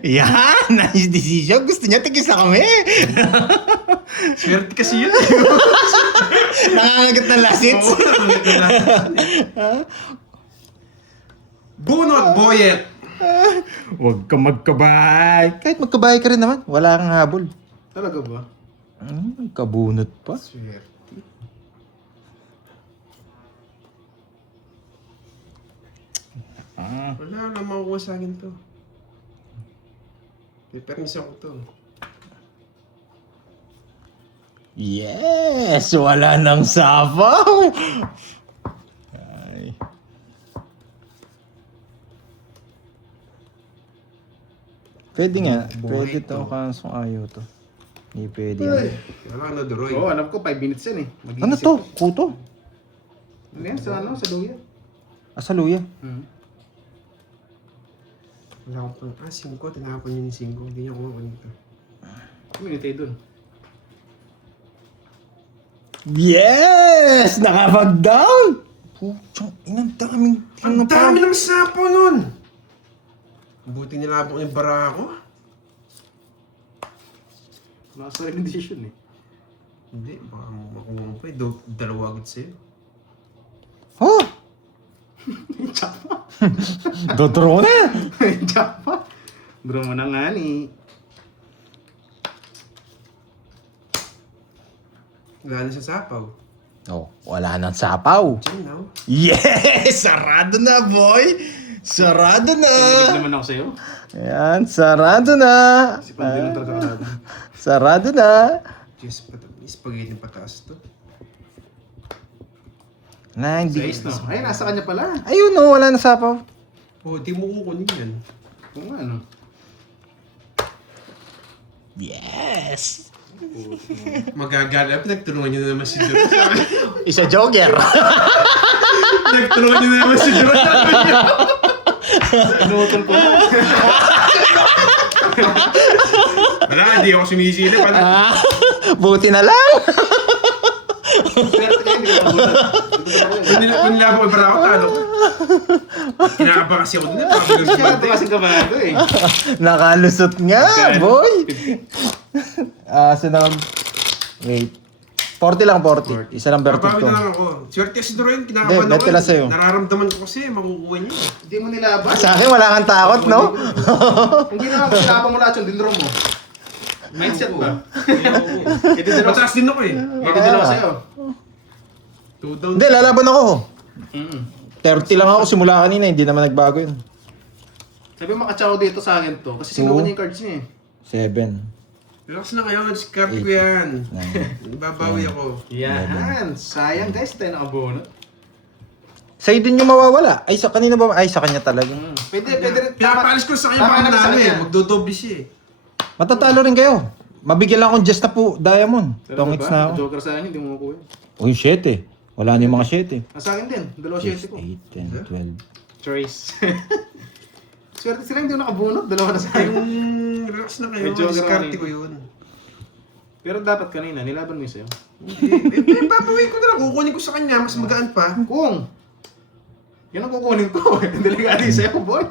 Yan, nice decision. Gusto niya tig-isa kami. Swerte kasi yun. Nangangagat ng lasits. Oo, Bunot, boyet. Huwag ka magkabay. Kahit magkabay ka rin naman, wala kang habol. Talaga ba? Kabunot pa. Swerte. Wala na makukuha sa akin to. May permiso ko to. Yes! Wala nang sapaw! Ay. Pwede nga. Buhay Pwede to, to. kaso ayaw to. Hindi pwede. Wala na, Duroy. Oo, alam ko 5 minutes yan eh. Mag-iisip Ano to? Kuto? Ano yan? Sa ano? Sa luya? Asaluya. Wala ko pang... 5. Tinapon niya yung 5. Hindi niya kumakuha nito. Minute doon. Yes! Nakapag-down! Puchang inang daming... Ang dami ng sapo nun! Buti nilabok yung bara ko. Wala ka sariling desisyon eh. Hindi, baka makuha mo pa eh. Dalawa agad sa'yo. Oh! Tsaka. Dodraw na! Tsaka. Draw mo na nga ni. Wala na sa sapaw. Oh, wala nang sapaw. Diyan now. Yes! Sarado na, boy! Sarado na! Pinagig naman ako sa'yo. Ayan, sarado na! Si Pandi lang talaga ako. Sarado na! Diyos, spaghetti pataas to. Na, hindi. 6, no? Ay, nasa kanya pala. Ayun, no, wala na sapaw. Oh, di mo kukunin yan. Kung ano. Yes! Magagala. Pinagtulungan niyo na naman si Duro. Isa jogger. Pinagtulungan niyo na naman si Duro. Inutol ko na. Wala, hindi ako sumisilip. Buti na lang. Swerte kayo, hindi ko nabulat. Kung nila ako, para ako talo ko. Kinakaba kasi ako din. Siya ito kasing kabado eh. Nakalusot nga, boy. Sunod. Wait. 40 lang, 40. Isa lang Kapawi vertigo. na lang ako. Swerte kasi Duro yun, Hindi, kinakabahan bet lang sa'yo. Nararamdaman ko kasi, makukuha niya. Hindi mo nilaban. Sa akin, wala kang takot, no? Kung ginawa ko, sinabang mo lahat yung dinro mo. Mindset ba? Ito din ako. Mataas din ako eh. Ito din ako sa'yo. 2 down. Hindi, lalaban ako. Mm. 30 lang ako simula kanina, hindi naman nagbago yun. Sabi mo makatsaw dito sa akin to. Kasi sinuha niya yung cards niya eh. 7. Relax na kayo, discard ko yan. Babawi ako. Yan. Sayang guys, tayo nakabunot. Sa'yo din yung mawawala. Ay, sa kanina ba? Ay, sa kanya talaga. Pwede rin. Pinapalis ko sa kanya Tama baka naman sa manalo eh. kanya. Magdodoble siya eh. Matatalo rin kayo. Mabigyan lang akong just na po, diamond. Pero Tongits diba? na ako. Joker sa akin, hindi mo makuha. Uy, 7. Wala na yung mga 7. Nasa akin din. 2-7 ko. 8, 10, 12. Choice. Swerte sila hindi mo nakabunot. Dalawa na sa akin. Yung relax na kayo, May joker discard ako ko yun. Pero dapat kanina, nilaban mo yung sa'yo. Babawin ko na lang, kukunin ko sa kanya, mas magaan pa. Kung! Yan ang kukunin ko. Delikado yung sa'yo, boy.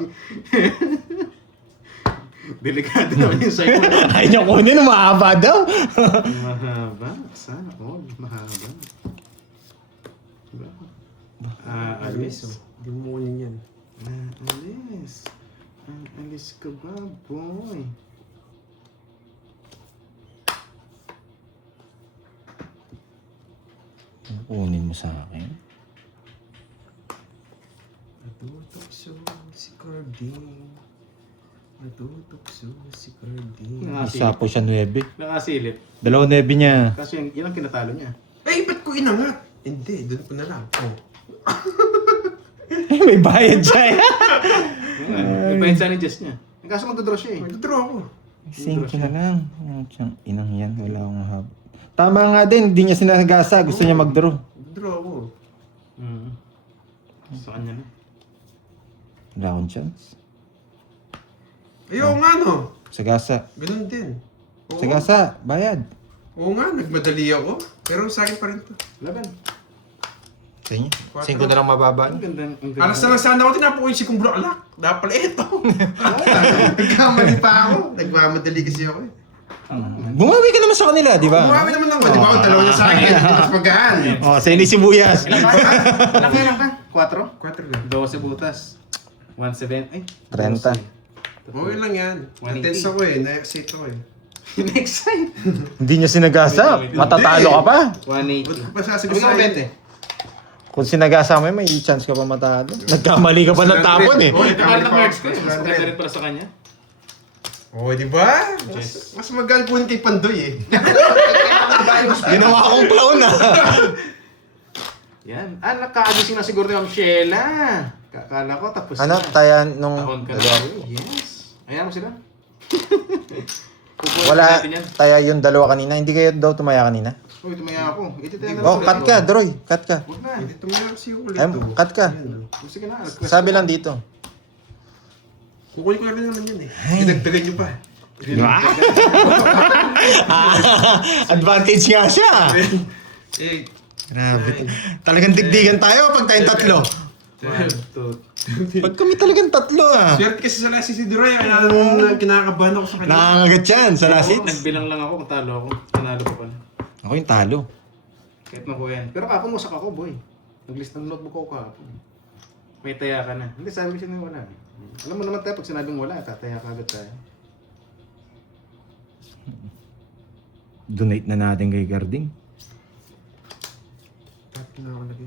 Delikado naman yung sa'yo. Ay, niya kunin, mahaba daw. Mahaba. Sana all. Mahaba. Diba? Alis. Hindi mo kunin yan. Alis. Alis ka ba, boy? Kunin mo sa akin. Natutukso si Carding. Natutukso si Carding. Isa po siya 9. Nakasilip. 2 9 niya. Kasi yun ang kinatalo niya. Eh, ba't ko inangat? Hindi, doon ko na lang. Oh. May bayad siya. May bayad sa ni Jess niya. Kaso magdodraw siya eh. Magdodraw ako. 5 na lang. Inang yan, wala akong hab. Tama nga din, hindi niya sinagasa. Gusto niya mag-draw. Magdodraw ako. Sa kanya na. Wala akong chance. Ayaw nga no. Sagasa. Ganun din. Oo. Sagasa, bayad. Oo nga, nagmadali ako. Pero sa akin pa rin to. Laban. Sa inyo? 5 na lang mababa. Ang ganda. Ang ganda. Alas na lang sana ako, tinapo ko yung sikong bulaklak. Dapat pala ito. Nagkamali pa ako. Nagmamadali kasi ako eh. Bumawi ka naman sa kanila, di ba? Bumawi naman ako. Di ba ako dalawa niya sa akin. Mas magahan. Oh, sa ini sibuyas. Ilang ka? 4? 4 lang. 12 butas. 1-7. Ay. 30. Okay lang yan. 180. Intense ako eh. Na-excite ako eh. Next time. Hindi niya sinagasa. Matatalo ka pa. 180. Ba't sasabi Sabi ko sa 20. Kung sinagasa mo, may chance ka pa matalo. Nagkamali ka pa ng tapon eh. Oh, ito nga rin ang cards ko. Mas maganda rin para sa kanya. Oo, di ba? Mas magaan po kay Pandoy eh. Ginawa akong clown ah. Yan. Naka-agising na siguro ni Ma'am Sheila. Kakala ko tapos Ano, na. tayan nung... Tahon ka na. Yes. Ayan mo sila. Pupunin Wala, natin yan. taya yung dalawa kanina. Hindi kayo daw tumaya kanina? Uy, tumaya ako. Ito tayo na Oh, cut ka, Droy. Cut ka. Huwag na. Hindi tumayang siya ulit. Ay, cut ka. Sige na. Sabi lang dito. Kukunin ko na rin naman yan eh. Dinagdagan nyo pa. Advantage nga siya. Eh, Grabe. Talagang digdigan tayo pag tayong tatlo. 1, 2, Pag kami talagang tatlo ah. swerte kasi sa last si Duray. Kaya nung kinakabahan ako sa kanya. Nangangagat yan sa lasit. Nagbilang lang ako kung talo ako. Panalo ko pala. Ako yung talo. Kahit na po yan. Pero kapon musak ako, boy. Nag-list ng notebook ko kapon. May taya ka na. Hindi, sabi ko siya na wala. Alam mo naman tayo, pag sinabing wala, tataya ka agad tayo. Donate na natin kay Garding. Tapos na ako lagi.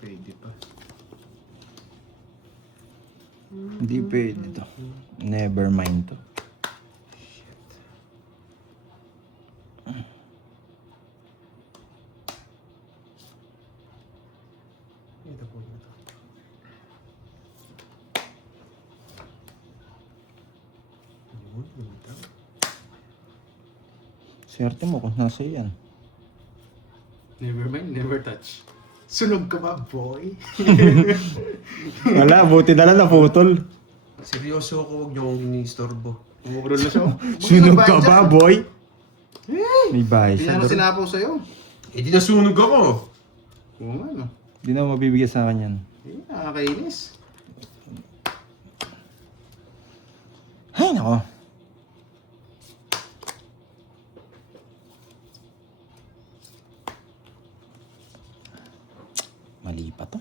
Pwede pa. Hindi pwede to. Never mind to. Ito po na to. Yun, lumitaw. Swerte mo kung nasa yan. Never mind, never touch. Sunog ka ba, boy? Wala, buti na lang naputol. Seryoso ako, huwag niyo akong ginistorbo. Umukrol na siya. oh. Sunog ka ba, boy? Hey! May bahay Hindi siya. na sinapaw sa'yo. Eh di nasunog ako. Oo nga, no? Hindi na mabibigyan sa akin yan. Eh, nakakainis. Ay, nako. Mali pa to.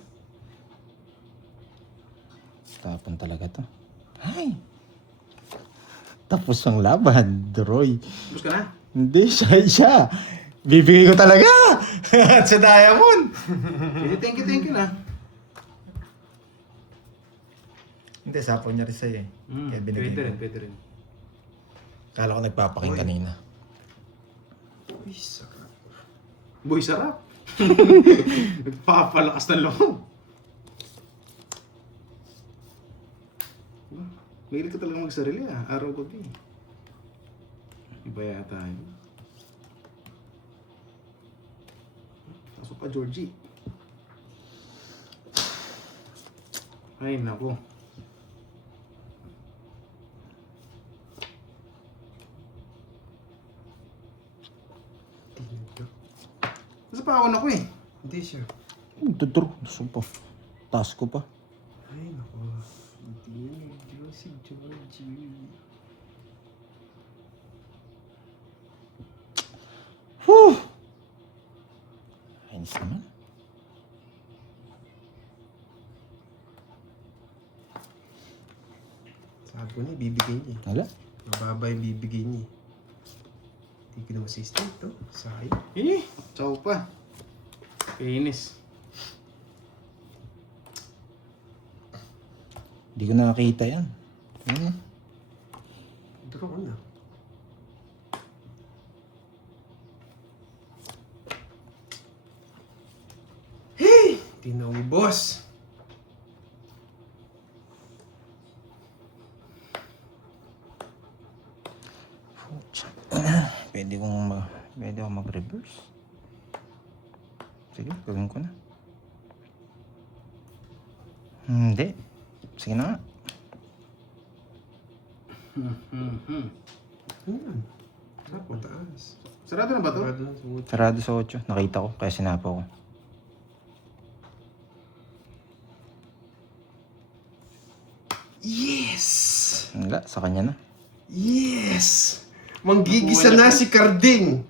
Tapon talaga to. Ay! Tapos ang laban, Roy. Bus ka na. Hindi, siya. Bibigay ko talaga! At sa Diamond! Sige, thank you na. Hindi, sapon niya rin sa'yo eh. Kaya binigay ko. Pwede rin. Kala ko nagpapaking Uy. kanina. Uy, sarap. Boy, sarap. Nagpapalakas ng loob. Mahilig ka talaga magsarili araw-gabi. Iba yata yun. Pasok pa, Georgie. Ay, naku. Nasa paon ako eh. Hindi siya. Tuturo. Gusto pa. Task ko pa. Ay, naku. Hindi. Diyos si Georgie. Whew! Ayos naman. Sabi ko na, ibibigay niya. Wala. Mababa yung bibigay niya. Hindi ko na masistent to. Sayang. Eh, chow pa. Kainis. Hindi ko nakakita yan. Ano? Draw ko na. Hey! Tinubos. Pwede akong mag-reverse. Sige, gawin ko na. Hindi. Sige na nga. Ayan. Sarap, mataas. Sarado na ba to? Sarado na sa mucho. Sarado sa 8. Nakita ko, kaya sinapaw ko. Yes! Wala, sa kanya na. Yes! Manggigisa na si Carding!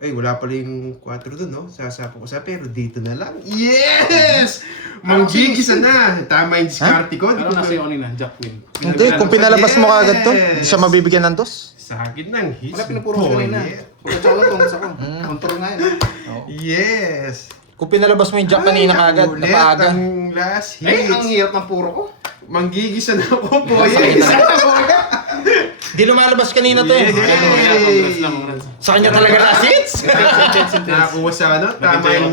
Ay, wala pala yung 4 dun, no? Sasapa ko sa pero dito na lang. Yes! Manggigisa na! Tama yung diskarte ko. Di Pero ko nasa Oni na, Jack Win. Hindi, kung pinalabas mo kagad to, hindi siya mabibigyan ng 2. Sa akin ng hits. Wala pinupuro ko kanina. Pagka-chow na to, mas ako. Control nga yun. Yes! Kung pinalabas mo yung jack kanina kagad, nakulit napaaga. ang last Ay, ang hits. hirap ng puro ko. Manggigisa na ako, boy. Isa na ako. Di lumalabas kanina to eh. Congrats lang. Sa kanya talaga last hits? Nakakuha sa ano? Tama yung